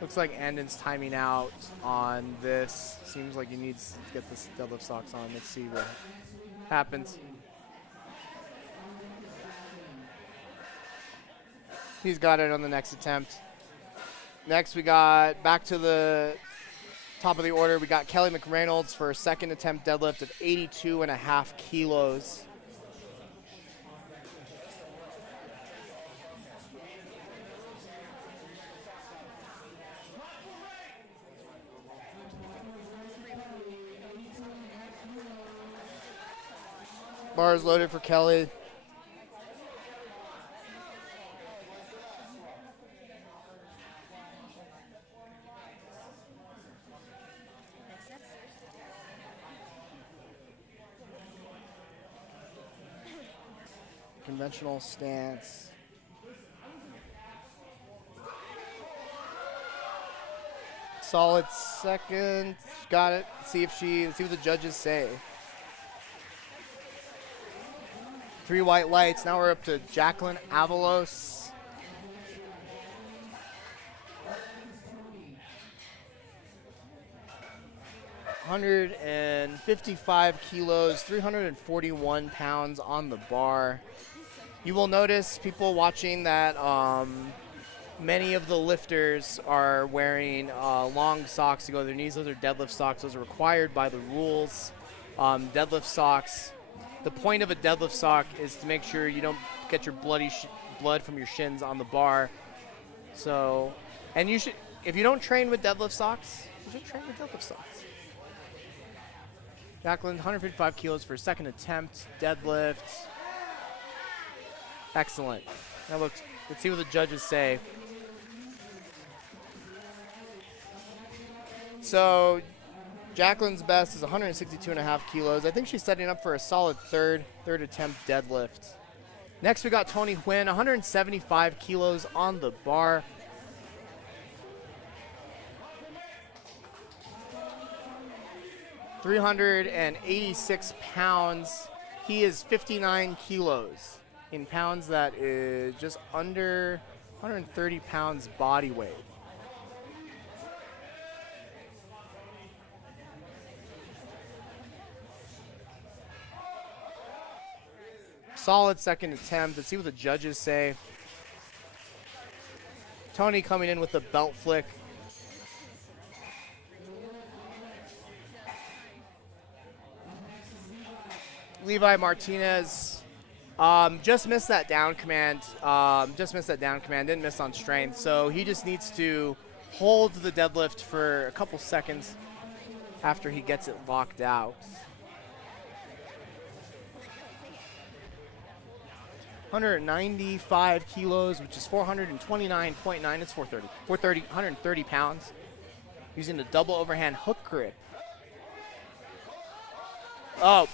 Looks like Andon's timing out on this. Seems like he needs to get this deadlift socks on. Let's see what happens. He's got it on the next attempt. Next, we got back to the top of the order. We got Kelly McReynolds for a second attempt deadlift of 82.5 kilos. Bars loaded for Kelly. Conventional stance. Solid second. Got it. See what the judges say. 3 white lights. Now we're up to Jacqueline Avalos. $155 kilos, 341 pounds on the bar. You will notice, people watching, that many of the lifters are wearing long socks to go to their knees. Those are deadlift socks. Those are required by the rules. Deadlift socks. The point of a deadlift sock is to make sure you don't get your blood from your shins on the bar. So, and you should, if you don't train with deadlift socks, you should train with deadlift socks. Jacqueline, 155 kilos for second attempt, deadlift. Excellent. Now let's see what the judges say. So Jacqueline's best is 162.5 kilos. I think she's setting up for a solid third attempt deadlift. Next we got Tony Huynh, 175 kilos on the bar. $386. He is 59 kilos. In pounds, that is just under 130 pounds body weight. Solid second attempt. Let's see what the judges say. Tony coming in with the belt flick. Levi Martinez just missed that down command. Didn't miss on strength. So he just needs to hold the deadlift for a couple seconds after he gets it locked out. 195 kilos, which is 429.9. It's 430. 130 pounds. Using the double overhand hook grip. Oh.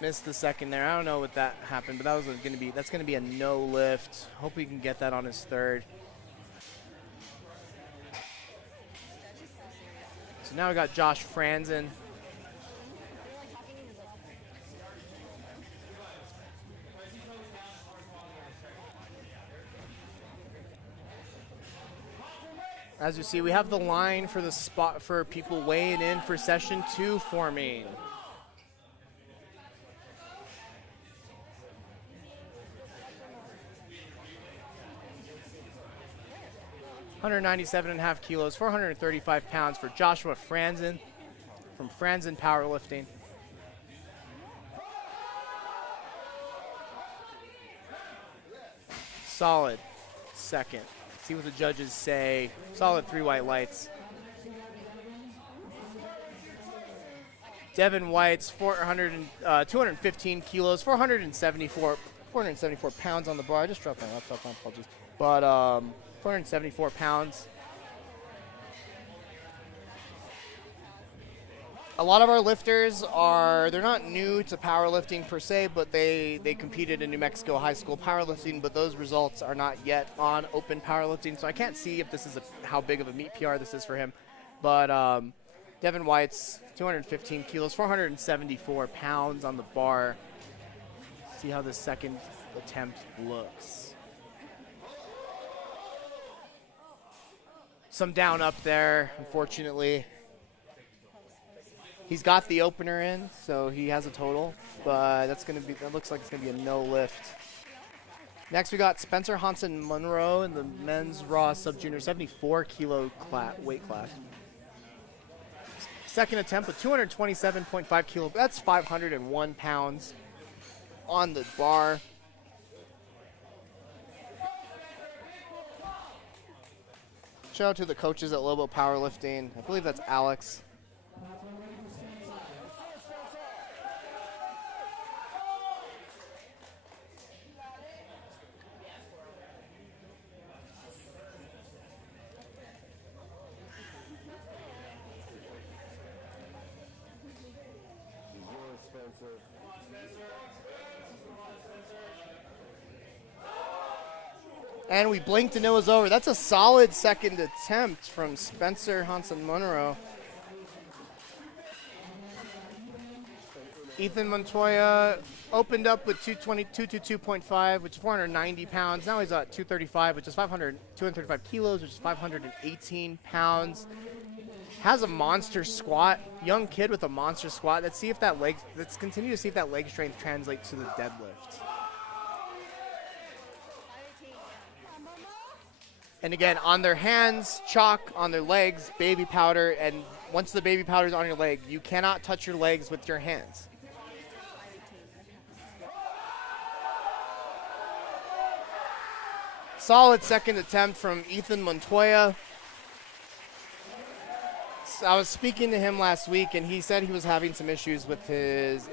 Missed the second there. I don't know what that happened, but that's gonna be a no lift. Hope we can get that on his third. So now we got Josh Franzen. As you see, we have the line for the spot for people weighing in for session 2 forming. $197.5 kilos, 435 pounds for Joshua Franzen from Franzen Powerlifting. Solid second. See what the judges say. Solid 3 white lights. Devin White's 215 kilos, 474 pounds on the bar. I just dropped my laptop, my apologies. But 474 pounds. A lot of our lifters they're not new to powerlifting per se, but they competed in New Mexico high school powerlifting, but those results are not yet on open powerlifting, so I can't see if this is how big of a meet PR this is for him. But Devin White's 215 kilos, 474 pounds on the bar. See how the second attempt looks. Some down up there, unfortunately. He's got the opener in, so he has a total, but that looks like it's gonna be a no lift. Next we got Spencer Hansen Monroe in the men's raw sub-junior 74 kilo weight class. Second attempt with 227.5 kilos. That's 501 pounds on the bar. Shout out to the coaches at Lobo Powerlifting. I believe that's Alex. And we blinked and it was over. That's a solid second attempt from Spencer Hansen-Monroe. Ethan Montoya opened up with 222.5, which is 490 pounds. Now he's at 235, which is 235 kilos, which is 518 pounds. Has a monster squat. Young kid with a monster squat. Let's continue to see if that leg strength translates to the deadlift. And again, on their hands, chalk, on their legs, baby powder, and once the baby powder is on your leg, you cannot touch your legs with your hands. Solid second attempt from Ethan Montoya. I was speaking to him last week, and he said he was having some issues with his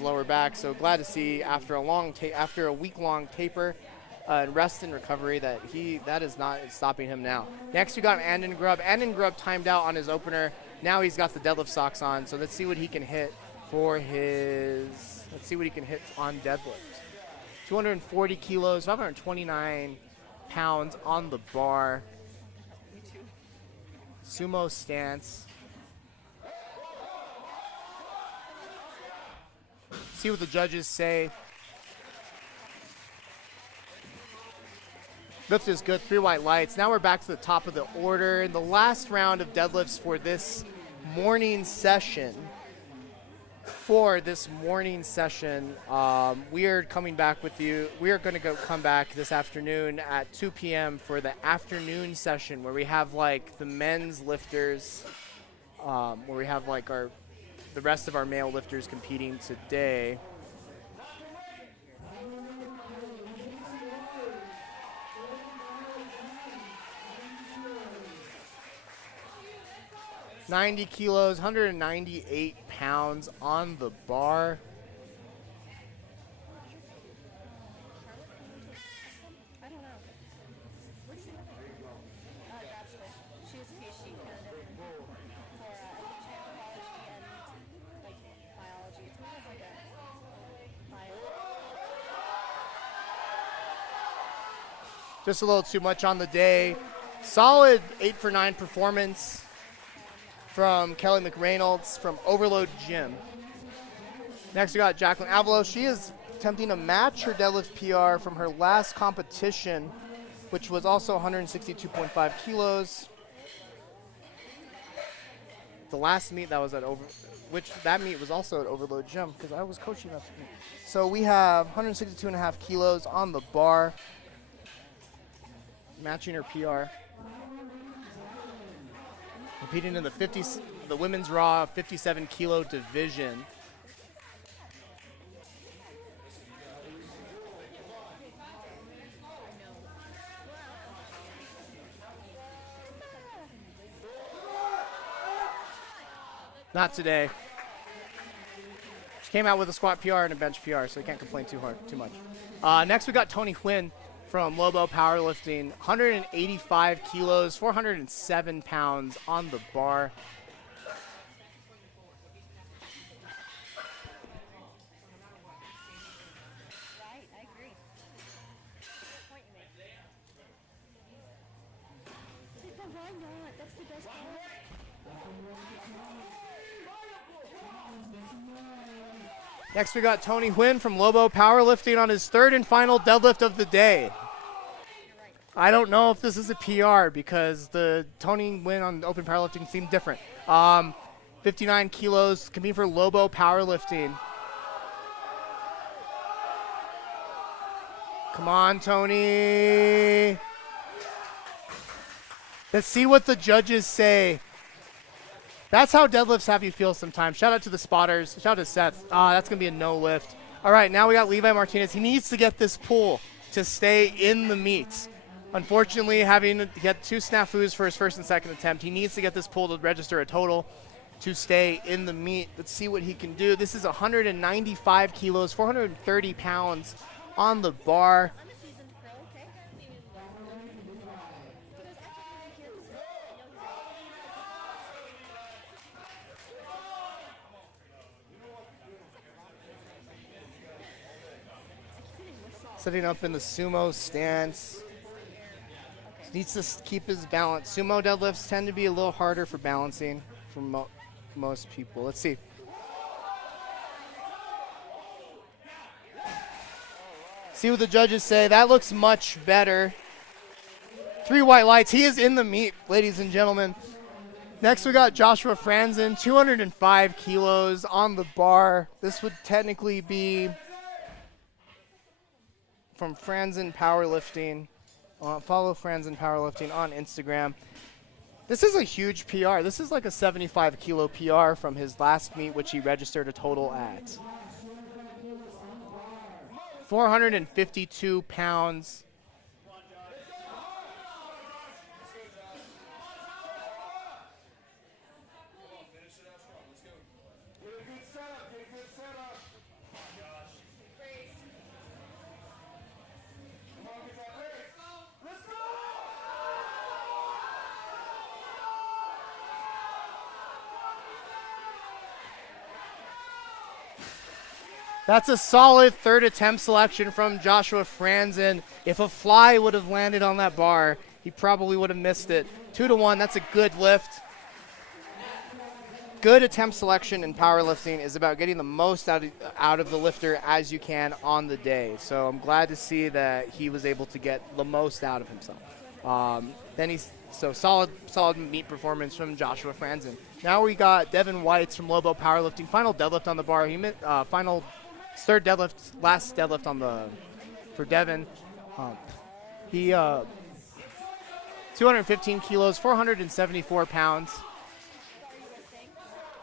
lower back. So glad to see after a week-long taper, rest and recovery that is not stopping him now. Next we got Andon Grubb. Andon Grubb timed out on his opener. Now he's got the deadlift socks on. So let's see what he can hit on deadlift. 240 kilos, 529 pounds on the bar. Sumo stance. See what the judges say. Lift is good, 3 white lights. Now we're back to the top of the order. In the last round of deadlifts for this morning session, we are coming back with you. We are going to come back this afternoon at 2 p.m. for the afternoon session where we have like the men's lifters, where we have like the rest of our male lifters competing today. $90 kilos, 198 pounds on the bar. I don't know. She was a PhD candidate for anthropology and like biology. It's more of like a bio. Just a little too much on the day. Solid 8 for 9 performance from Kelly McReynolds from Overload Gym. Next we got Jacqueline Avalo. She is attempting to match her deadlift PR from her last competition, which was also 162.5 kilos. The last meet that was at that meet was also at Overload Gym because I was coaching that meet. So we have 162.5 kilos on the bar, matching her PR. Competing in the women's raw 57 kilo division. Not today. She came out with a squat PR and a bench PR, so you can't complain too much. Next we got Tony Huynh from Lobo Powerlifting, 185 kilos, 407 pounds on the bar. Right, I agree. Good point you make. But why not? That's the best part. Next we got Tony Huynh from Lobo Powerlifting on his third and final deadlift of the day. I don't know if this is a PR because the Tony Huynh on open powerlifting seemed different. 59 kilos, competing for Lobo Powerlifting. Come on, Tony. Let's see what the judges say. That's how deadlifts have you feel sometimes. Shout out to the spotters. Shout out to Seth. That's going to be a no lift. All right, now we got Levi Martinez. He needs to get this pull to stay in the meets. Unfortunately, having to get 2 snafus for his first and second attempt, he needs to get this pull to register a total to stay in the meet. Let's see what he can do. This is 195 kilos, 430 pounds on the bar. I'm a seasoned pro, okay? Setting up in the sumo stance. Needs to keep his balance. Sumo deadlifts tend to be a little harder for balancing for most people. Let's see. See what the judges say. That looks much better. 3 white lights. He is in the meet, ladies and gentlemen. Next, we got Joshua Franzen, 205 kilos on the bar. This would technically be from Franzen Powerlifting. Follow Franzen Powerlifting on Instagram. This is a huge PR. This is like a 75 kilo PR from his last meet, which he registered a total at 452 pounds. That's a solid third attempt selection from Joshua Franzen. If a fly would have landed on that bar, he probably would have missed it. 2-1, that's a good lift. Good attempt selection in powerlifting is about getting the most out of the lifter as you can on the day. So I'm glad to see that he was able to get the most out of himself. Solid meet performance from Joshua Franzen. Now we got Devin Whites from Lobo Powerlifting. Final deadlift on the bar. He third deadlift, last deadlift for Devin. He 215 kilos, 474 pounds.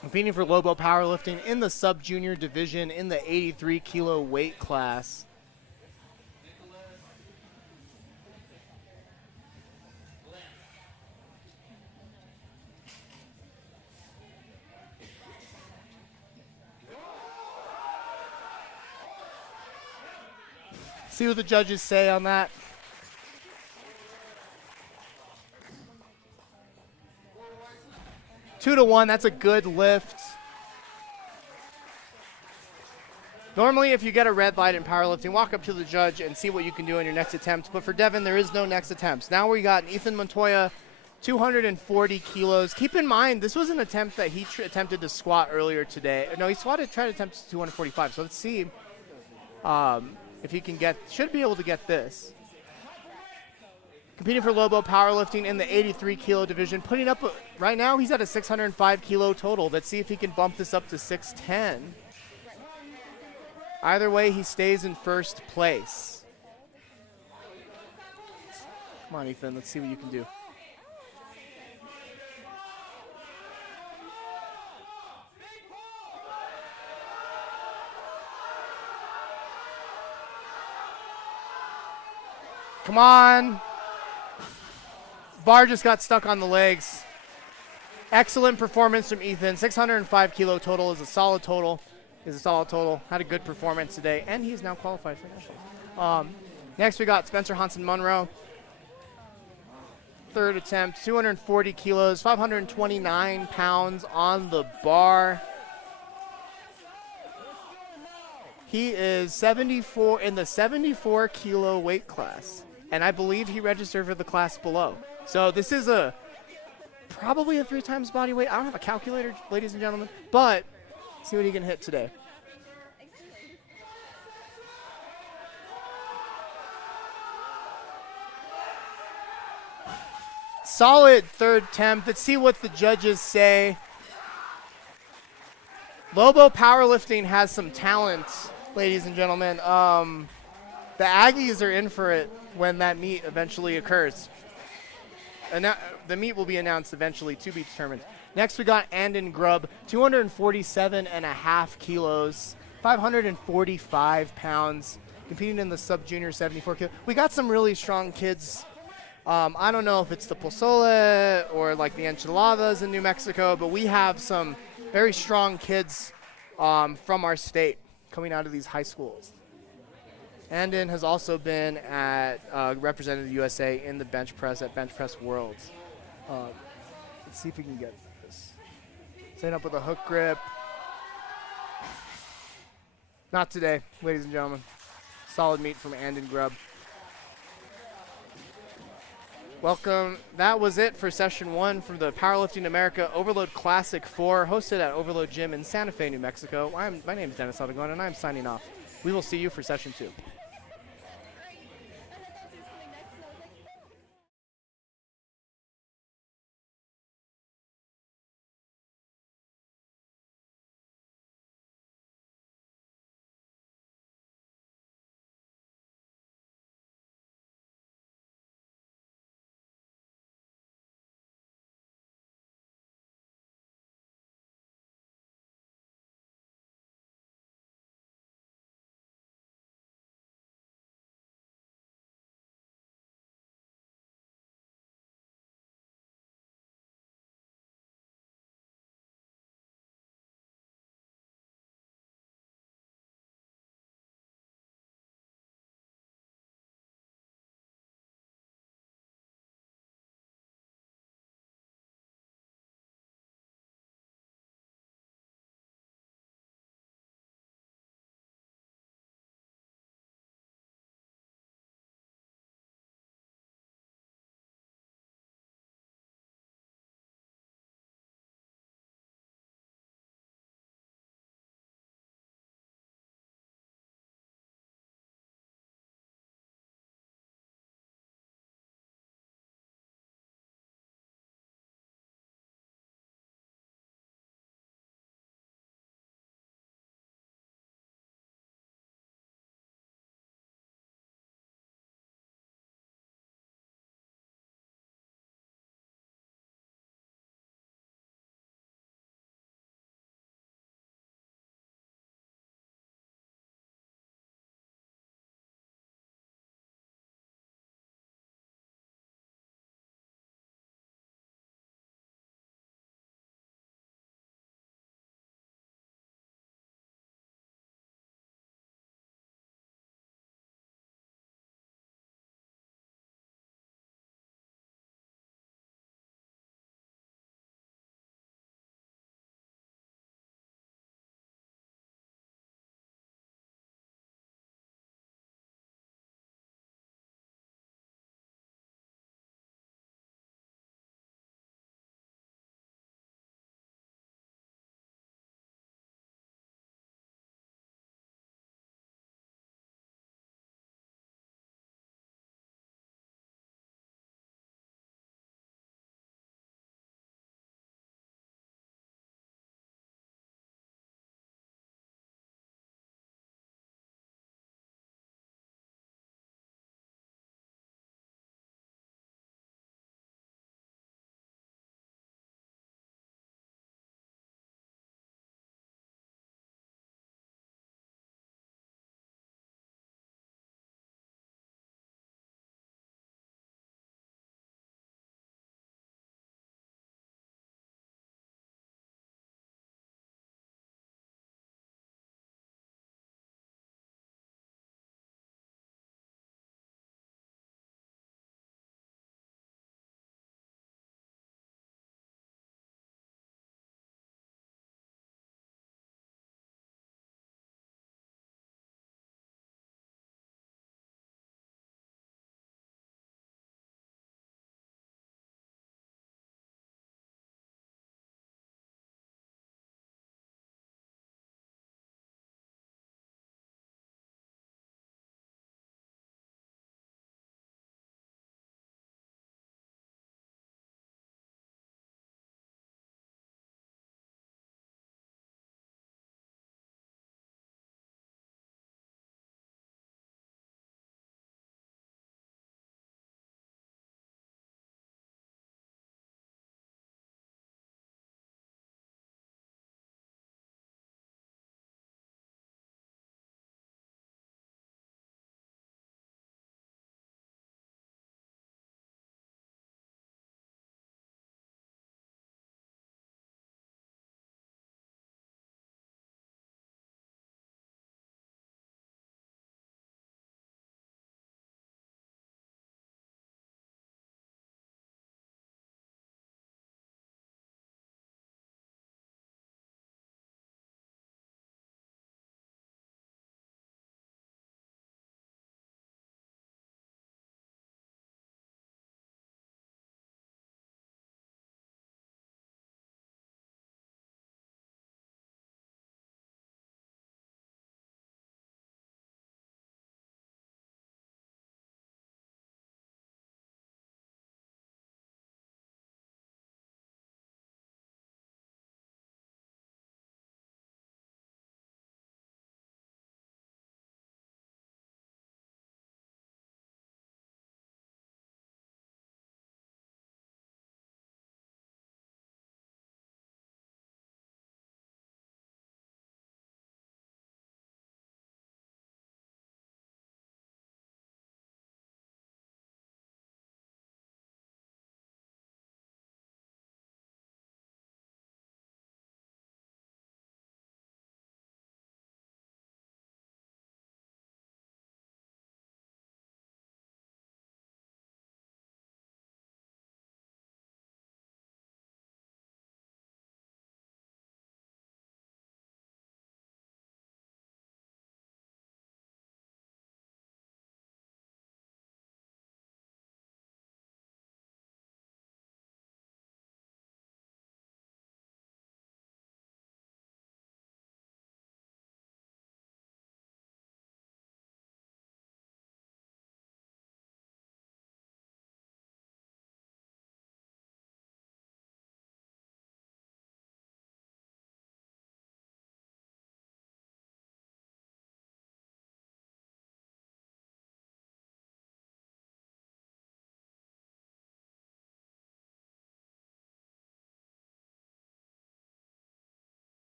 Competing for Lobo Powerlifting in the sub-junior division in the 83 kilo weight class. See what the judges say on that. Two to one, that's a good lift. Normally, if you get a red light in powerlifting, walk up to the judge and see what you can do in your next attempt. But for Devin, there is no next attempts. Now we got Ethan Montoya, 240 kilos. Keep in mind, this was an attempt that he attempted to squat earlier today. No, he tried to attempt 245. So let's see if he can should be able to get this. Competing for Lobo Powerlifting in the 83 kilo division, putting up, right now he's at a 605 kilo total. Let's see if he can bump this up to 610. Either way, he stays in first place. Come on, Ethan, let's see what you can do. Come on. Bar just got stuck on the legs. Excellent performance from Ethan. 605 kilo total is a solid total. Had a good performance today, and he's now qualified for nationals. Next, we got Spencer Hansen-Munro. Third attempt, 240 kilos, 529 pounds on the bar. He is 74 in the 74 kilo weight class, and I believe he registered for the class below. So this is probably a 3 times body weight. I don't have a calculator, ladies and gentlemen, but see what he can hit today. Solid third attempt. Let's see what the judges say. Lobo Powerlifting has some talent, ladies and gentlemen. The Aggies are in for it when that meet eventually occurs. The meet will be announced eventually to be determined. Next, we got Andon Grubb, 247.5 kilos, 545 pounds, competing in the sub-junior 74 kilo. We got some really strong kids. I don't know if it's the pozole or like the enchiladas in New Mexico, but we have some very strong kids from our state coming out of these high schools. Andon has also been represented the USA in the bench press at Bench Press Worlds. Let's see if we can get this. Setting up with a hook grip. Not today, ladies and gentlemen. Solid meet from Andon Grubb. Welcome. That was it for session 1 from the Powerlifting America Overload Classic 4, hosted at Overload Gym in Santa Fe, New Mexico. My name is Dennis Aldegon, and I'm signing off. We will see you for session 2.